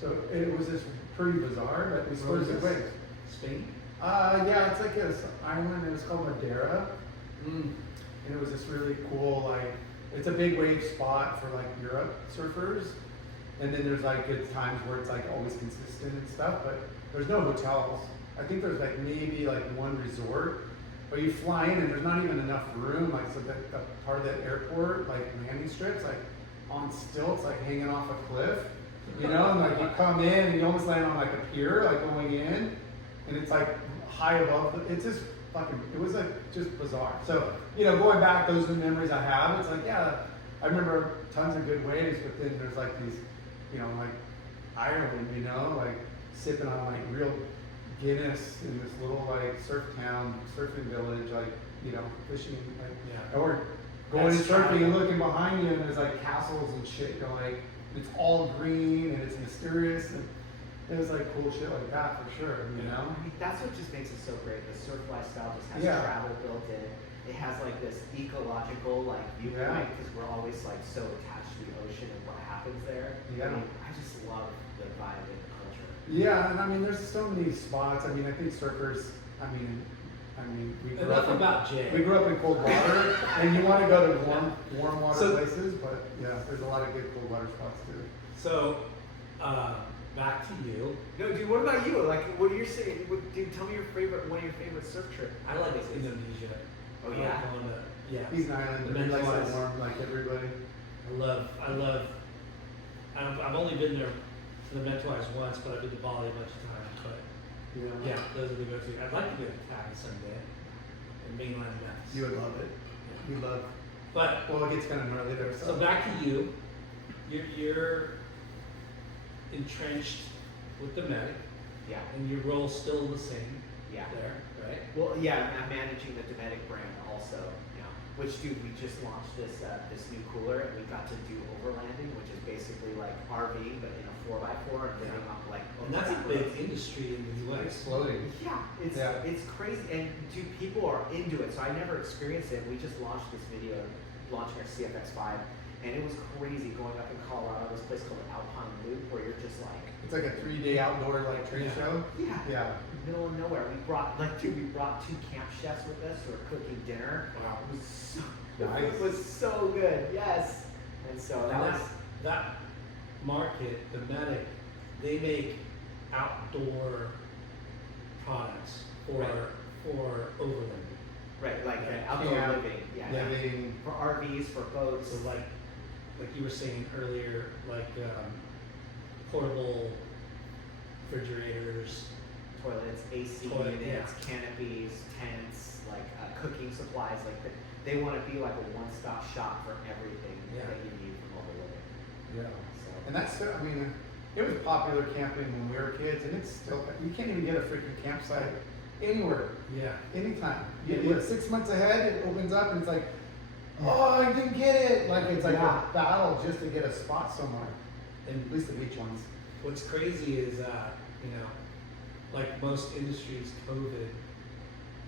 So it was just pretty bizarre, but we scored good waves. Spain? Yeah, it's like this island. It was called Madeira, and it was this really cool, like, it's a big wave spot for like Europe surfers. And then there's like good times where it's like always consistent and stuff, but there's no hotels. I think there's like maybe like one resort, But you fly in and there's not even enough room, like so that the part of that airport, like landing strips, like on stilts, like hanging off a cliff. You know, and like you come in and you almost land on like a pier, like going in, and it's like high above. It's just fucking. It was like just bizarre. So going back, those are the memories I have. It's like I remember tons of good waves, but then there's like these, like Ireland, like sipping on like real Guinness in this little like surf town, surfing village, like fishing, like or going and surfing and looking behind you, and there's like castles and shit. Like it's all green and it's mysterious, and it was like cool shit like that for sure. I mean, that's what just makes it so great. The surf lifestyle just has Yeah. travel built in. It has like this ecological like viewpoint because we're always like so attached to the ocean and what happens there. Yeah. I mean, I just love the vibe and the culture. Yeah, and I mean, there's so many spots. I mean, I think surfers. I mean, we grew Enough up about Jay. We grew up in cold water, and you want to go to warm water So- places, but yeah, there's a lot of good cold water spots too. So, back to you. No, dude. What about you? Like, what are you saying? Dude, tell me one of your favorite surf trips. I like Indonesia. Oh, I yeah? like going to, yeah. He's an islander. He likes it warm, like everybody. I've only been there to the Mentawais once, but I've been to Bali a bunch of times. But yeah, those are the go-to. I'd like to go to Cali someday, in mainland Memphis. You would love it. You love. But Well, it gets kind of gnarly there. so back to you. You're entrenched with the medic, Yeah. and your role's still the same Yeah. there, right? Well, yeah, I'm managing the Dometic brand also. Yeah. Which, dude, we just launched this new cooler, and we got to do overlanding, which is basically like RV, but in a 4x4 and living off like. And that's a big industry in the U.S. Exploding. Yeah, it's crazy, and dude, people are into it. So I never experienced it. We just launched this video, launching our CFX5, and it was crazy going up in Colorado. This place called Alpine Loop, where you're just like. It's like a 3-day outdoor like trade show. Yeah. Yeah. Middle of nowhere. We brought 2 camp chefs with us who were cooking dinner. Wow. It was so, Nice. it was so good. Yes. And so that was. That market, the medic, they make outdoor products for overland. Right, like Yeah. outdoor Yeah. living. Yeah. Living. For RVs, for boats. So like you were saying earlier, like portable refrigerators. Toilets, AC Toilet, units, canopies, tents, like cooking supplies. Like they want to be like a one-stop shop for everything Yeah. that you need from mobile living. Yeah. So. And that's, I mean, it was popular camping when we were kids, and it's still, you can't even get a freaking campsite anywhere, Yeah. anytime. You get 6 months ahead, it opens up, and it's like, oh, I didn't get it. Like, it's like Yeah. a battle just to get a spot somewhere. And At least the beach ones. what's crazy is, like most industries, COVID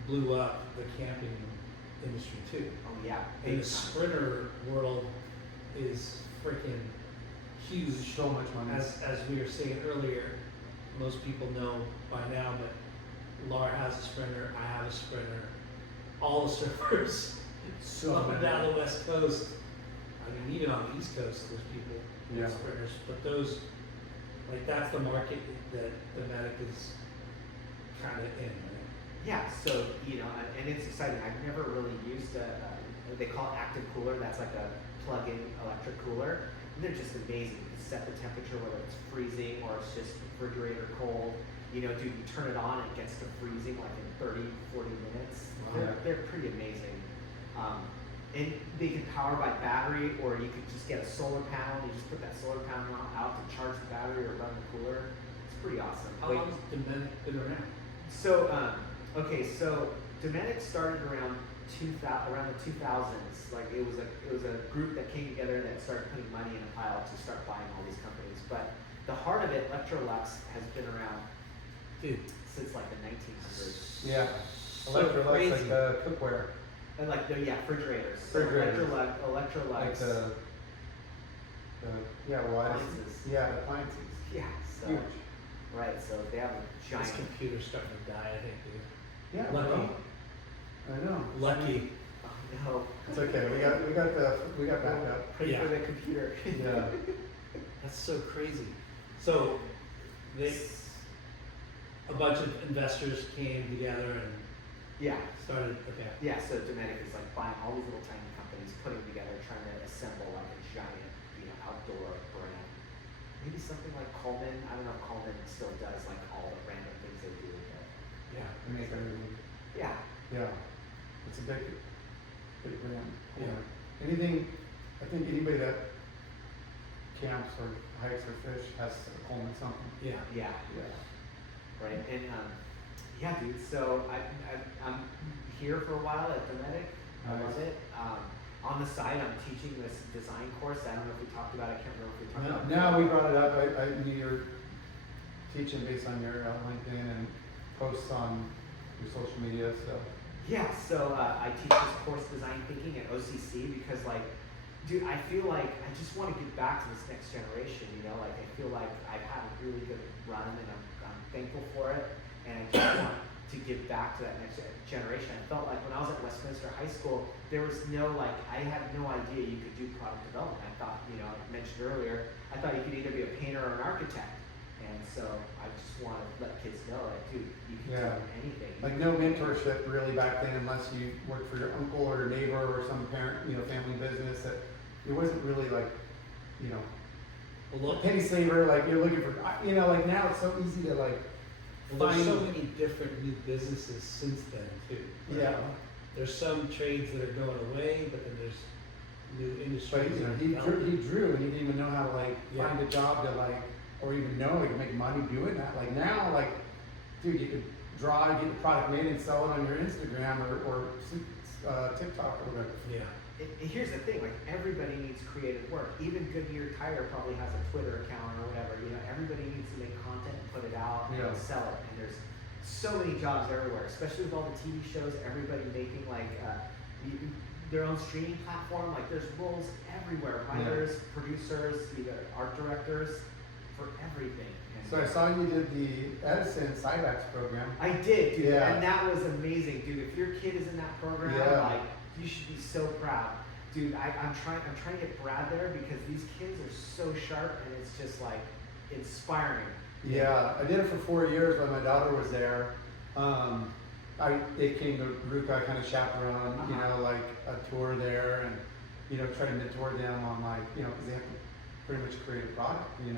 blew up the camping industry too. Oh yeah. And big the time. sprinter world is freaking huge. So much money. As we were saying earlier, most people know by now, but Laura has a sprinter, I have a sprinter. All the surfers So up and many. down the West Coast. I mean, even on the East Coast, there's people with Yeah. sprinters. But those, like, that's the market that the medic is kind of in, right? Yeah, so, and it's exciting. I've never really used they call it active cooler. That's like a plug-in electric cooler. And they're just amazing. You can set the temperature, whether it's freezing or it's just refrigerator cold. You turn it on, it gets to freezing like in 30, 40 minutes. Wow. They're pretty amazing. And they can power by battery, or you could just get a solar panel. You just put that solar panel out to charge the battery or run the cooler. It's pretty awesome. How long has the medic been around? So, so Dometic started around the 2000s. Like it was a group that came together that started putting money in a pile to start buying all these companies. But the heart of it, Electrolux, has been around since like the 1900s. Yeah. So Electrolux, crazy. like the cookware. And like refrigerators. Refrigerators. So Electrolux. Like the Appliances. Yeah, the appliances. Yeah. So, Huge. right. So they have a giant. This computer's starting to die, I think, dude. Yeah, Lucky. well, I know. Lucky. Oh no. It's okay. We got backup. Pray Yeah. for the computer. Yeah. That's so crazy. So, a bunch of investors came together and Yeah. Started, okay. Yeah, so Dometic is like buying all these little tiny companies, putting them together, trying to assemble like a giant, outdoor brand. Maybe something like Coleman. I don't know if Coleman still does like all the random things they do. But Yeah. They make everything. yeah. Yeah, it's a big brand. Yeah. Anything, I think anybody that camps or hikes or fish has a Coleman something. Yeah. Yeah. Yeah. Right. And yeah, dude. So I'm here for a while at Dometic. I Nice. love it. On the side, I'm teaching this design course. I don't know if we talked about it. I can't remember if we talked about it. No, we brought it up. I knew you're teaching based on your LinkedIn and posts on your social media, so. Yeah, so I teach this course, Design Thinking, at OCC because, like, dude, I feel like I just want to give back to this next generation, Like, I feel like I've had a really good run and I'm thankful for it. And I just want to give back to that next generation. I felt like when I was at Westminster High School, there was no, like, I had no idea you could do product development. I thought, I mentioned earlier, I thought you could either be a painter or an architect. And so I just want to let kids know, like, dude, you can do anything. Like no mentorship really back then unless you worked for your uncle or your neighbor or some parent, family business that it wasn't really like, Well, look, penny saver, like you're looking for, like now it's so easy to like well, there's so find, many different new businesses since then too. yeah. There's some trades that are going away, but then there's new But industries. that are he developing. drew and he didn't even know how to like Yeah. find a job to like, or even know like make money doing that. Like now, like, dude, you could draw, get the product made and sell it on your Instagram or TikTok or whatever. Yeah. Here's the thing, like, everybody needs creative work. Even Goodyear Tire probably has a Twitter account or whatever. Everybody needs to make content and put it out Yeah. and sell it. And there's so many jobs everywhere, especially with all the TV shows. Everybody making like their own streaming platform. Like, there's roles everywhere. Writers, producers, art directors, for everything. And So I saw you did the Edison Cybex program. I did, dude, Yeah. and that was amazing, dude. If your kid is in that program, Yeah. like, you should be so proud, dude. I'm trying to get Brad there because these kids are so sharp, and it's just like inspiring. Yeah, I did it for 4 years when my daughter was there. They came to Ruka, kind of chaperone, like a tour there, and try to mentor them on like, because they have to pretty much create a product, and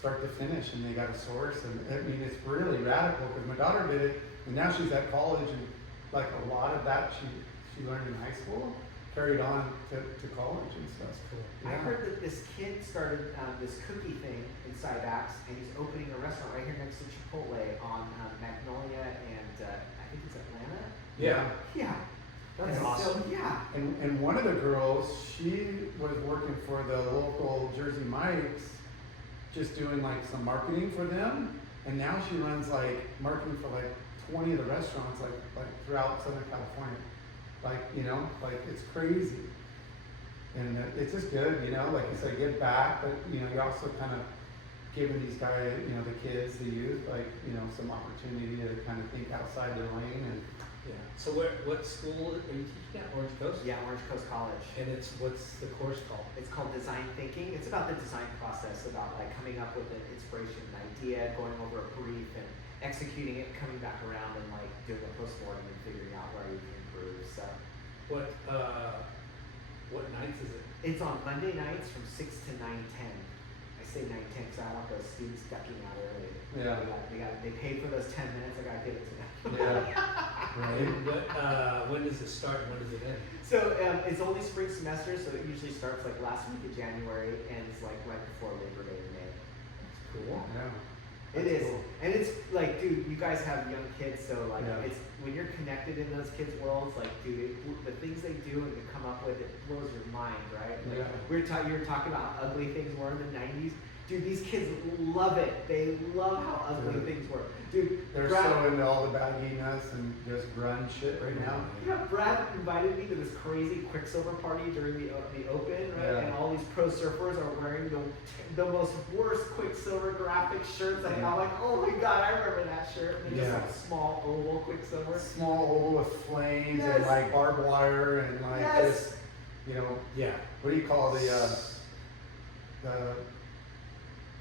start to finish, and they got a source, and I mean it's really radical because my daughter did it, and now she's at college, and like a lot of that she learned in high school carried on to college and stuff. That's cool. I heard that this kid started this cookie thing inside Axe, and he's opening a restaurant right here next to Chipotle on Magnolia and I think it's Atlanta. Yeah. Yeah. That's And awesome. So, yeah. And one of the girls, she was working for the local Jersey Mike's, just doing like some marketing for them, and now she runs like marketing for like 20 of the restaurants like throughout Southern California. Like, like it's crazy. And it's just good, like you said, give back, but you're also kind of giving these guys, the kids, the youth, like, some opportunity to kind of think outside their lane. And Yeah. So what school are you teaching at? Orange Coast? Yeah, Orange Coast College. And what's the course called? It's called Design Thinking. It's about the design process, about like coming up with an inspiration, an idea, going over a brief and executing it, coming back around and like doing a postmortem and figuring out where you can improve. So What nights is it? it's on Monday nights from 6 to 9:10. I say 9:10 because I don't want those students ducking out early. Yeah. They paid for those 10 minutes. I gotta give it to them. yeah, right. And when does it start and when does it end? So it's only spring semester, so it usually starts like last week of January and ends like right before Labor Day in May. That's cool. Yeah. It That's is, cool. and it's like, dude, you guys have young kids, so like, Yeah. it's when you're connected in those kids' worlds, like, dude, the things they do and they come up with, it blows your mind, right? Like, Yeah. you were talking about how ugly things were in the '90s. Dude, these kids love it. They love how ugly Yeah. things were. Dude, They're Brad, so into all the bagginess and just grunge shit right now. yeah, Brad invited me to this crazy Quicksilver party during the Open, right? Yeah. And all these pro surfers are wearing the most worst Quicksilver graphic shirts. Yeah. I'm like, oh my god, I remember that shirt. And just Yeah. like small oval Quicksilver. Small oval with flames and Yes. like barbed wire and like Yes. just, Yeah. what do you call the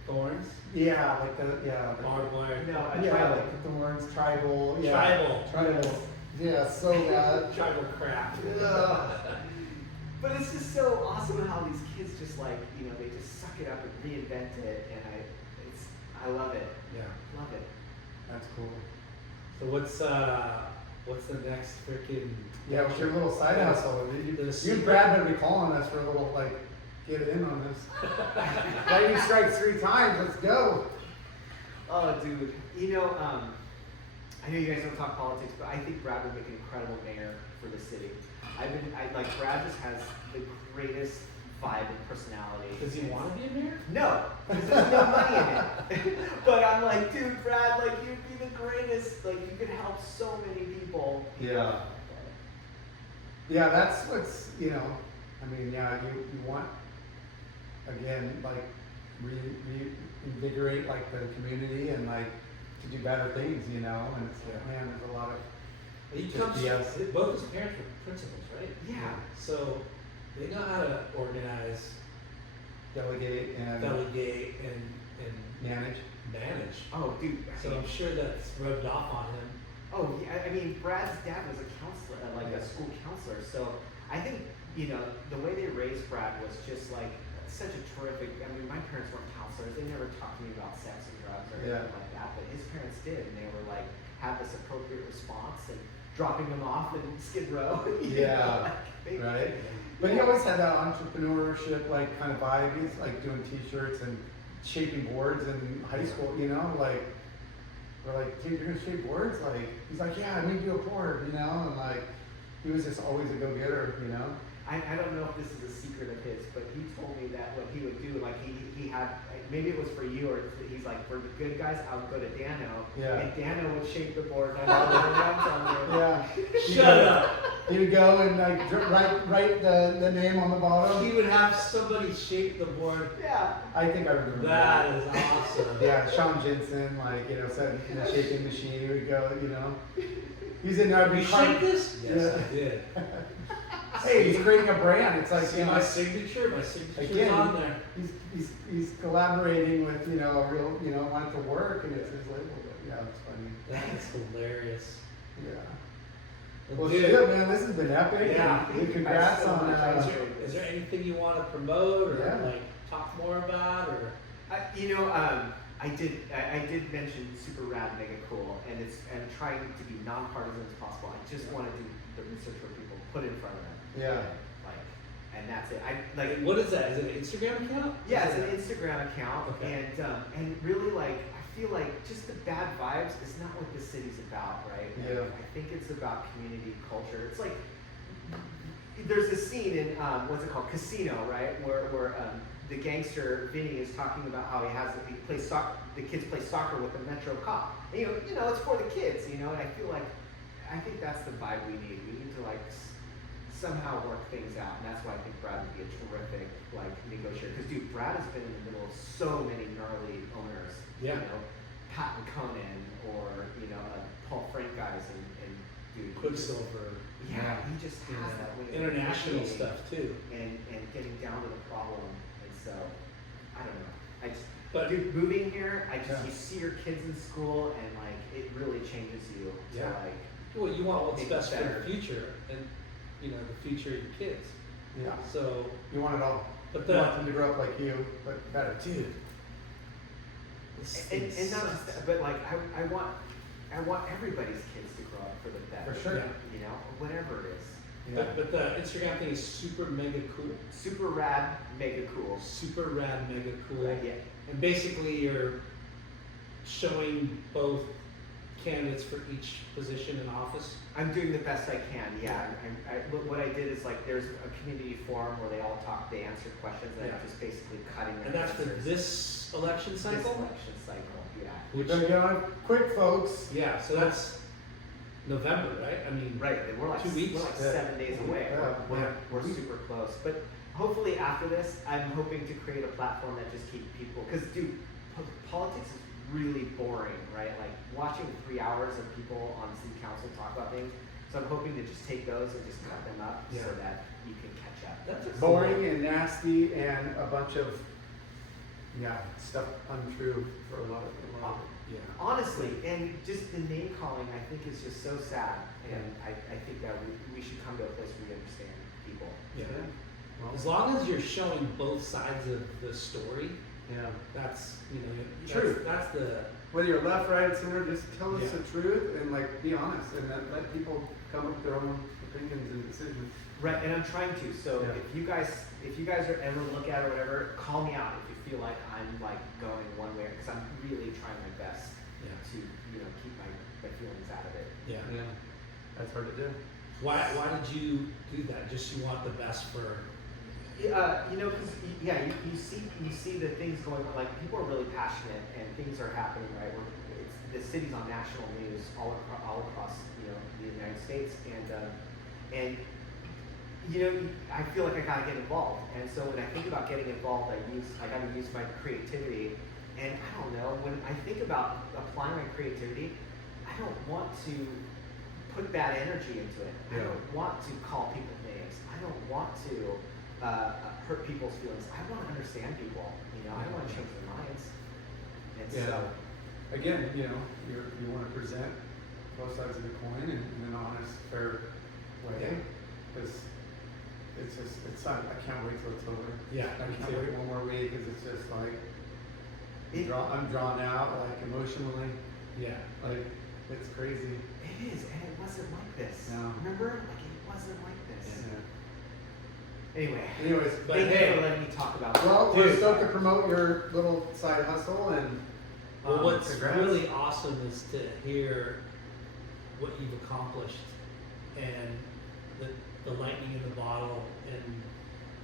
Thorns? yeah, like the Barbed wire. No, a yeah, tribal. like the thorns, tribal, yeah. Tribal. Tribal. Yeah, so bad. Tribal crap. Ugh. But it's just so awesome how these kids just like, you know, they just suck it up and reinvent it, and I love it. Yeah. Love it. That's cool. So what's the next freaking? Yeah, what's your little side hustle? You The and secret- Brad better be calling us for a little, like, get in on this. Lightning strikes 3 times, let's go. Oh, dude. You know, I know you guys don't talk politics, but I think Brad would make an incredible mayor for the city. Brad just has the greatest vibe and personality. Does he want to be a mayor? No, because there's no money in it. But I'm like, dude, Brad, like, you'd be the greatest. Like, you could help so many people. Yeah. Yeah, that's what's, you know, I mean, yeah, you want, again, like, reinvigorate, like, the community and, like, to do better things, you know, and it's like, man, there's a lot of, He Just comes. BS. Both his parents were principals, right? Yeah. So they know how to organize, delegate and delegate, and manage. manage. Oh, dude. So I'm sure that's rubbed off on him. Oh, yeah, I mean, Brad's dad was a counselor, like a school counselor. So I think, you know, the way they raised Brad was just like such a terrific. I mean, my parents weren't counselors. They never talked to me about sex and drugs or anything like that. But his parents did, and they were like, have this appropriate response and dropping them off in Skid Row. you know, like, Right. But he always had that entrepreneurship, like, kind of vibe. He's like doing T-shirts and shaping boards in high school, you know, like, we're like, dude, you're gonna shape boards? Like, he's like, yeah, I made you a board, you know, and like, he was just always a go-getter, you know. I don't know if this is a secret of his, but he told me that what he would do, like he had, maybe it was for you, or he's like, for the good guys, I would go to Dano, Yeah. and Dano would shape the board, and I'd have the names on there. Yeah. Shut up. He would go and like write the name on the bottom. He would have somebody shape the board. Yeah. I think I remember That is awesome. Yeah, Sean Jensen, like, you know, said in the shaping machine, he would go, you know. He's in there. You shaped this? Yes, Yeah. I did. Hey, he's creating a brand. It's like, See you know, my signature? My signature's again, on there. he's collaborating with, you know, a real, you know, want it to work, and it's his label. But yeah, it's funny. That's hilarious. Yeah. Well, Well, dude, shit, man, this has been epic. Yeah. And congrats Thanks so on much. is there anything you want to promote or Yeah. like talk more about or? You know, I did mention super rad, mega cool, and I'm trying to be nonpartisan as possible. I just want to do the research where people put in front of them. Yeah. Like, and that's it. I like. What is that? Is it an Instagram account? Yeah, it's an Instagram account, Okay. and really, like, I feel like just the bad vibes is not what this city's about, right? Yeah. I think it's about community culture. It's like there's a scene in what's it called, Casino, right, where the gangster Vinny is talking about how he plays soccer. The kids play soccer with the Metro cop. And, you know, it's for the kids, you know. And I think that's the vibe we need. We need to like somehow work things out, and that's why I think Brad would be a terrific like negotiator. Because dude, Brad has been in the middle of so many gnarly owners. Yeah. You know, Pat and Conan, or you know, Paul Frank guys, and dude, Quicksilver. Yeah, he just has that way of International negotiating stuff too. and getting down to the problem. And so, I don't know. But- dude, moving here, Yeah. you see your kids in school, and like it really changes you. Yeah. To, like, Well, you want what's Make it best for better. the future and you know the future of your kids. Yeah. So, You want it all. but You want them to grow up like you, but better. dude, this and thing not sucks. just that, but like I want everybody's kids to grow up for the better. For sure. Yeah. You know, whatever it is. Yeah. But the Instagram thing is super mega cool. Super rad, mega cool. Super rad, mega cool. Right, yeah. And basically, you're showing both candidates for each position in office. I'm doing the best I can. Yeah. What I did is like there's a community forum where they all talk, they answer questions, and Yeah. I'm just basically cutting their And that's for answers. this election This cycle? election cycle. Yeah. We're gonna get on it quick, folks. Yeah, so that's November, right? I mean, Right, and we're like 2 weeks? We're like Yeah. 7 days away. Yeah. We're super close. But hopefully after this, I'm hoping to create a platform that just keeps people. Because dude, politics is really boring, right? Like watching 3 hours of people on city council talk about things. So I'm hoping to just take those and just cut them up Yeah. so that you can catch up. That's a Boring and nasty and a bunch of, yeah, stuff untrue for a lot of Yeah. Honestly, and just the name calling, I think, is just so sad. And I think that we should come to a place where we understand people. Yeah. Well, As long as you're showing both sides of the story, yeah. that's, you know, True. that's the, Whether you're left, right, center, just tell us Yeah. the truth and like be honest and let people come up with their own opinions and decisions. Right, and I'm trying to. So Yeah. if you guys are ever look at it or whatever, call me out if you feel like I'm like going one way, because I'm really trying my best yeah, to keep my feelings out of it. yeah. Yeah. That's hard to do. Why did you do that? Just you want the best for, Because you see the things going on. Like people are really passionate and things are happening, right? The city's on national news all across the United States, and I feel like I gotta get involved. And so when I think about getting involved, I gotta use my creativity. And I don't know, when I think about applying my creativity, I don't want to put bad energy into it. I Yeah. don't want to call people names. I don't want to hurt people's feelings. I want to understand people. I don't want to change their minds. And so, Again, you want to present both sides of the coin in an honest, fair way. Yeah. Because it's not, I can't wait till it's over. yeah, I me can't too. wait one more week because it's just like, It- I'm drawn out like emotionally. Yeah, Like, it's crazy. it is, and it wasn't like this. No. Remember? Like, it wasn't like this. Yeah. Anyway, Anyways, But thank hey, you for letting me talk about it. well, we're Dude. stoked to promote your little side hustle and well, what's congrats. really awesome is to hear what you've accomplished and the lightning in the bottle and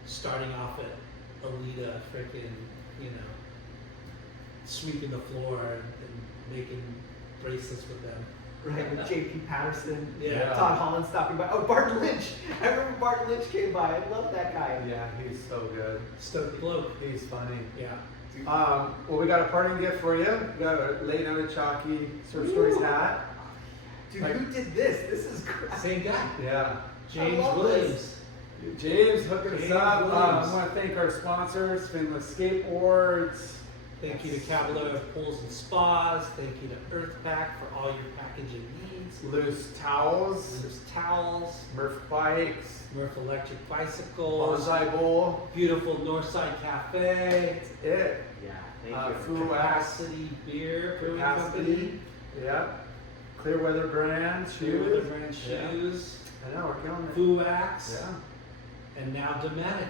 starting off at Alita, freaking, sweeping the floor and making bracelets with them. Right, with J.P. Patterson, Yeah. Todd Holland stopping by. Oh, Barton Lynch. I remember Barton Lynch came by. I love that guy. Yeah, he's so good. Stoked bloke. He's funny. Yeah. Well, we got a parting gift for you. We got a late night with Chalky Surf Stories Ooh. hat. Dude, Like- who did this? This is great. Same guy. Yeah. James love Williams. James hooking James us up. Williams. I want to thank our sponsors, Finless Skateboards. Thank you to Cavalier Pools and Spas. Thank you to EarthPack for all your packaging needs. Loose Towels, There's towels, Murph Bikes, Murph Electric Bicycles, Bonsai Bowl. beautiful Northside Cafe, That's it. Yeah, thank you. Foo Wax, Capacity Beer Brewing Capacity. Company, Yeah. Clear Weather Brand Shoes, Shoes. Brand Yeah. Shoes, I know, we're killing it. Foo Wax, Yeah. and now Dometic.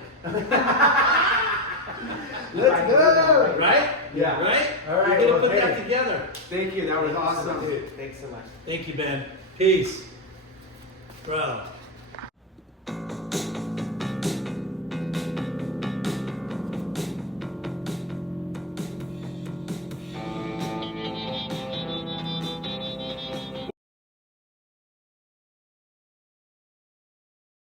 Let's go! Right? Yeah. Right? All right, We're gonna well, put hey. that together. Thank you, that was Thank you so much, awesome. dude. Thanks so much. Thank you, Ben. Peace. Bro.